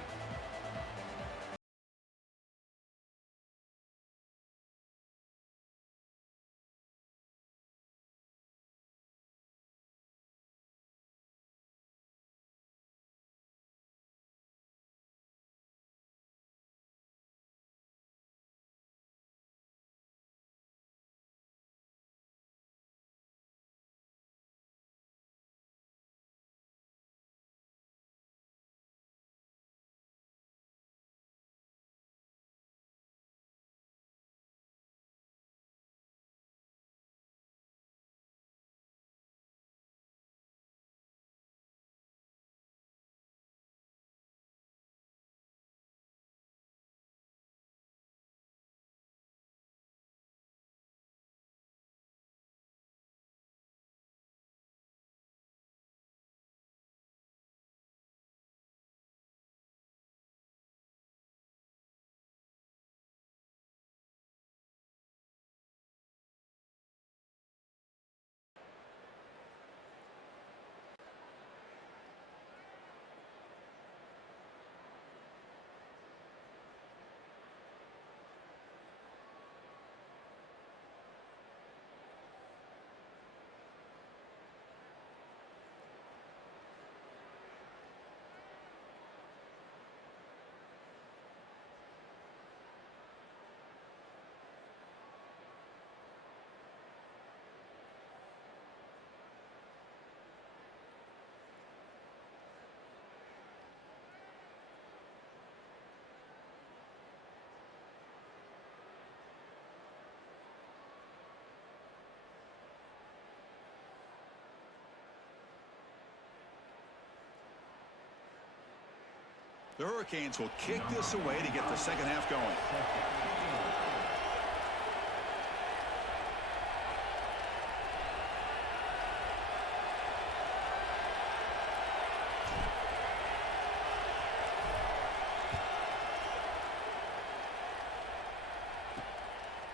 The Hurricanes will kick this away to get the second half going.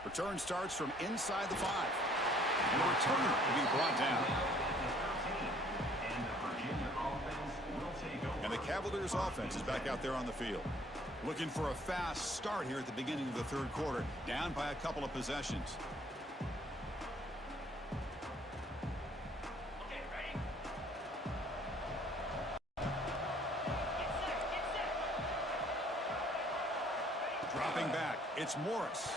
Return starts from inside the 5. And the returner will be brought down. And the Cavaliers offense is back out there on the field. Looking for a fast start here at the beginning of the third quarter. Down by a couple of possessions. Okay, ready? Dropping back, it's Morris.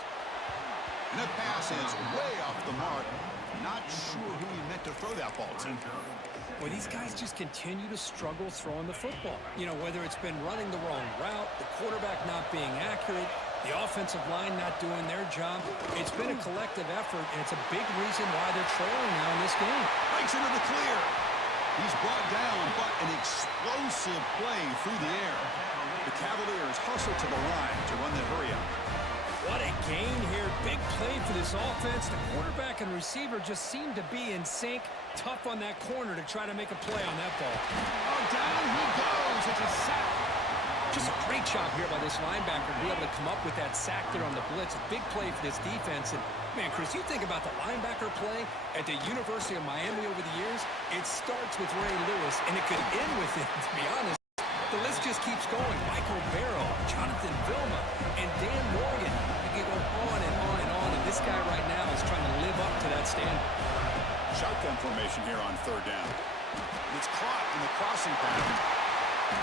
And that pass is way off the mark. Not sure who he meant to throw that ball to. Well, these guys just continue to struggle throwing the football. You know, whether it's been running the wrong route, the quarterback not being accurate, the offensive line not doing their job. It's been a collective effort, and it's a big reason why they're trailing now in this game. Breaks into the clear. He's brought down, but an explosive play through the air. The Cavaliers hustle to the line to run the hurry up. What a gain here. Big play for this offense. The quarterback and receiver just seem to be in sync. Tough on that corner to try to make a play on that ball. Oh, down he goes. It's a sack. Just a great job here by this linebacker to be able to come up with that sack there on the blitz. A big play for this defense. And, man, Chris, you think about the linebacker play at the University of Miami over the years, it starts with Ray Lewis, and it could end with it, to be honest. The the list just keeps going. Michael Barrow, Jonathan Vilma, and Dan Morgan. You can go on and on and on, and this guy right now is trying to live up to that standard. Shotgun formation here on third down. It's caught in the crossing pattern.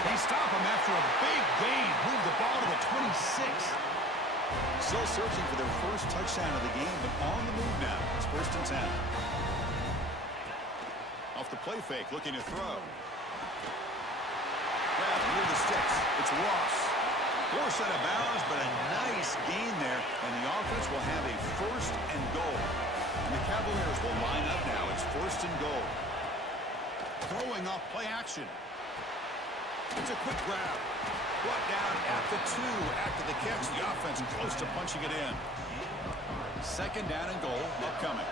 They stop him after a big gain. Move the ball to the 26. Still searching for their first touchdown of the game, but on the move now. It's 1st and 10. Off the play fake, looking to throw. Grab near the sticks. It's Ross. Forced out of bounds, but a nice gain there, and the offense will have a 1st and goal. And the Cavaliers will line up now. It's 1st and goal. Throwing off play action. It's a quick grab. Brought down at the 2 after the catch. The offense close to punching it in. 2nd down and goal upcoming.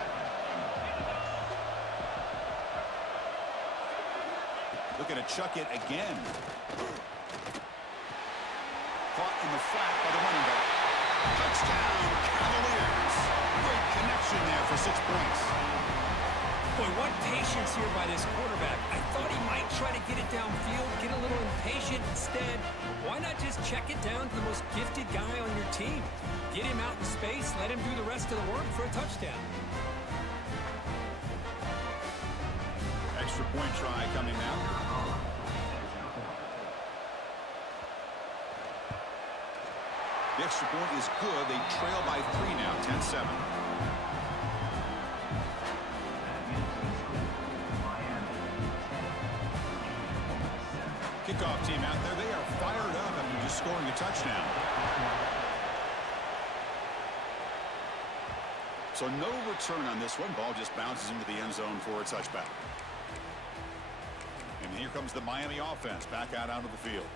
Looking to chuck it again. Caught in the flat by the running back. Touchdown, Cavaliers. Great connection there for 6 points. Boy, what patience here by this quarterback. I thought he might try to get it downfield, get a little impatient. Instead, why not just check it down to the most gifted guy on your team? Get him out in space, let him do the rest of the work for a touchdown. Extra point try coming now. The extra point is good. They trail by 3 now, 10-7. Kickoff team out there. They are fired up after just scoring a touchdown. So no return on this one. Ball just bounces into the end zone for a touchback. And here comes the Miami offense back out onto the field.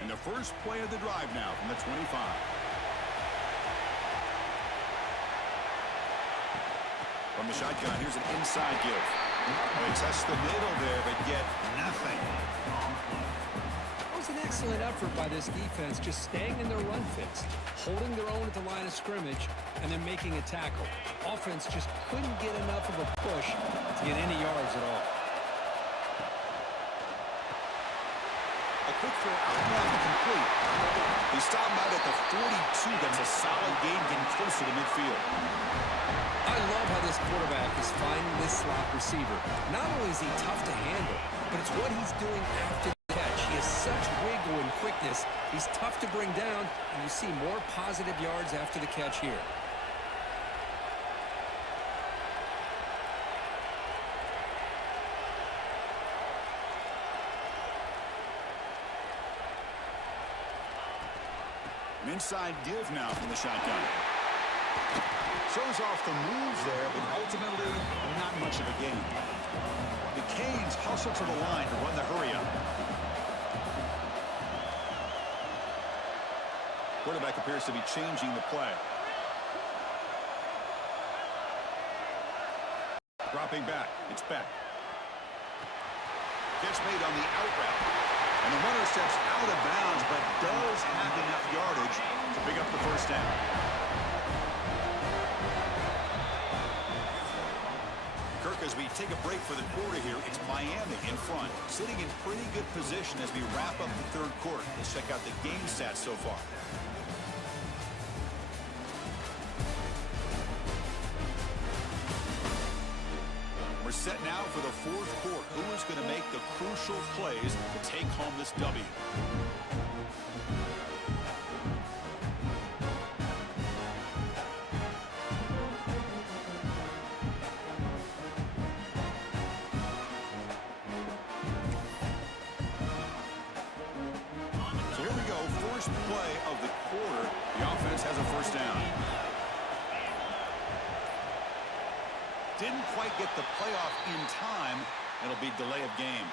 And the first play of the drive now from the 25. From the shotgun, here's an inside give. They test the middle there, but get nothing. That was an excellent effort by this defense, just staying in their run fits, holding their own at the line of scrimmage, and then making a tackle. Offense just couldn't get enough of a push to get any yards at all. A quick throw out now complete. He stopped out at the 42. That's a solid gain getting closer to midfield. I love how this quarterback is finding this slot receiver. Not only is he tough to handle, but it's what he's doing after the catch. He has such wiggle and quickness. He's tough to bring down, and you see more positive yards after the catch here. An inside give now from the shotgun. Shows off the moves there, but ultimately not much of a gain. The Canes hustle to the line to run the hurry-up. Quarterback appears to be changing the play. Dropping back. It's back. Catch made on the out route. And the runner steps out of bounds, but does have enough yardage to pick up the first down. Kirk, as we take a break for the quarter here, it's Miami in front, sitting in pretty good position as we wrap up the third quarter. Let's check out the game stats so far. We're set now for the fourth quarter. Who is going to make the crucial plays to take home this W? So here we go. First play of the quarter. The offense has a first down. Didn't quite get the playoff in time. It'll be delay of game.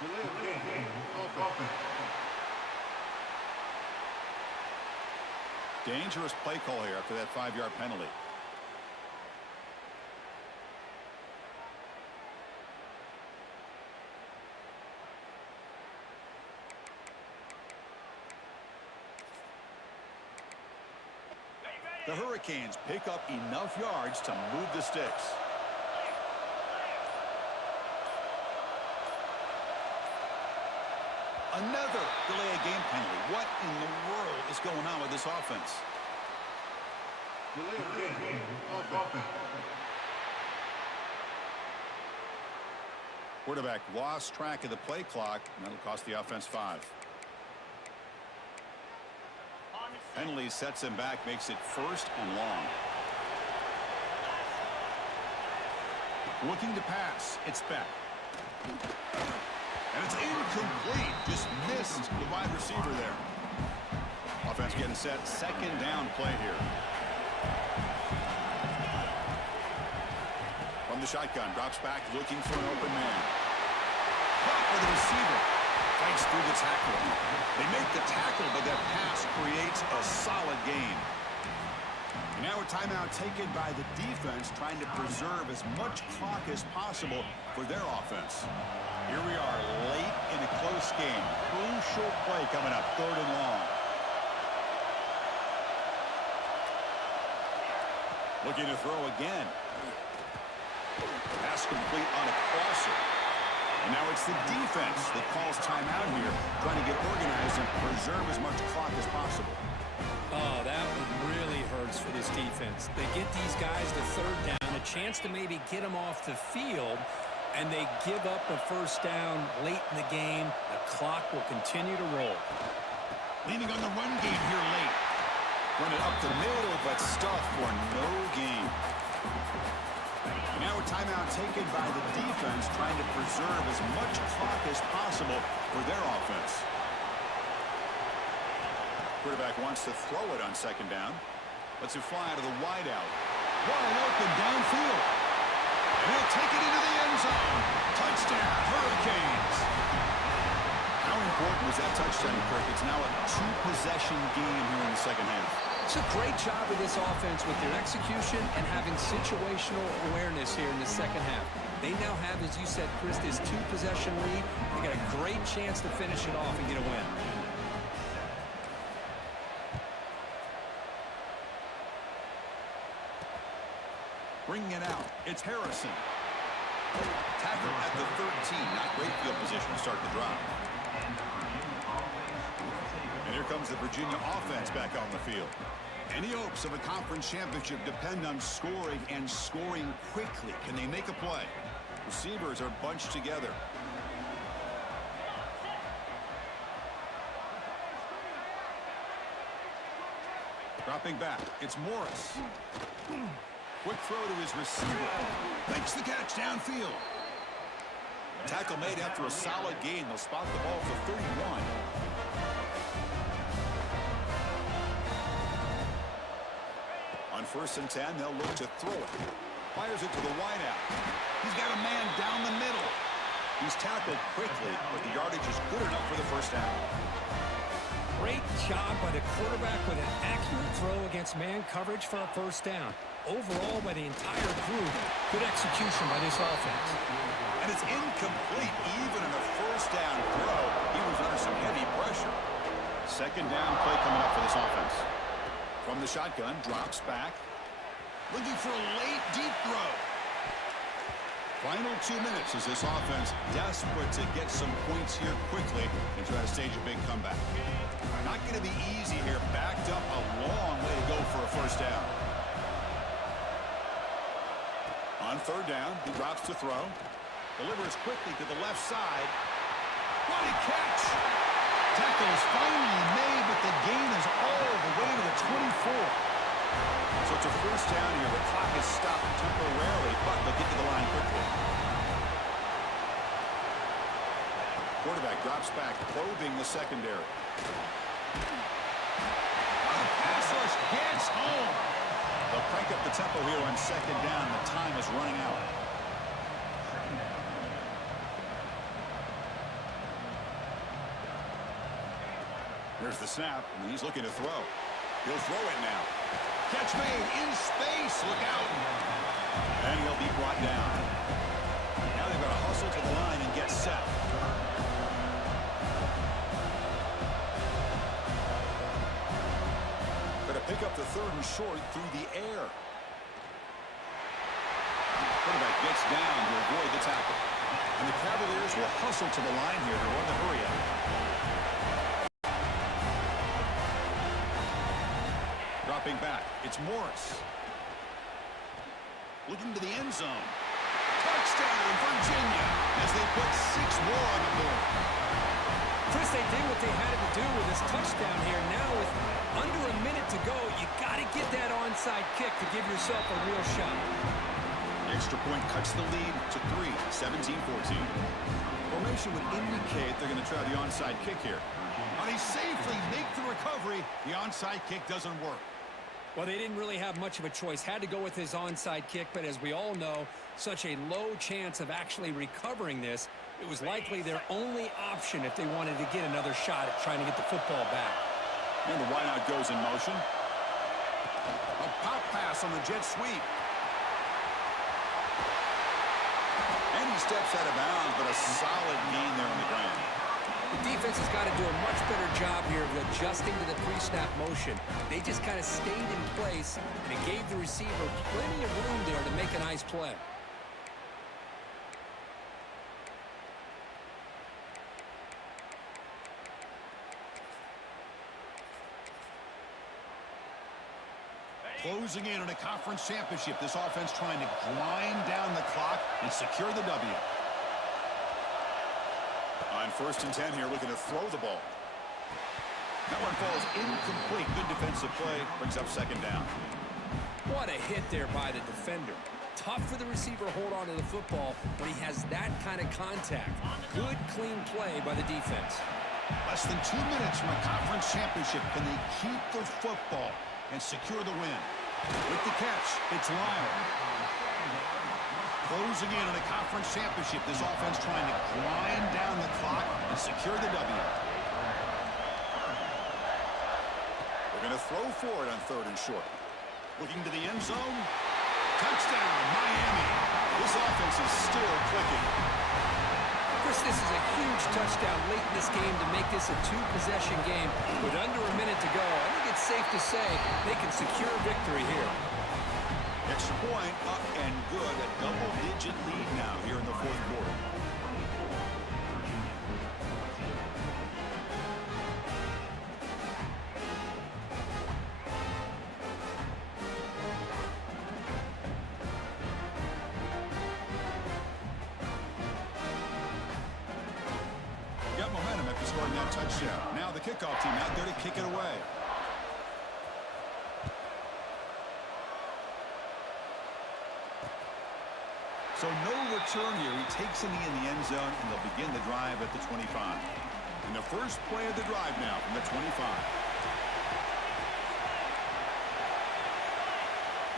Delay of game. Offense. Dangerous play call here after that 5-yard penalty. The Hurricanes pick up enough yards to move the sticks. Another delay of game penalty. What in the world is going on with this offense? Delay of game. Offense. Quarterback lost track of the play clock, and that'll cost the offense 5. Penalty sets him back, makes it 1st and long. Looking to pass. It's back. And it's incomplete. Just missed the wide receiver there. Offense getting set. 2nd down play here. From the shotgun. Drops back looking for an open man. Caught by the receiver. Fights through the tackle. They make the tackle, but that pass creates a solid gain. And now a timeout taken by the defense, trying to preserve as much clock as possible for their offense. Here we are late in a close game. Crucial play coming up, 3rd and long. Looking to throw again. Pass complete on a crosser. And now it's the defense that calls timeout here, trying to get organized and preserve as much clock as possible. Oh, that one really hurts for this defense. They get these guys to 3rd down, a chance to maybe get them off the field, and they give up a 1st down late in the game. The clock will continue to roll. Leaning on the run game here late. Run it up the middle, but stuff for no gain. Now a timeout taken by the defense, trying to preserve as much clock as possible for their offense. Quarterback wants to throw it on 2nd down. Lets it fly out of the wideout. Wide open downfield. And he'll take it into the end zone. Touchdown, Hurricanes. How important was that touchdown, Kirk? It's now a 2-possession game here in the 2nd half. It's a great job of this offense with their execution and having situational awareness here in the 2nd half. They now have, as you said, Chris, this 2-possession lead. They got a great chance to finish it off and get a win. Bringing it out, it's Harrison. Tackle at the 13. Not great field position to start the drive. And here comes the Virginia offense back on the field. Any hopes of a conference championship depend on scoring and scoring quickly. Can they make a play? Receivers are bunched together. Dropping back, it's Morris. Quick throw to his receiver. Makes the catch downfield. Tackle made after a solid gain. They'll spot the ball for 31. On 1st and 10, they'll look to throw it. Fires it to the wideout. He's got a man down the middle. He's tackled quickly, but the yardage is good enough for the 1st down. Great job by the quarterback with an accurate throw against man coverage for a 1st down. Overall, by the entire group, good execution by this offense. And it's incomplete. Even in a 1st down throw, he was under some heavy pressure. 2nd down play coming up for this offense. From the shotgun, drops back. Looking for a late deep throw. Final 2 minutes as this offense desperate to get some points here quickly and try to stage a big comeback. Not going to be easy here. Backed up a long way to go for a 1st down. On 3rd down, he drops to throw. Delivers quickly to the left side. What a catch! Tackle is finally made, but the gain is all the way to the 24. So it's a 1st down here. The clock is stopped temporarily, but they'll get to the line quickly. Quarterback drops back, probing the secondary. The pass rush gets home. They'll crank up the tempo here on 2nd down. The time is running out. Here's the snap, and he's looking to throw. He'll throw it now. Catch made in space. Look out. And he'll be brought down. Now they've got to hustle to the line and get set. Going to pick up the 3rd and short through the air. Quarterback gets down to avoid the tackle. And the Cavaliers will hustle to the line here to run the hurry up. Dropping back, it's Morris. Looking to the end zone. Touchdown, Virginia, as they put 6 more on the board. Chris, they did what they had to do with this touchdown here. Now with under a minute to go, you got to get that onside kick to give yourself a real shot. The extra point cuts the lead to 3, 17-14. Formation would indicate they're going to try the onside kick here. But he safely makes the recovery. The onside kick doesn't work. Well, they didn't really have much of a choice. Had to go with his onside kick, but as we all know, such a low chance of actually recovering this. It was likely their only option if they wanted to get another shot at trying to get the football back. And the wideout goes in motion. A pop pass on the jet sweep. And he steps out of bounds, but a solid gain there on the ground. The defense has got to do a much better job here of adjusting to the pre-snap motion. They just kind of stayed in place, and it gave the receiver plenty of room there to make a nice play. Closing in on a conference championship, this offense trying to grind down the clock and secure the W. On 1st and 10 here, looking to throw the ball. That one falls incomplete. Good defensive play. Brings up 2nd down. What a hit there by the defender. Tough for the receiver to hold on to the football when he has that kind of contact. Good, clean play by the defense. Less than 2 minutes from a conference championship. Can they keep the football and secure the win? With the catch, it's Lyle. Closing in on a conference championship, this offense trying to grind down the clock and secure the W. They're going to throw for it on 3rd and short. Looking to the end zone. Touchdown, Miami. This offense is still clicking. Chris, this is a huge touchdown late in this game to make this a 2-possession game with under a minute to go. I think it's safe to say they can secure victory here. Extra point up and good. A double-digit lead now here in the 4th quarter. Got momentum after scoring that touchdown. Now the kickoff team out there to kick it away. So no return here. He takes it in the end zone, and they'll begin the drive at the 25. And the first play of the drive now from the 25.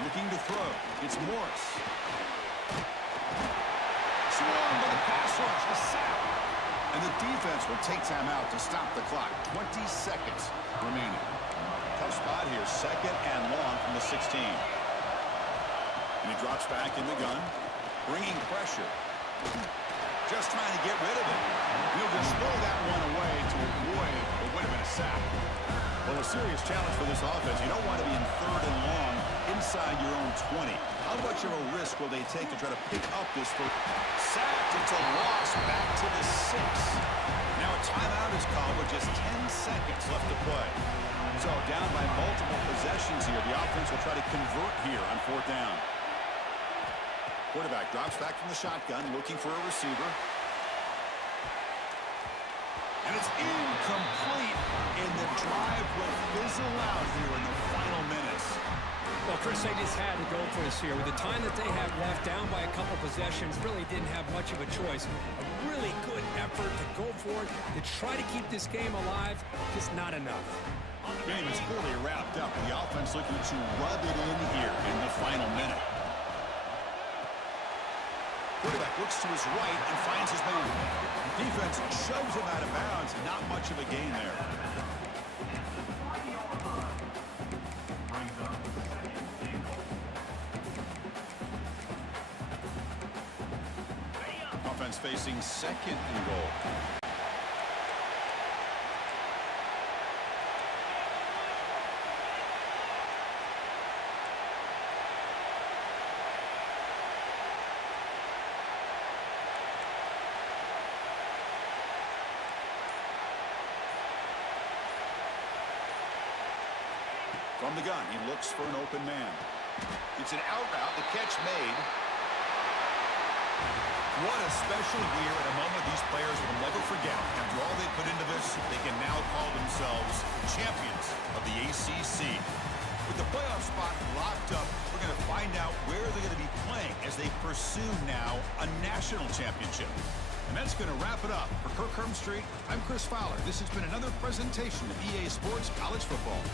Looking to throw. It's Morris. Swung by the pass rush. A sack. And the defense will take time out to stop the clock. 20 seconds remaining. Tough spot here. 2nd and long from the 16. And he drops back in the gun. Bringing pressure. Just trying to get rid of it. He'll just throw that one away to avoid what would have been a sack. Well, a serious challenge for this offense. You don't want to be in 3rd and long inside your own 20. How much of a risk will they take to try to pick up this first? Sacked. It's a loss back to the 6. Now a timeout is called with just 10 seconds left to play. So down by multiple possessions here. The offense will try to convert here on 4th down. Quarterback drops back from the shotgun, looking for a receiver. And it's incomplete, and the drive will fizzle out here in the final minutes. Well, Chris, they just had to go for this here. With the time that they have left, down by a couple possessions, really didn't have much of a choice. A really good effort to go for it, to try to keep this game alive, just not enough. The game is fully wrapped up. The offense looking to rub it in here in the final minute. Quarterback looks to his right and finds his man. Defense shoves him out of bounds. Not much of a gain there. Offense facing 2nd and goal. From the gun, he looks for an open man. It's an out route, the catch made. What a special year and a moment these players will never forget. After all they put into this, they can now call themselves champions of the ACC. With the playoff spot locked up, we're going to find out where they're going to be playing as they pursue now a national championship. And that's going to wrap it up. For Kirk Street, I'm Chris Fowler. This has been another presentation of EA Sports College Football.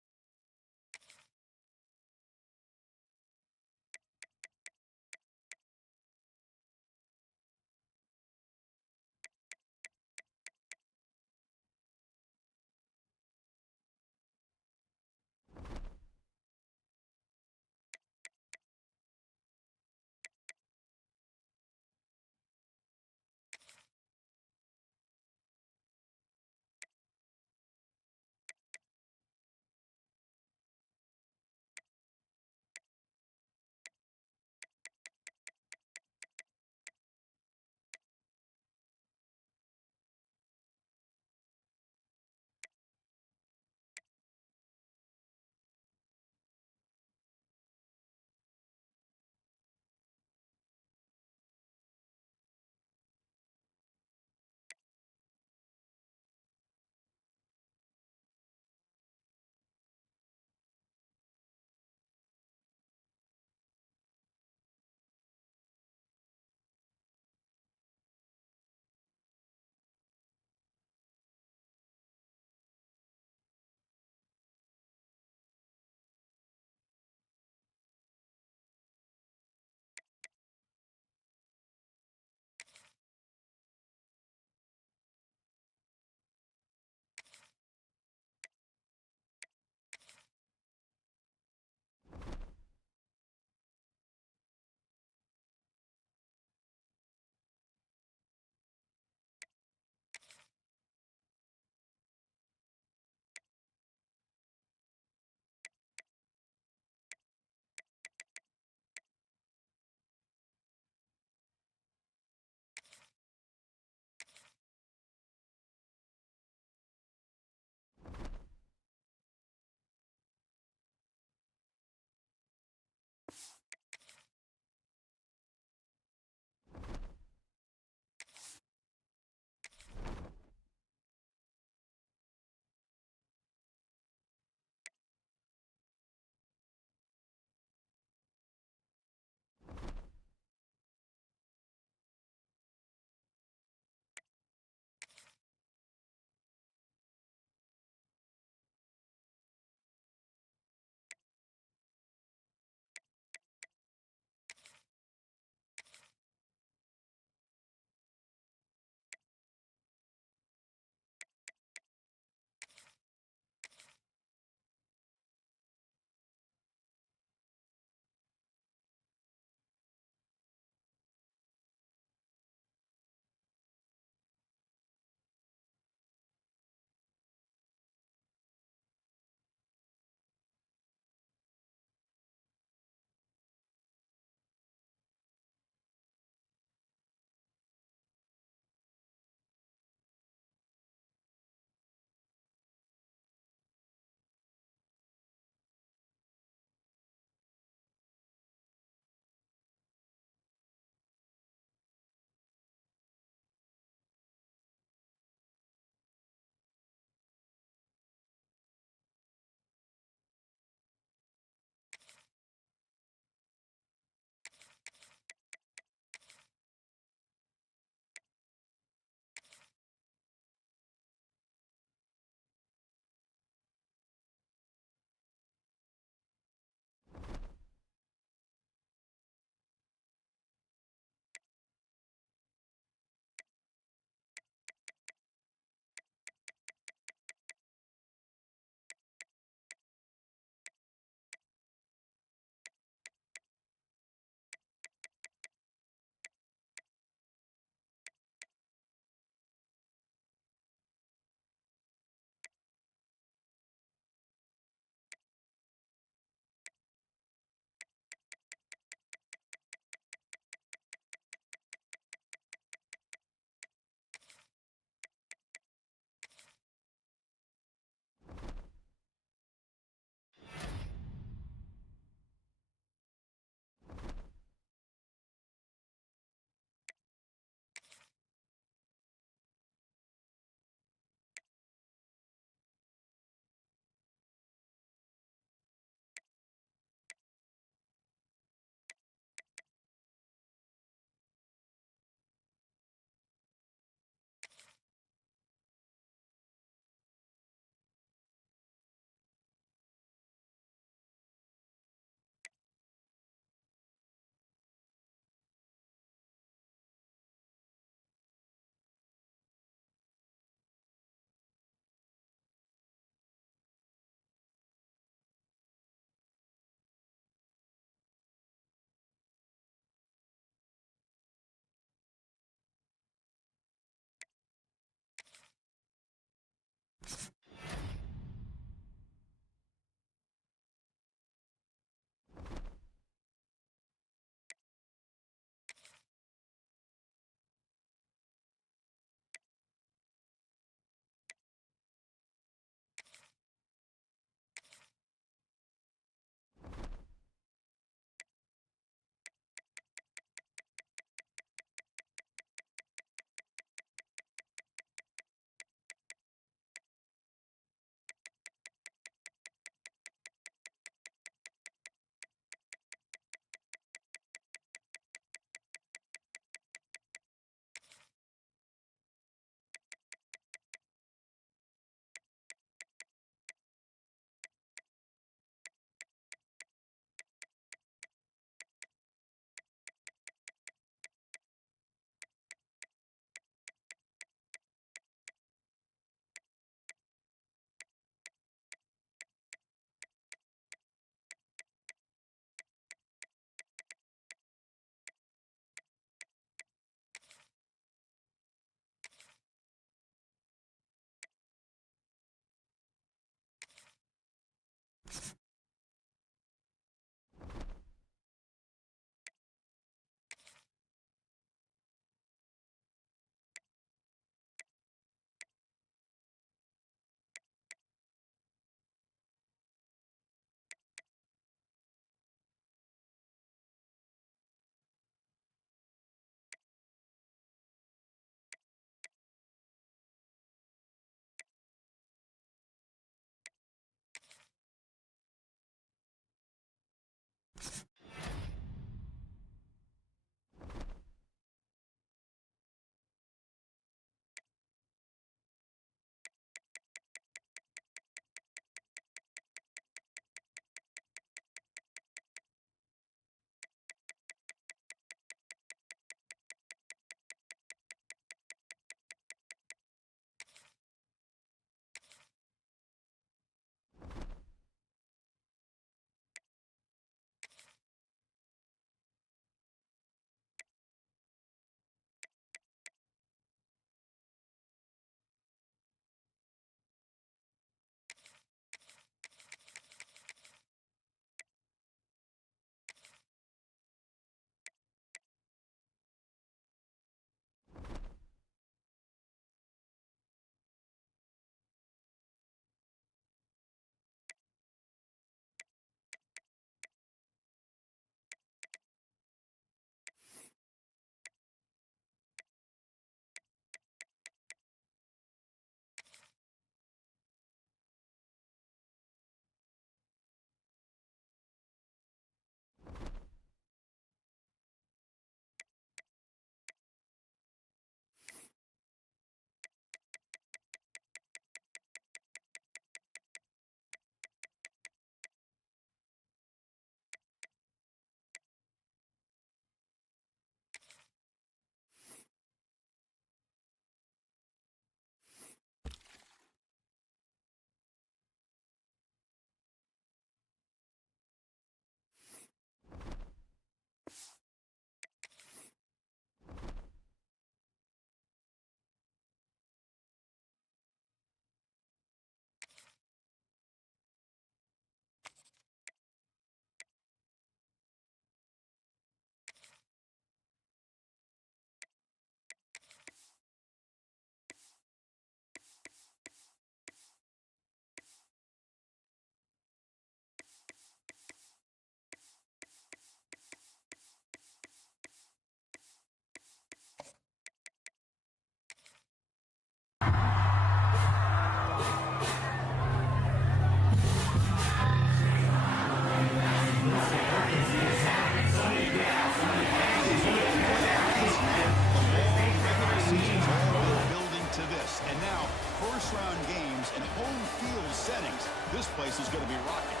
first-round games in home field settings. This place is going to be rocking.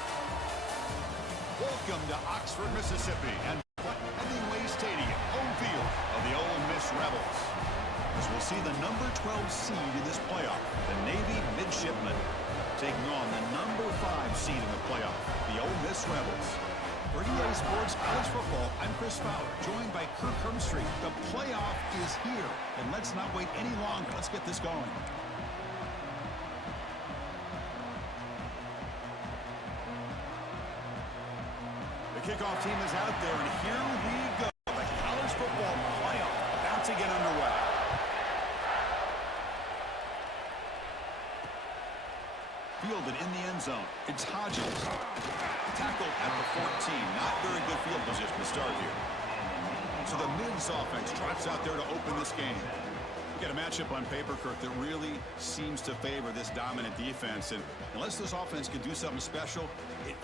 Welcome to Oxford, Mississippi, and Hemingway Stadium, home field of the Ole Miss Rebels. As we'll see the number 12 seed in this playoff, the Navy Midshipmen, taking on the number 5 seed in the playoff, the Ole Miss Rebels. For EA Sports College Football, I'm Chris Fowler, joined by Kirk Hermstreet. The playoff is here, and let's not wait any longer. Let's get this going. The kickoff team is out there, and here we go. The college football playoff about to get underway. Fielded in the end zone. It's Hodges. Tackled at the 14. Not very good field position to start here. So the Mids offense trots out there to open this game. Get a matchup on paper, Kurt, that really seems to favor this dominant defense. And unless this offense can do something special,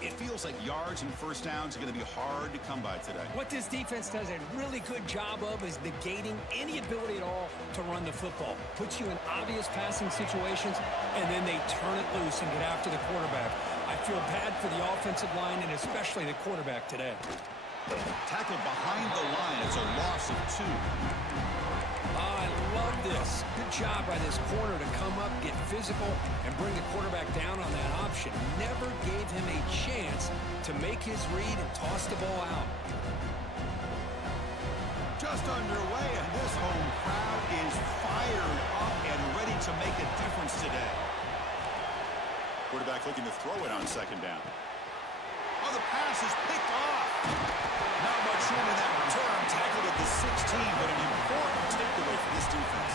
it feels like yards and first downs are going to be hard to come by today. What this defense does a really good job of is negating any ability at all to run the football. Puts you in obvious passing situations, and then they turn it loose and get after the quarterback. I feel bad for the offensive line and especially the quarterback today. Tackled behind the line. It's a loss of 2. I love this. Good job by this corner to come up, get physical, and bring the quarterback down on that option. Never gave him a chance to make his read and toss the ball out. Just underway, and this home crowd is fired up and ready to make a difference today. Quarterback looking to throw it on second down. Oh, the pass is picked off. Not much room in that return. Tackled at the 16, but an important takeaway for this defense.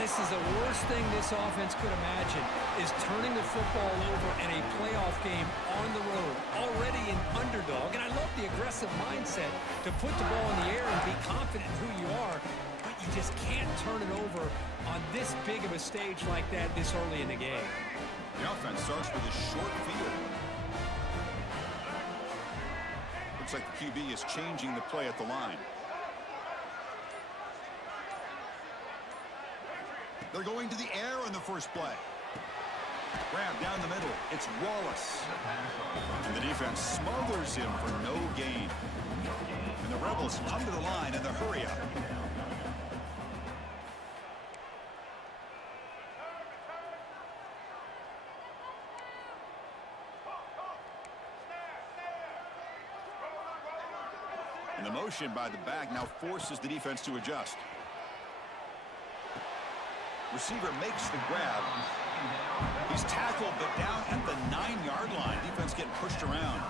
This is the worst thing this offense could imagine, is turning the football over in a playoff game on the road, already an underdog. And I love the aggressive mindset to put the ball in the air and be confident in who you are, but you just can't turn it over on this big of a stage like that this early in the game. The offense starts with a short field. Looks like the QB is changing the play at the line. They're going to the air on the first play. Grab down the middle. It's Wallace. And the defense smothers him for no gain. And the Rebels come to the line in the hurry up. And the motion by the back now forces the defense to adjust. Receiver makes the grab. He's tackled, but down at the 9-yard line. Defense getting pushed around.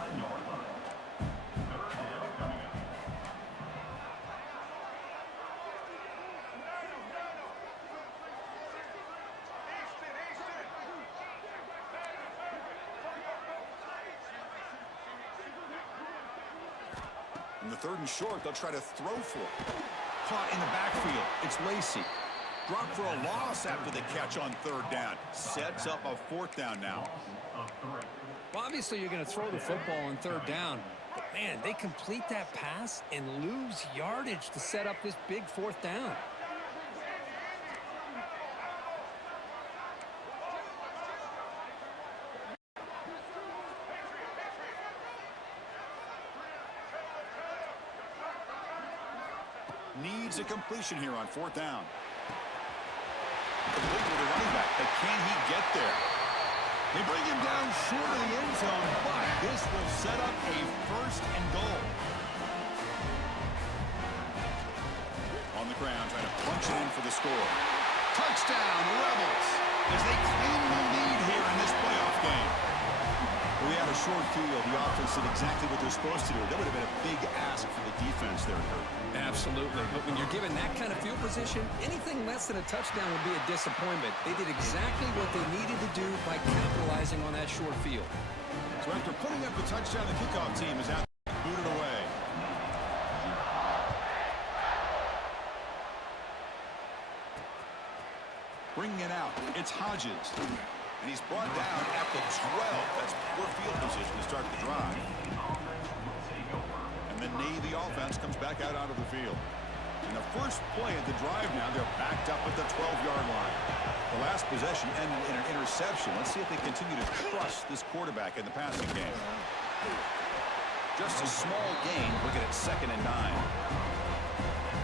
In the 3rd and short, they'll try to throw for it. Caught in the backfield. It's Lacey. Dropped for a loss after the catch on 3rd down. Sets up a 4th down now. Well, obviously you're going to throw the football on 3rd down. But, man, they complete that pass and lose yardage to set up this big 4th down. Needs a completion here on 4th down. Complete with the running back, but can he get there? They bring him down short of the end zone, but this will set up a 1st and goal. On the ground, trying to punch it in for the score. Touchdown, Rebels, as they claim the lead here in this playoff game. We had a short field. The offense did exactly what they're supposed to do. That would have been a big ask for the defense there, Kurt. Absolutely. But when you're given that kind of field position, anything less than a touchdown would be a disappointment. They did exactly what they needed to do by capitalizing on that short field. So after putting up the touchdown, the kickoff team is out booted away. Bringing it out, it's Hodges. And he's brought down at the 12. That's poor field position to start the drive. And the Navy offense comes back out onto the field. And the first play of the drive now, they're backed up at the 12-yard line. The last possession ended in an interception. Let's see if they continue to trust this quarterback in the passing game. Just a small gain. Look at it, 2nd and 9.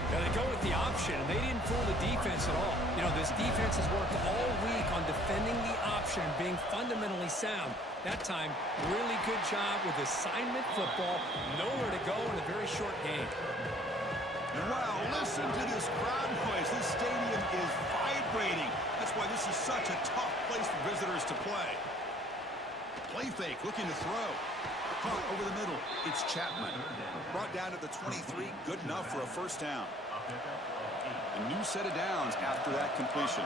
Now they go with the option, and they didn't fool the defense at all. You know, this defense has worked all week on defending the option, being fundamentally sound. That time, really good job with assignment football. Nowhere to go in a very short game. Wow, listen to this crowd noise. This stadium is vibrating. That's why this is such a tough place for visitors to play. Play fake, looking to throw. Caught over the middle. It's Chapman. Brought down to the 23. Good enough for a first down. A new set of downs after that completion.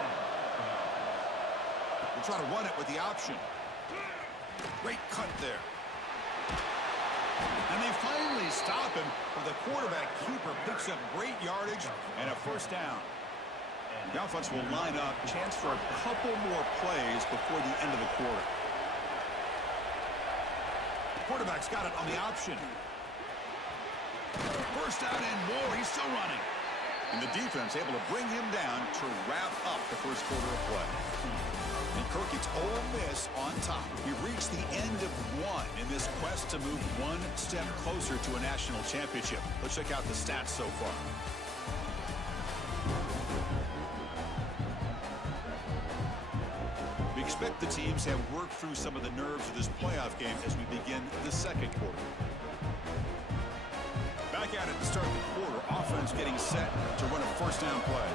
We'll try to run it with the option. Great cut there. And they finally stop him, but the quarterback keeper picks up great yardage and a first down. The offense will line up. Chance for a couple more plays before the end of the quarter. Quarterback's got it on the option. First down and more. He's still running. And the defense able to bring him down to wrap up the first quarter of play. And Kirk, it's Ole Miss on top. We've reached the end of one in this quest to move one step closer to a national championship. Let's check out the stats so far. We expect the teams have worked through some of the nerves of this playoff game as we begin the second quarter. Back at it to start the quarter. Offense getting set to run a first down play.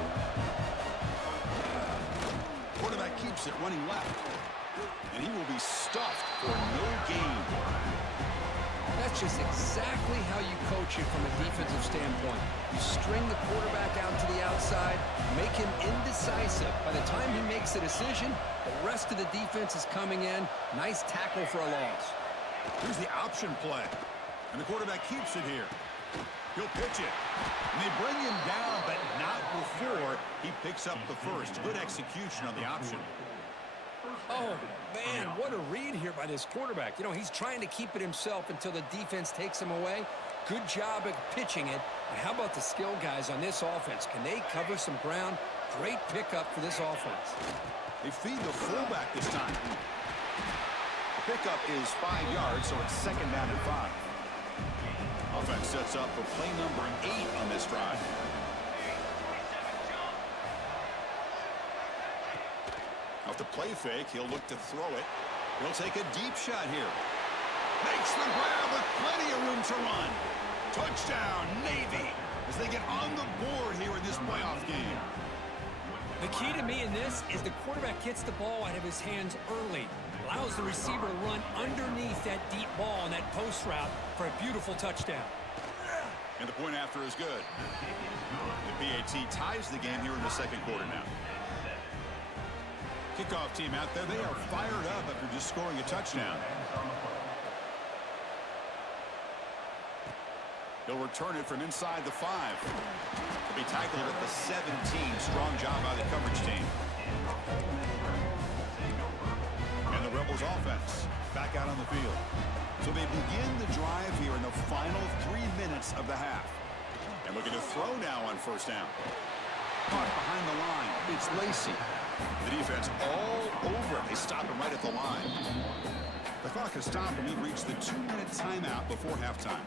Quarterback keeps it running left. And he will be stuffed for no gain. That's just exactly how you coach it from a defensive standpoint. You string the quarterback out to the outside, make him indecisive. By the time he makes a decision, the rest of the defense is coming in. Nice tackle for a loss. Here's the option play. And the quarterback keeps it here. He'll pitch it. And they bring him down, but not before he picks up the first. Good execution on the option. Oh, man, what a read here by this quarterback. You know, he's trying to keep it himself until the defense takes him away. Good job at pitching it. And how about the skill guys on this offense? Can they cover some ground? Great pickup for this offense. They feed the fullback this time. The pickup is 5 yards, so it's 2nd down and 5. Offense sets up for play number 8 on this drive. Off the play fake, he'll look to throw it. He'll take a deep shot here. Makes the grab with plenty of room to run. Touchdown, Navy, as they get on the board here in this playoff game. The key to me in this is the quarterback gets the ball out of his hands early. Allows the receiver to run underneath that deep ball on that post route for a beautiful touchdown. And the point after is good. The PAT ties the game here in the second quarter now. Kickoff team out there, they are fired up after just scoring a touchdown. He'll return it from inside the 5. He'll be tackled at the 17. Strong job by the coverage team. And the Rebels offense back out on the field. So they begin the drive here in the final 3 minutes of the half. And looking to throw now on first down. Caught behind the line. It's Lacey. The defense all over him. They stop him right at the line. The clock has stopped him. He reached the 2-minute timeout before halftime.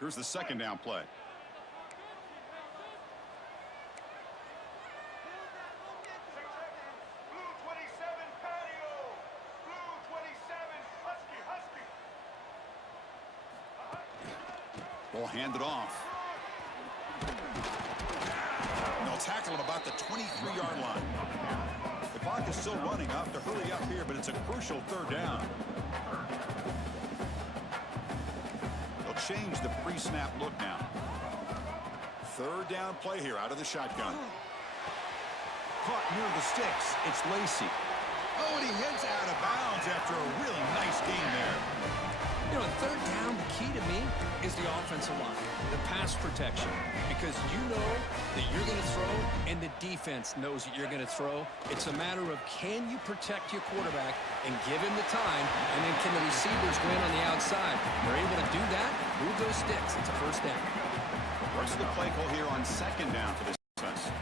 Here's the 2nd down play. Ball handed off. And they'll tackle him about the 23-yard line. The clock is still running. Up to hurry up here, but it's a crucial 3rd down. They'll change the pre-snap look now. 3rd down play here out of the shotgun. Caught near the sticks. It's Lacey. Oh, and he heads out of bounds after a really nice game there. You know, 3rd down, the key to me is the offensive line, the pass protection, because you know that you're going to throw and the defense knows that you're going to throw. It's a matter of can you protect your quarterback and give him the time, and then can the receivers win on the outside? They're able to do that, move those sticks. It's a first down. What's the play call here on second down for this defense?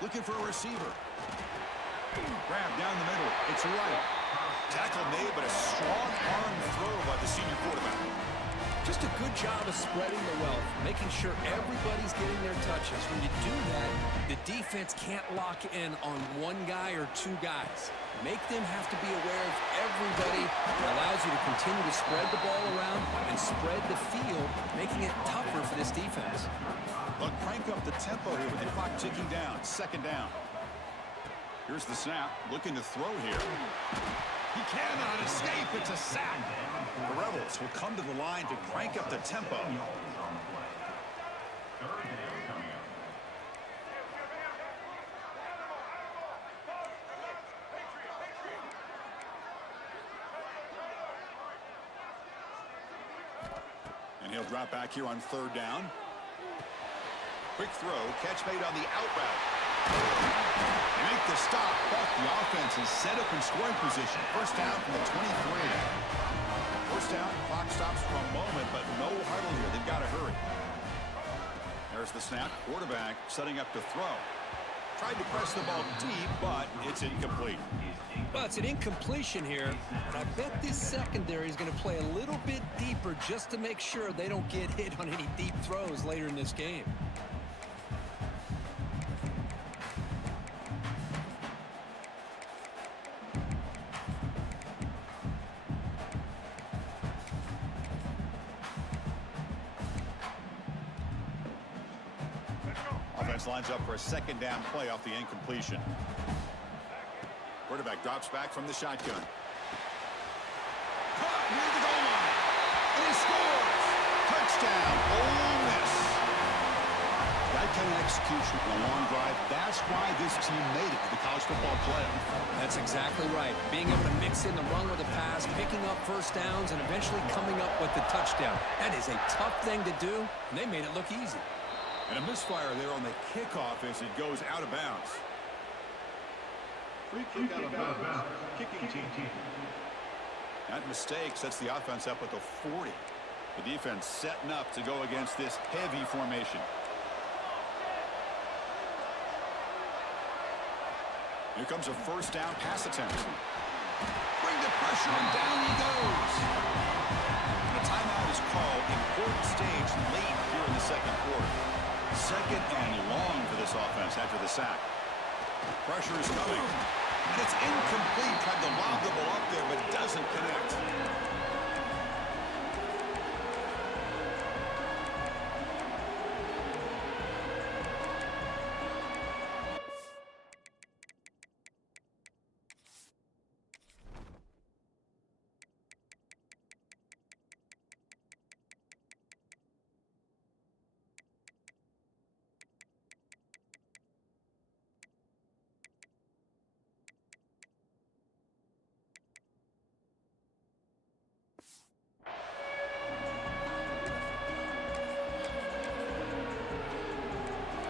Looking for a receiver. Grab down the middle. It's right. Tackle made, but a strong arm throw by the senior quarterback. Just a good job of spreading the wealth, making sure everybody's getting their touches. When you do that, the defense can't lock in on one guy or two guys. Make them have to be aware of everybody. It allows you to continue to spread the ball around and spread the field, making it tougher for this defense. They'll crank up the tempo here with the clock ticking down. Second down. Here's the snap. Looking to throw here. He cannot escape. It's a sack. The Rebels will come to the line to crank up the tempo. And he'll drop back here on third down. Quick throw, catch made on the out route. They make the stop, but the offense is set up in scoring position. First down from the 23. First down, clock stops for a moment, but no huddle here. They've got to hurry. There's the snap. Quarterback setting up to throw. Tried to press the ball deep, but it's incomplete. Well, it's an incompletion here, but I bet this secondary is going to play a little bit deeper just to make sure they don't get hit on any deep throws later in this game. Offense lines up for a second down play off the incompletion. Quarterback drops back from the shotgun. Caught near the goal line. And he scores. Touchdown, Ole Miss. That kind of execution on a long drive, that's why this team made it to the college football playoff. That's exactly right. Being able to mix in the run with the pass, picking up first downs, and eventually coming up with the touchdown. That is a tough thing to do, and they made it look easy. And a misfire there on the kickoff as it goes out of bounds. Free kick out of bounds. Kicking team. That mistake sets the offense up at the 40. The defense setting up to go against this heavy formation. Here comes a first down pass attempt. Bring the pressure and down he goes. And a timeout is called. Important stage late here in the second quarter. Second and long for this offense after the sack. Pressure is coming. And it's incomplete. Tried to lob the ball up there, but doesn't connect.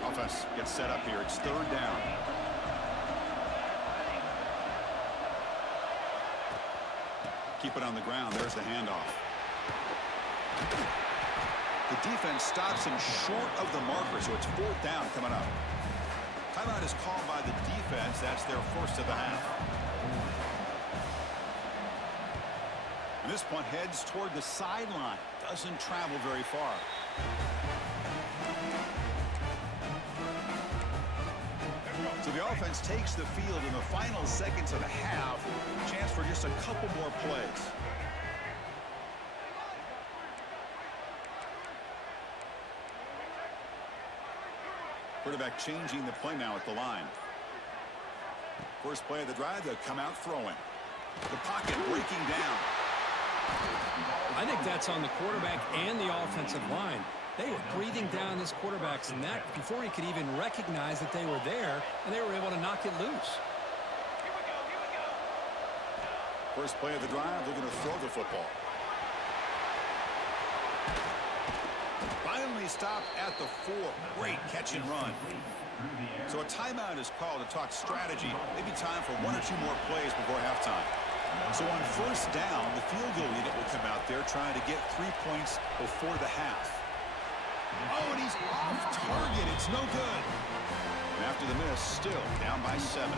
Offense gets set up here. It's third down. Keep it on the ground. There's the handoff. The defense stops him short of the marker, so it's fourth down coming up. Timeout is called by the defense. That's their first of the half. And this punt heads toward the sideline. Doesn't travel very far. So the offense takes the field in the final seconds of the half. Chance for just a couple more plays. Quarterback changing the play now at the line. First play of the drive, they'll come out throwing. The pocket breaking down. I think that's on the quarterback and the offensive line. They were breathing down this quarterback's neck before he could even recognize that they were there, and they were able to knock it loose. First play of the drive, they're going to throw the football. Finally stopped at the 4. Great catch and run. So a timeout is called to talk strategy. Maybe time for 1 or 2 more plays before halftime. So on first down, the field goal unit will come out there trying to get 3 points before the half. Oh, and he's off target. It's no good. And after the miss, still down by 7.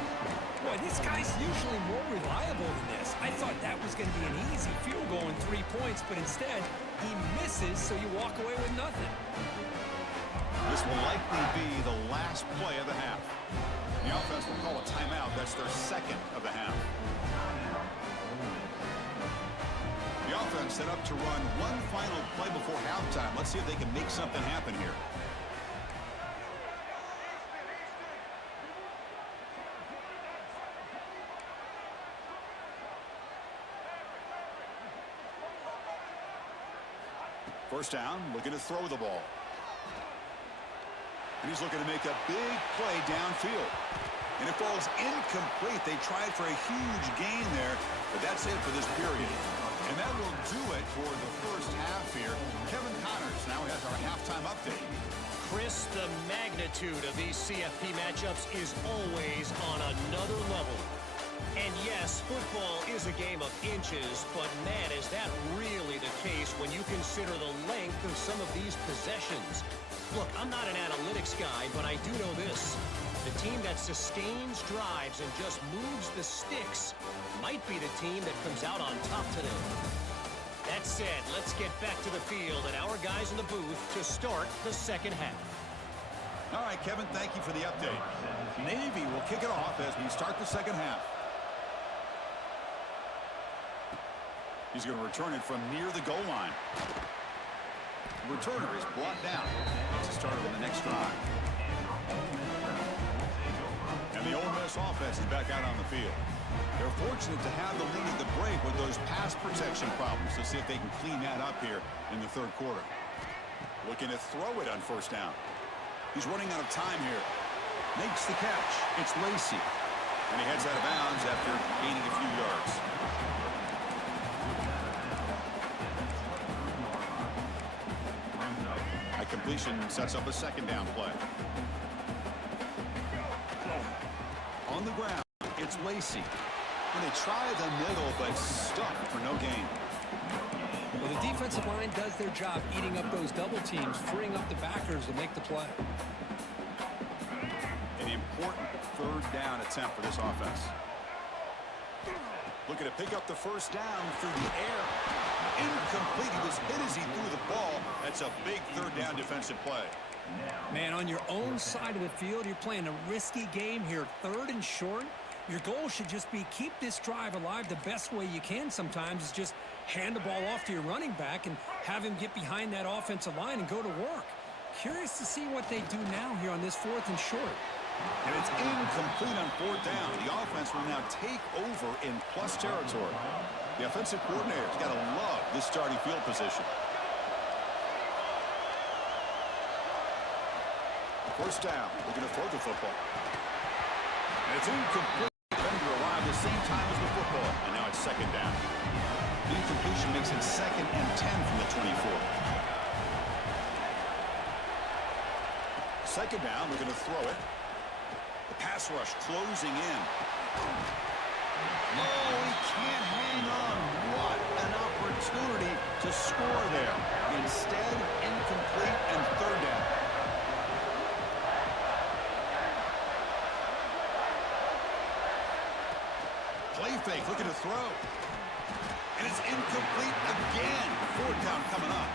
Boy, this guy's usually more reliable than this. I thought that was going to be an easy field goal in 3 points, but instead, he misses, so you walk away with nothing. This will likely be the last play of the half. The offense will call a timeout. That's their second of the half. The offense set up to run one final play before halftime. Let's see if they can make something happen here. First down, looking to throw the ball. And he's looking to make a big play downfield. And it falls incomplete. They tried for a huge gain there, but that's it for this period. And that will do it for the first half here. Kevin Connors now has our halftime update. Chris, the magnitude of these CFP matchups is always on another level. And yes, football is a game of inches, but man, is that really the case when you consider the length of some of these possessions. Look, I'm not an analytics guy, but I do know this. The team that sustains drives and just moves the sticks might be the team that comes out on top today. That said, let's get back to the field and our guys in the booth to start the second half. All right, Kevin, thank you for the update. Navy will kick it off as we start the second half. He's going to return it from near the goal line. The returner is brought down to start on the next drive. And the Ole Miss offense is back out on the field. They're fortunate to have the lead at the break with those pass protection problems. Let's see if they can clean that up here in the third quarter. Looking to throw it on first down. He's running out of time here. Makes the catch. It's Lacey. And he heads out of bounds after gaining a few yards. A completion sets up a second down play. On the ground, it's Lacey. And they try the middle, but stuck for no gain. Well, the defensive line does their job eating up those double teams, freeing up the backers to make the play. An important third down attempt for this offense. Looking to pick up the first down through the air. Incomplete. He was hit as he threw the ball. That's a big third down defensive play. Man, on your own side of the field, you're playing a risky game here. Third and short. Your goal should just be keep this drive alive the best way you can sometimes is just hand the ball off to your running back and have him get behind that offensive line and go to work. Curious to see what they do now here on this fourth and short. And it's incomplete on fourth down. The offense will now take over in plus territory. The offensive coordinator's got to love this starting field position. First down. We're going to throw the football. And it's incomplete. Defender arrived the same time as the football. And now it's second down. The incompletion makes it 2nd and 10 from the 24. Second down. We're going to throw it. The pass rush closing in. Oh, he can't hang on. What an opportunity to score there. Instead, incomplete and third down. Play fake, looking to throw. And it's incomplete again. Fourth down coming up.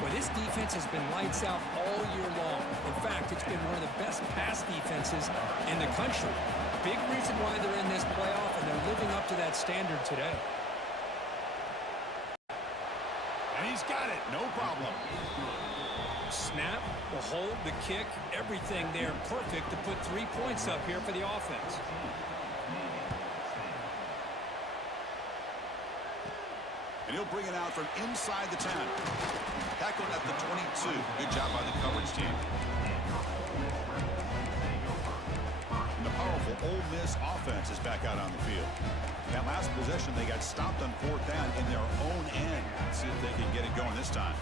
Well, this defense has been lights out all year long. In fact, it's been one of the best pass defenses in the country. Big reason why they're in this playoff, and they're living up to that standard today. And he's got it, no problem. Snap, the hold, the kick, everything there perfect to put 3 points up here for the offense. And he'll bring it out from inside the 10. Tackled at the 22. Good job by the coverage team. And the powerful Ole Miss offense is back out on the field. That last possession, they got stopped on 4th down in their own end. Let's see if they can get it going this time.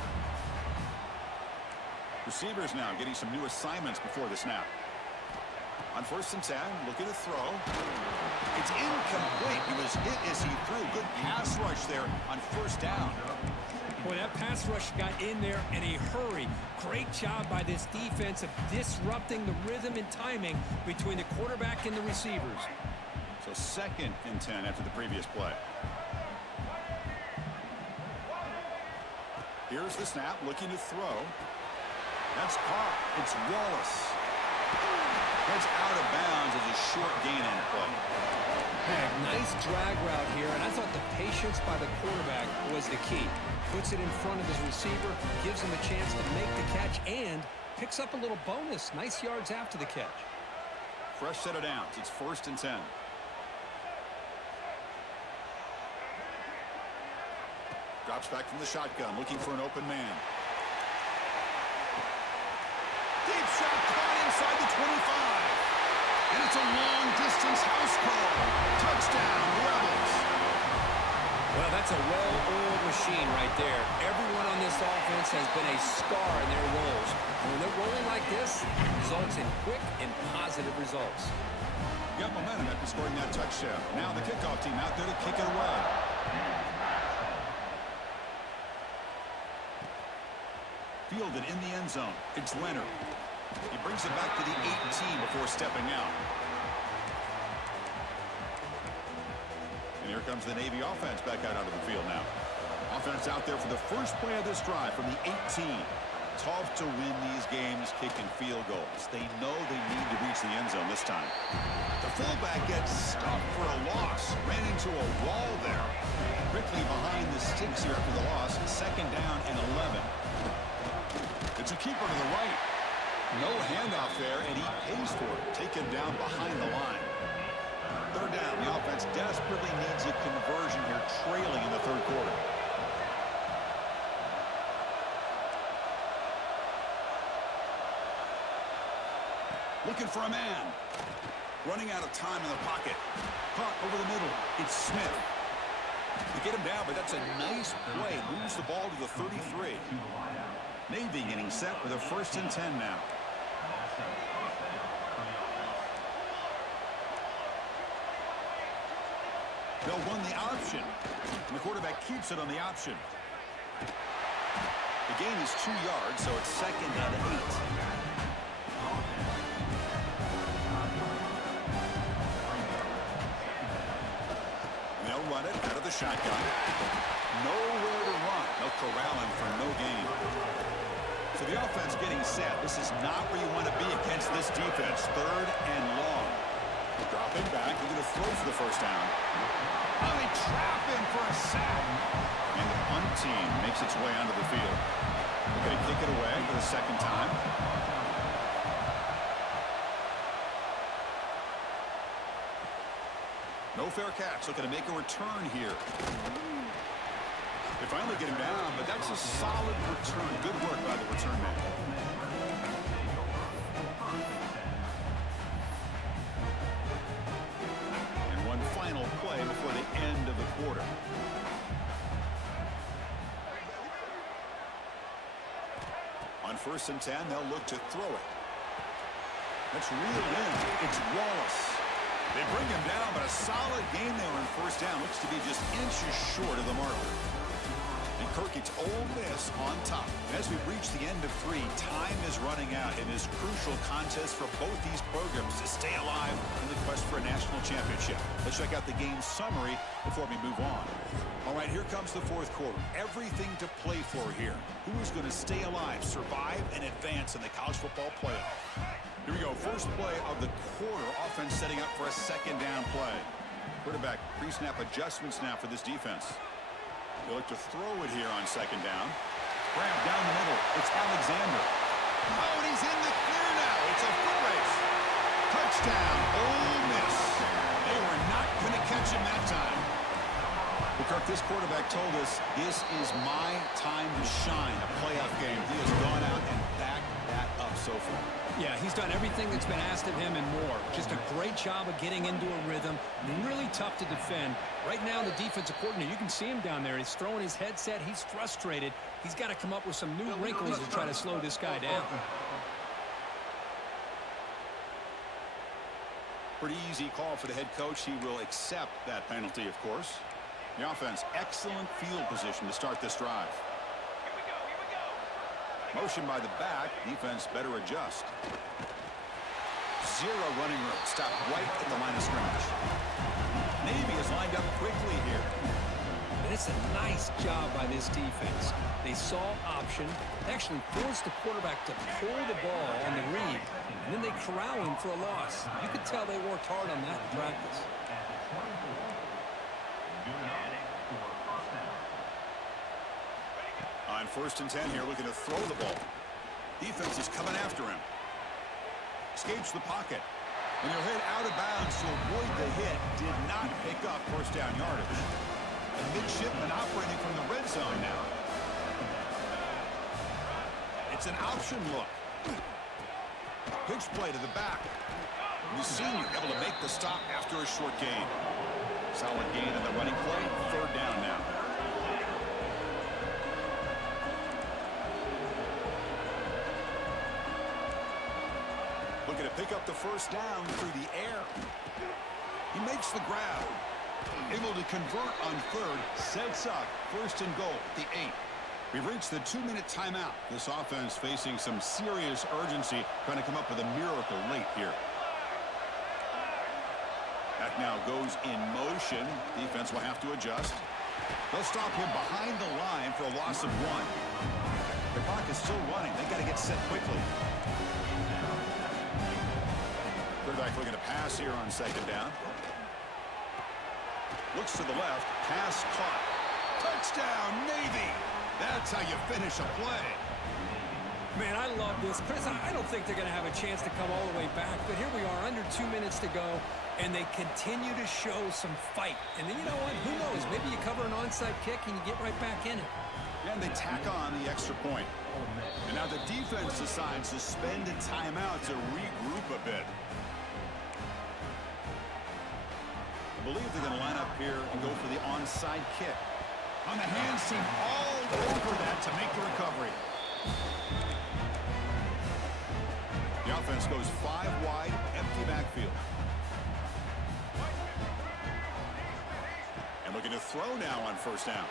Receivers now getting some new assignments before the snap. On 1st and 10, looking to throw. It's incomplete. He was hit as he threw. Good pass rush there on 1st down. Boy, that pass rush got in there in a hurry. Great job by this defense of disrupting the rhythm and timing between the quarterback and the receivers. So 2nd and 10 after the previous play. Here's the snap, looking to throw. That's caught. It's Wallace. That's out of bounds as a short gain on the play. Nice drag route here, and I thought the patience by the quarterback was the key. Puts it in front of his receiver, gives him a chance to make the catch, and picks up a little bonus. Nice yards after the catch. Fresh set of downs. It's 1st and 10. Drops back from the shotgun, looking for an open man. Deep shot caught inside the 25. And it's a long-distance house call. Touchdown, Rebels. Well, that's a well-oiled machine right there. Everyone on this offense has been a star in their roles. And when they're rolling like this, it results in quick and positive results. Got momentum after scoring that touchdown. Now the kickoff team out there to kick it away. Fielded in the end zone. It's Leonard. He brings it back to the 18 before stepping out. And here comes the Navy offense back out onto the field now. Offense out there for the first play of this drive from the 18. Tough to win these games kicking field goals. They know they need to reach the end zone this time. The fullback gets stuffed for a loss. Ran into a wall there. Quickly behind the sticks here after the loss. 2nd down and 11. It's a keeper to the right. No handoff there, and he pays for it. Taken down behind the line. 3rd down. The offense desperately needs a conversion here, trailing in the 3rd quarter. Looking for a man. Running out of time in the pocket. Caught over the middle. It's Smith. They get him down, but that's a nice play. Moves the ball to the 33. Navy getting set with a 1st and 10 now. They'll run the option. And the quarterback keeps it on the option. The gain is 2 yards, so it's 2nd and 8. And they'll run it out of the shotgun. Nowhere to run. They'll corral him for no gain. So the offense getting set. This is not where you want to be against this defense. 3rd and long. Dropping back. They're going to throw for the 1st down. Oh, they trap him for a sack. And the punt team makes its way onto the field. They're going to kick it away for the 2nd time. No fair catch. Looking to make a return here. They finally get him down, but that's a solid return. Good work by the return man. And one final play before the end of the quarter. On 1st and 10, they'll look to throw it. That's reeled in. It's Wallace. They bring him down, but a solid game there on 1st down. Looks to be just inches short of the marker. And Curt gets Ole Miss on top. As we reach the end of 3, time is running out in this crucial contest for both these programs to stay alive in the quest for a national championship. Let's check out the game summary before we move on. All right, here comes the 4th quarter. Everything to play for here. Who is going to stay alive, survive, and advance in the college football playoff? Here we go. First play of the quarter. Offense setting up for a 2nd down play. Quarterback pre-snap adjustments now for this defense. They look to throw it here on 2nd down. Grab down the middle. It's Alexander. Oh, and he's in the clear now. It's a foot race. Touchdown, Ole Miss. They were not going to catch him that time. Well, Curt, this quarterback told us, this is my time to shine. A playoff game. He has gone out and backed that up so far. Yeah, he's done everything that's been asked of him and more. Just a great job of getting into a rhythm. Really tough to defend. Right now, the defensive coordinator, you can see him down there. He's throwing his headset. He's frustrated. He's got to come up with some new wrinkles to try to slow this guy down. Pretty easy call for the head coach. He will accept that penalty, of course. The offense, excellent field position to start this drive. Motion by the back. Defense better adjust. Zero running room. Stop right at the line of scrimmage. Navy is lined up quickly here. And it's a nice job by this defense. They saw option, actually forced the quarterback to pull the ball on the read, and then they corral him for a loss. You could tell they worked hard on that in practice. On 1st and 10 here, looking to throw the ball. Defense is coming after him. Escapes the pocket. And he'll hit out of bounds to avoid the hit. Did not pick up first down yardage. And midshipman operating from the red zone now. It's an option look. Pitch play to the back. The senior able to make the stop after a short gain. Solid gain in the running play. 3rd down now. Looking to pick up the first down through the air. He makes the grab. Able to convert on 3rd. Sets up 1st and goal at the 8. We've reached the 2-minute timeout. This offense facing some serious urgency, trying to come up with a miracle late here. Back now goes in motion. Defense will have to adjust. They'll stop him behind the line for a loss of 1. The clock is still running. They got to get set quickly. Quarterback looking to pass here on 2nd down. Looks to the left. Pass caught. Touchdown, Navy! That's how you finish a play. Man, I love this. Chris, I don't think they're going to have a chance to come all the way back, but here we are, under 2 minutes to go, and they continue to show some fight. And then, you know what? Who knows? Maybe you cover an onside kick and you get right back in it. And they tack on the extra point. And now the defense decides to spend a timeout to regroup a bit. I believe they're going to line up here and go for the onside kick. On the hands team, all over that to make the recovery. The offense goes 5 wide, empty backfield. And looking to throw now on 1st down.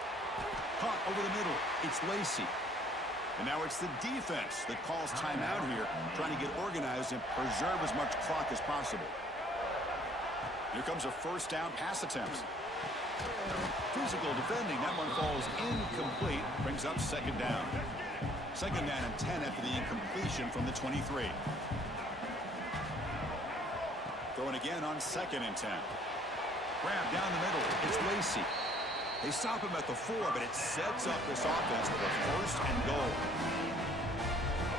Caught over the middle. It's Lacey. And now it's the defense that calls timeout here, trying to get organized and preserve as much clock as possible. Here comes a 1st down pass attempt. Physical defending. That one falls incomplete. Brings up 2nd down. 2nd down and 10 after the incompletion from the 23. Throwing again on 2nd and 10. Grab down the middle. It's Lacey. They stop him at the 4, but it sets up this offense with a 1st and goal.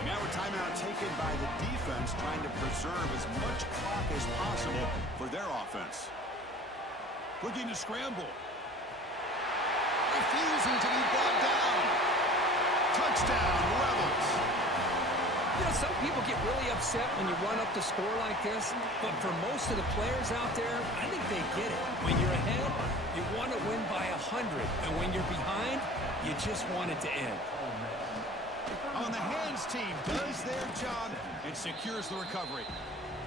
Now a timeout taken by the defense, trying to preserve as much clock as possible for their offense. Looking to scramble. Refusing to be brought down. Touchdown, Rebels. You know, some people get really upset when you run up the score like this, but for most of the players out there, I think they get it. When you're ahead, you want to win by 100, and when you're behind, you just want it to end. On the hands team does their job and secures the recovery.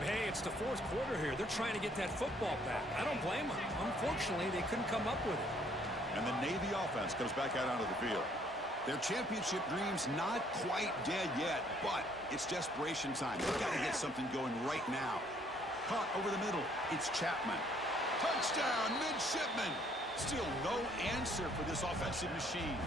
Hey, it's the 4th quarter here. They're trying to get that football back. I don't blame them. Unfortunately, they couldn't come up with it. And the Navy offense comes back out onto the field. Their championship dreams not quite dead yet, but it's desperation time. They've got to get something going right now. Caught over the middle. It's Chapman. Touchdown, midshipman. Still no answer for this offensive machine.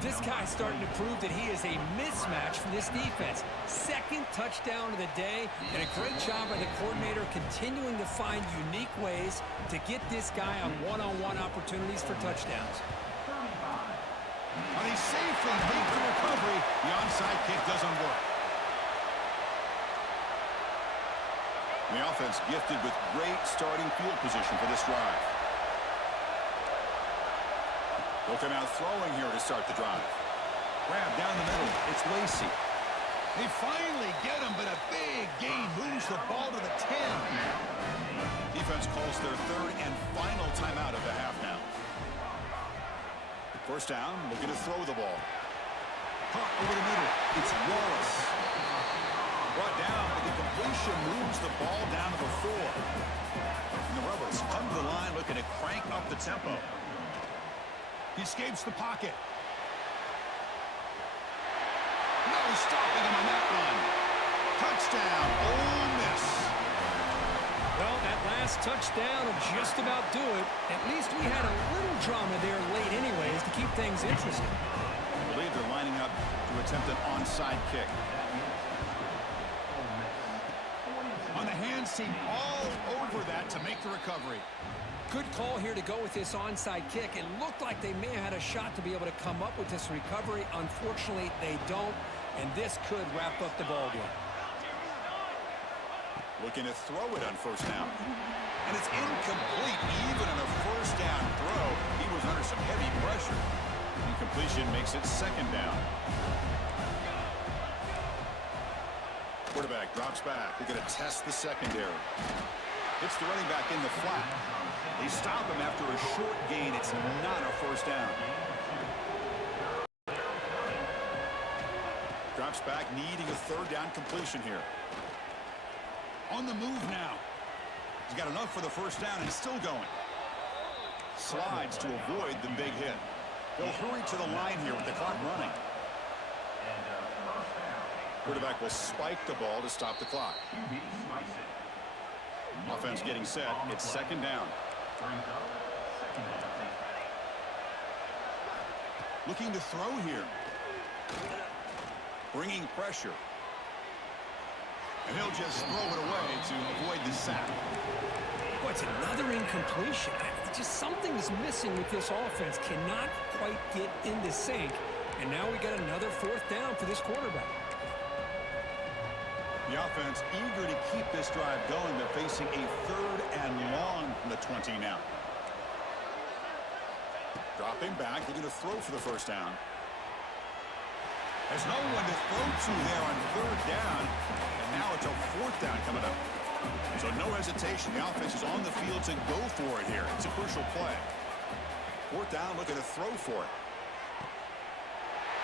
This guy's starting to prove that he is a mismatch for this defense. 2nd touchdown of the day, and a great job by the coordinator continuing to find unique ways to get this guy on one-on-one opportunities for touchdowns. And he safely beat the recovery. The onside kick doesn't work. The offense gifted with great starting field position for this drive. They'll come out throwing here to start the drive. Grab down the middle. It's Lacey. They finally get him, but a big gain moves the ball to the 10. Defense calls their third and final timeout of the half now. First down, looking to throw the ball. Caught over the middle. It's Wallace. Brought down, but the completion moves the ball down to the 4. And the Rebels come to the line looking to crank up the tempo. He escapes the pocket. No stopping him on that run. Touchdown, Ole Miss. Well, that last touchdown will just about do it. At least we had a little drama there late anyways to keep things interesting. I believe they're lining up to attempt an onside kick. On the hands team all over that to make the recovery. Good call here to go with this onside kick. It looked like they may have had a shot to be able to come up with this recovery. Unfortunately, they don't, and this could wrap up the ball game. Looking to throw it on first down. And it's incomplete. Even on a first down throw, he was under some heavy pressure. Incompletion makes it second down. Quarterback drops back. They're going to test the secondary. Hits the running back in the flat. They stop him after a short gain. It's not a first down. Drops back, needing a third down completion here. On the move now. He's got enough for the first down and still going. Slides to avoid the big hit. They'll hurry to the line here with the clock running. Quarterback will spike the ball to stop the clock. Offense getting set. It's second down. Looking to throw here. Bringing pressure. And he'll just throw it away to avoid the sack. Boy, it's another incompletion. Just something's missing with this offense. Cannot quite get into sync. And now we got another fourth down for this quarterback. The offense eager to keep this drive going. They're facing a third and long from the 20 now. Dropping back, looking to throw for the first down. There's no one to throw to there on third down. And now it's a fourth down coming up. So no hesitation. The offense is on the field to go for it here. It's a crucial play. Fourth down, looking to throw for it.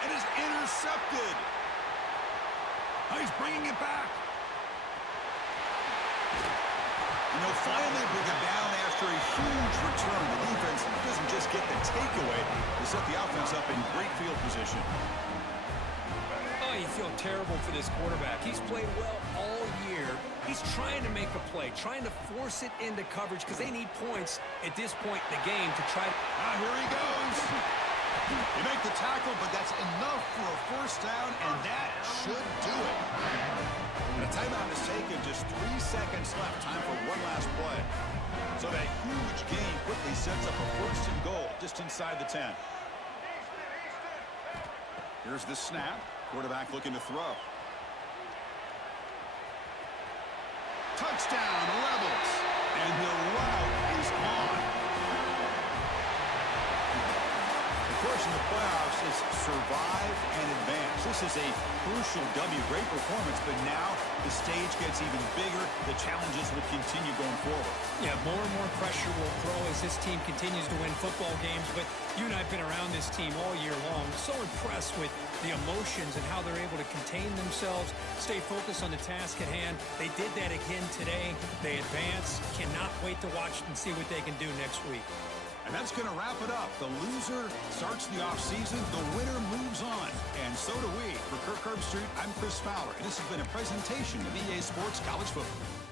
And it's intercepted. Oh, he's bringing it back. And they'll finally bring it down after a huge return. The defense doesn't just get the takeaway. They set the offense up in great field position. Oh, you feel terrible for this quarterback. He's played well all year. He's trying to make a play, trying to force it into coverage because they need points at this point in the game to try to... Ah, here he goes. They make the tackle, but that's enough for a first down, and that should do it. And a timeout is taken, just 3 seconds left. Time for one last play. So that huge gain quickly sets up a first and goal just inside the 10. Here's the snap. Quarterback looking to throw. Touchdown, Rebels. And the route is on. The course in the playoffs is survive and advance. This is a crucial W. Great performance, but now the stage gets even bigger. The challenges will continue going forward. Yeah, more and more pressure will grow as this team continues to win football games. But you and I have been around this team all year long. So impressed with the emotions and how they're able to contain themselves, stay focused on the task at hand. They did that again today. They advance. Cannot wait to watch and see what they can do next week. And that's going to wrap it up. The loser starts the offseason. The winner moves on. And so do we. For Kirk Herbstreit, I'm Chris Fowler. And this has been a presentation of EA Sports College Football.